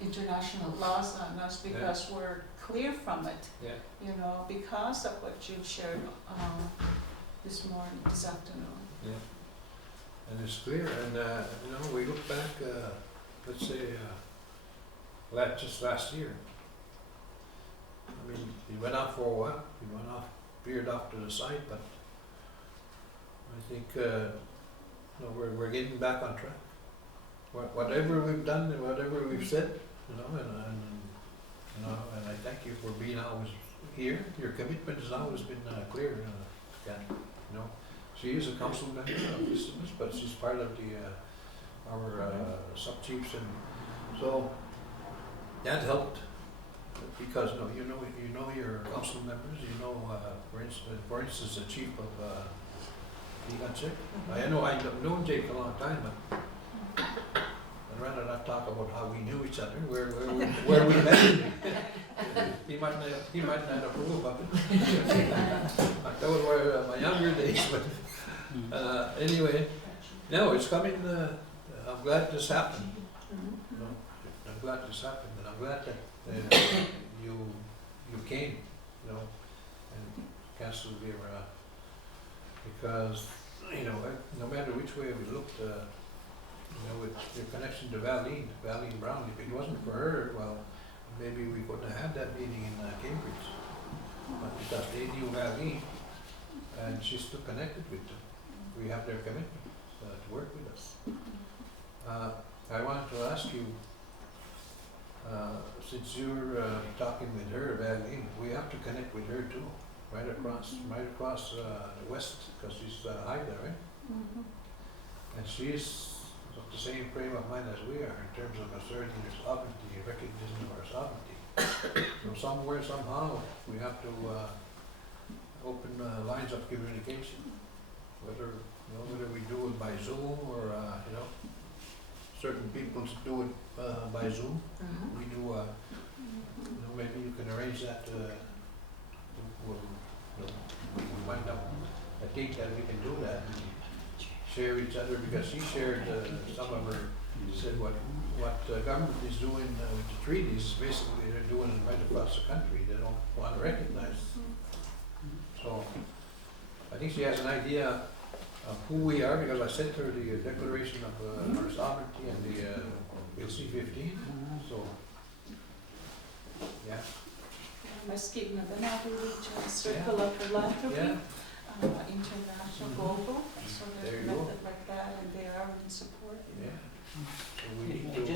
international laws on us because we're clear from it. Yeah. Because of what you shared this afternoon. Yeah. And it's clear, and, we look back, let's say, just last year. I mean, he went off for a while, veered off to the side, but I think, we're getting back on track. Whatever we've done and whatever we've said, and I thank you for being always here. Your commitment has always been clear, Kat, She is a council member of this, but she's part of our sub-chiefs, and so that helped because you know your council members. For instance, the chief of Iganchik. I know I've known Jake a long time, but I'd rather not talk about how we knew each other, where we met. He might not approve of it. Those were my younger days, but. Anyway, no, it's coming. I'm glad this happened. I'm glad this happened, and I'm glad that you came, and Council Vera, because no matter which way we looked, with your connection to Valine Brown, if it wasn't for her, well, maybe we wouldn't have had that meeting in Cambridge, but because they knew Valine, and she's still connected with them. We have their commitment to work with us. I wanted to ask you, since you're talking with her, Valine, we have to connect with her too, right across the west, because she's Haida, right? And she's of the same frame of mind as we are in terms of asserting her sovereignty, recognition of our sovereignty. So somewhere, somehow, we have to open lines of communication. Whether we do it by Zoom or certain people do it by Zoom. We do. Maybe you can arrange that. We can find out a date that we can do that and share each other, because she shared some of her. Said what the government is doing with the treaties. Basically, they're doing it right across the country. They don't want to recognize. So I think she has an idea of who we are, because I sent her the Declaration of our Sovereignty and the LC-15. So, yeah. Mesquite Nabanadu Circle of Philanthropy, International Global, so There there's you go. method like that, and they are in support. Yeah. So we need I'd to,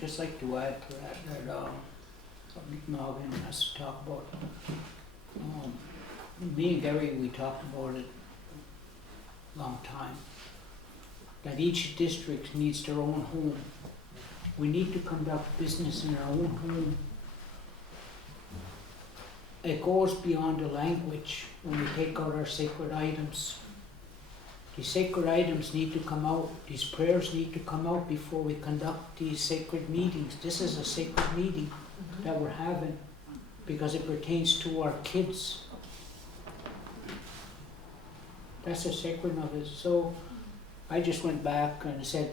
just like to add to that, Malvin has to talk about, me and Gary, we talked about it a long time, that each district needs their own home. We need to conduct business in our own home. It goes beyond the language when we take out our sacred items. These sacred items need to come out, these prayers need to come out before we conduct these sacred meetings. This is a sacred meeting that we're having because it pertains to our kids. That's the sacred of it. So I just went back and said,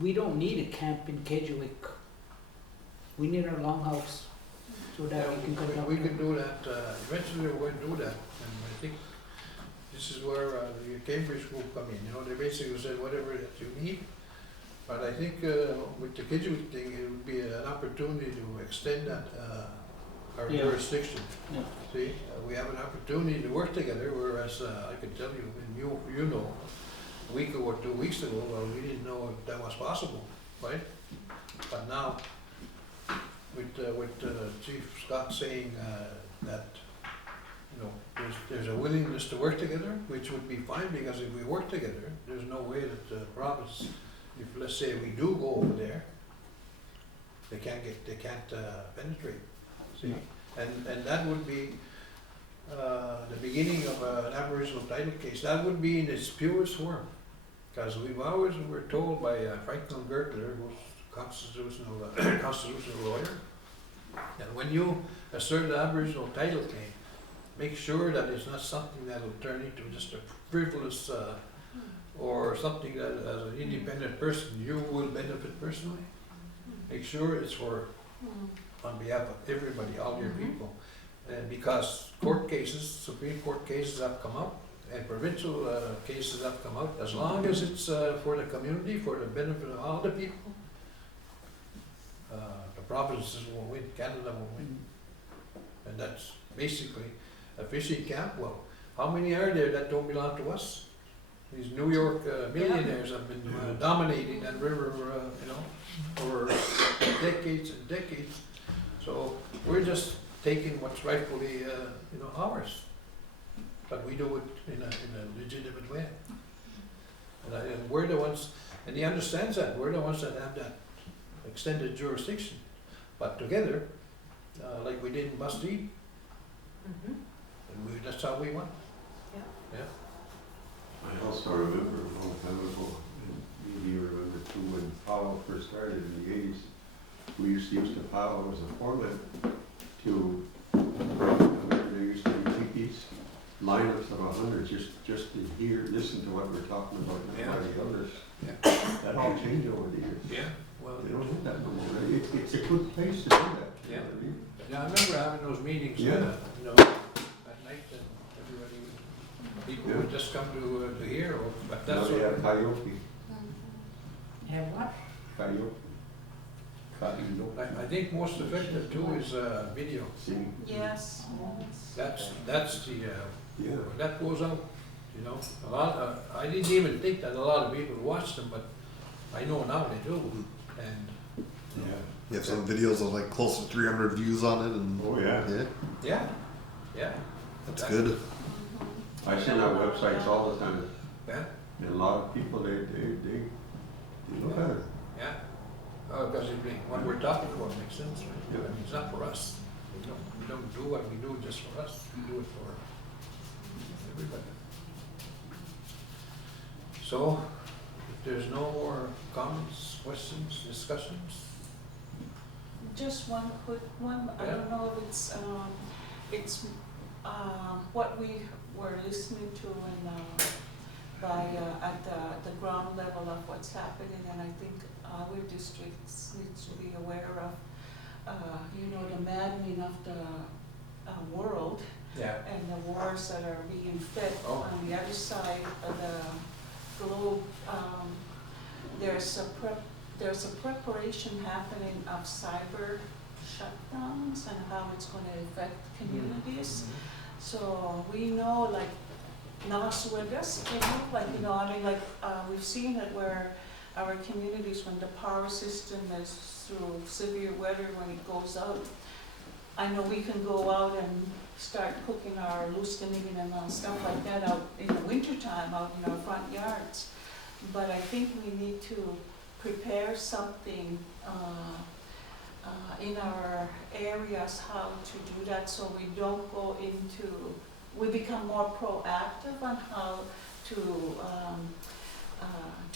we don't need a camp in Kedgewick. We need our longhouse so that we can conduct. we can do that. Eventually, we're going to do that, and I think this is where the Cambridge group come in. They basically said whatever that you need. But I think with the Kedgewick thing, it would be an opportunity to extend that our jurisdiction. Yeah. See, we have an opportunity to work together, whereas I can tell you, and a week or 2 weeks ago, well, we didn't know if that was possible, right? But now, with Chief Scott saying that, you know, there's a willingness to work together, which would be fine, because if we work together, there's no way that the province, if let's say we do go over there, they can't penetrate, see? And that would be the beginning of an Aboriginal title case. That would be in its purest form, because we've always were told by Franklin Gertler, who's a constitutional lawyer, that when you assert an Aboriginal title claim, make sure that it's not something that will turn into just a frivolous or something that, as an independent person, you will benefit personally. Make sure it's for, on behalf of everybody, all your people. And because court cases, Supreme Court cases have come up, and provincial cases have come out, as long as it's for the community, for the benefit of all the people, the provinces won't win, Canada won't win. And that's basically a fishing camp. Well, how many are there that don't belong to us? These New York millionaires have been dominating that river, you know, for decades and decades. So we're just taking what's rightfully, you know, ours. But we do it in a legitimate way. And we're the ones, and he understands that, we're the ones that have that extended jurisdiction. But together, like we did in Bastille, and that's how we won. Yeah. I also remember a long time ago, and maybe you remember too, when Powell first started in the 80s, we used to use the Powell as a foreman to, there used to be teepees, lineups of 100, just to hear, listen to what we're talking about now by the others. Yeah. That all changed over the years. Yeah. Well, They don't do that no more. It's a good place to do that. Yeah. You know what I mean? yeah, I remember having those meetings, Yeah. you know, at night, and everybody, people would just come to hear, but Now that's they what. have karaoke. Have what? Karaoke. I think most effective too is video. Sing. Yes. That's the, Yeah. that goes out, you know, a lot, I didn't even think that a lot of people watch them, but I know now they do, and, Yeah. You have some videos of like close to 300 views on it, and Oh, yeah. yeah, that's good. I send out websites all the time, yeah, and a lot of people, they look at it. yeah. Because what we're talking about makes sense, right? I mean, it's not for us. We don't do what we do just for us, we do it for everybody. So, if there's no more comments, questions, discussions? Just one quick one, I don't know if it's what we were listening to at the ground level of what's happening, and I think our districts needs to be aware of, you know, the maddening of the world Yeah. and the wars that are being fed on the other side of the globe. There's a preparation happening of cyber shutdowns and how it's going to affect communities. So we know, like, Nas Vegas, like, you know, I mean, like, we've seen it where our communities, when the power system is through severe weather, when it goes out, I know we can go out and start cooking our luskanigin and stuff like that out in the wintertime, out in our front yards. But I think we need to prepare something in our areas how to do that, so we don't go into, we become more proactive on how to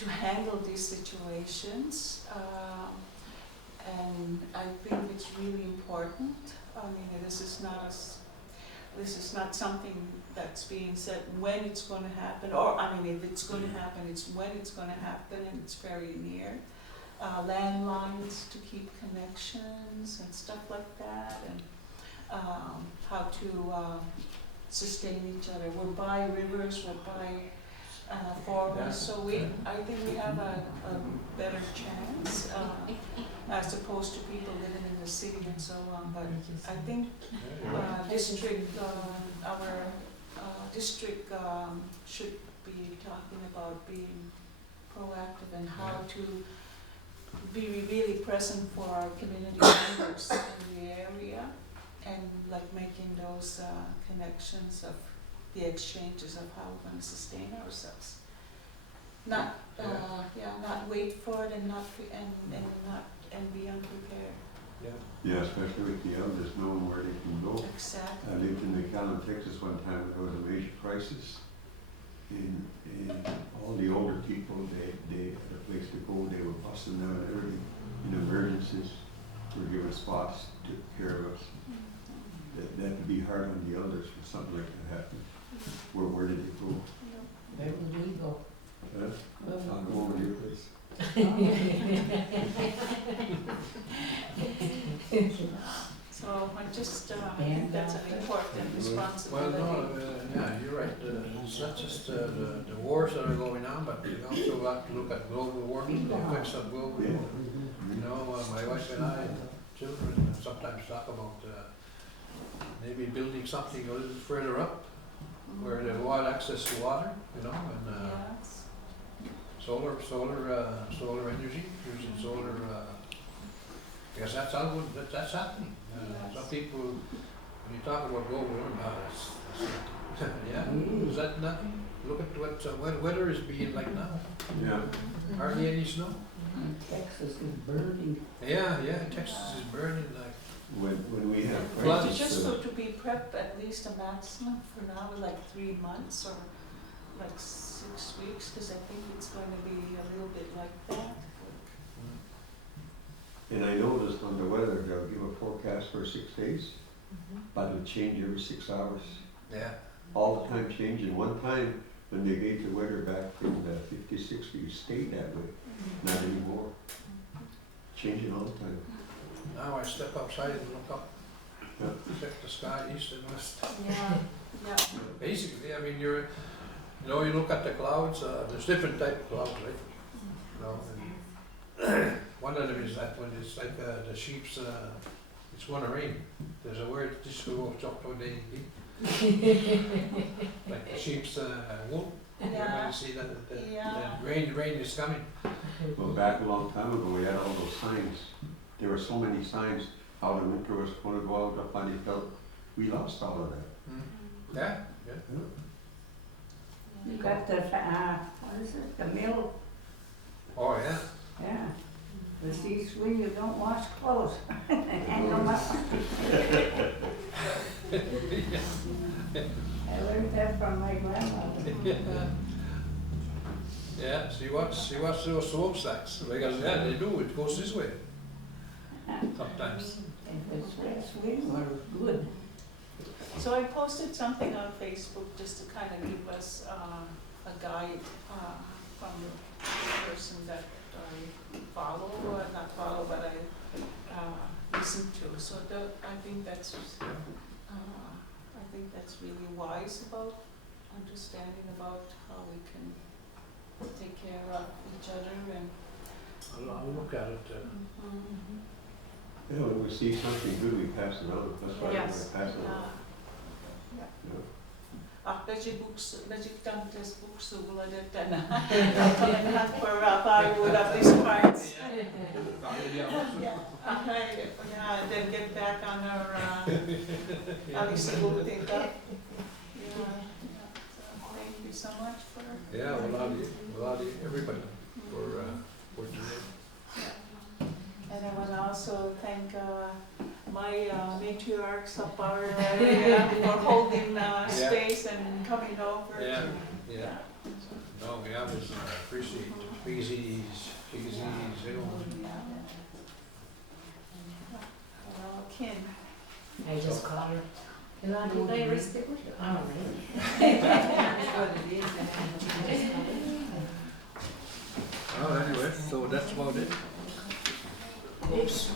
handle these situations. And I think it's really important. I mean, this is not something that's being said when it's going to happen, or I mean, if it's going to happen, it's when it's going to happen, and it's very near. Landlines to keep connections and stuff like that, and how to sustain each other. We're by rivers, we're by forests, so I think we have a better chance as opposed to people living in the city and so on. But I think our district should be talking about being proactive and how to be really present for our community members in the area and like making those connections of the exchanges of how we're gonna sustain ourselves. Not, not wait for it and not, and be unprepared. Yeah, especially with the elders knowing where they can go. Exactly. I lived in McAllen, Texas one time when there was a major crisis. And all the older people, they had a place to go, they were busting down everything. In emergencies, were given spots, took care of us. That would be hard on the elders for something like that happened. Where did they go? Where would we go? I'll go over to your place. So I just think that's an important responsibility. Well, no, yeah, you're right. It's not just the wars that are going on, but we also have to look at global warming, the effects of global warming. You know, my wife and I, and children, sometimes talk about maybe building something a little further up where they want access to water, you know, and Yes. solar energy, using solar. I guess that's how that's happening. Some people, when you talk about global warming, yeah, is that nothing? Look at what weather is being like now. Yeah. Hardly any snow. Texas is burning. Yeah, Texas is burning like. When we have Floods. crisis, Just so to be prepped at least a maximum for now, like 3 months or like 6 weeks, because I think it's going to be a little bit like that. and I noticed on the weather, they'll give a forecast for 6 days, but it'll change every 6 hours. Yeah. All the time changing. One time, when they gave the weather back in the 50s, 60s, it stayed that way. Not anymore. Changing all the time. Now I step outside and look up, Yeah. check the sky, east and west. Yeah, yeah. Basically, I mean, you look at the clouds, there's different type of clouds, right? You know, and one of them is that when it's like the sheep's, it's gonna rain. There's a word, just go chop to day. Like the sheep's wool. Yeah. You see that Yeah. rain is coming. Well, back a long time ago, we had all those signs. There were so many signs how the winter was going to go out up on the hill. We lost all of that. Yeah. You got the, what is it, the mill, Oh, yeah. yeah. The seats when you don't wash clothes. Hang them up. I learned that from my grandmother. Yeah, she watched those smokestacks, because yeah, they do, it goes this way sometimes. If it's west wind or good. So I posted something on Facebook just to kind of give us a guide from the person that I follow, or not follow, but I listen to. So I think that's really wise about understanding about how we can take care of each other and. I'll look at it. You know, when we see something good, we pass it on. That's why Yes. we pass it on. Vegetarian buksuulla nyt tänään. Not for firewood of these parts. Yeah, and then get back on our alisuutin. So thank you so much for. Yeah, well, everybody for today. And I want to also thank my matriarchs of our area for holding space and coming over. Yeah, to, yeah. No, we always appreciate PZs, you know. Well, Ken. I just call her. Oh, really? Well, anyway, so that's about it. Oops.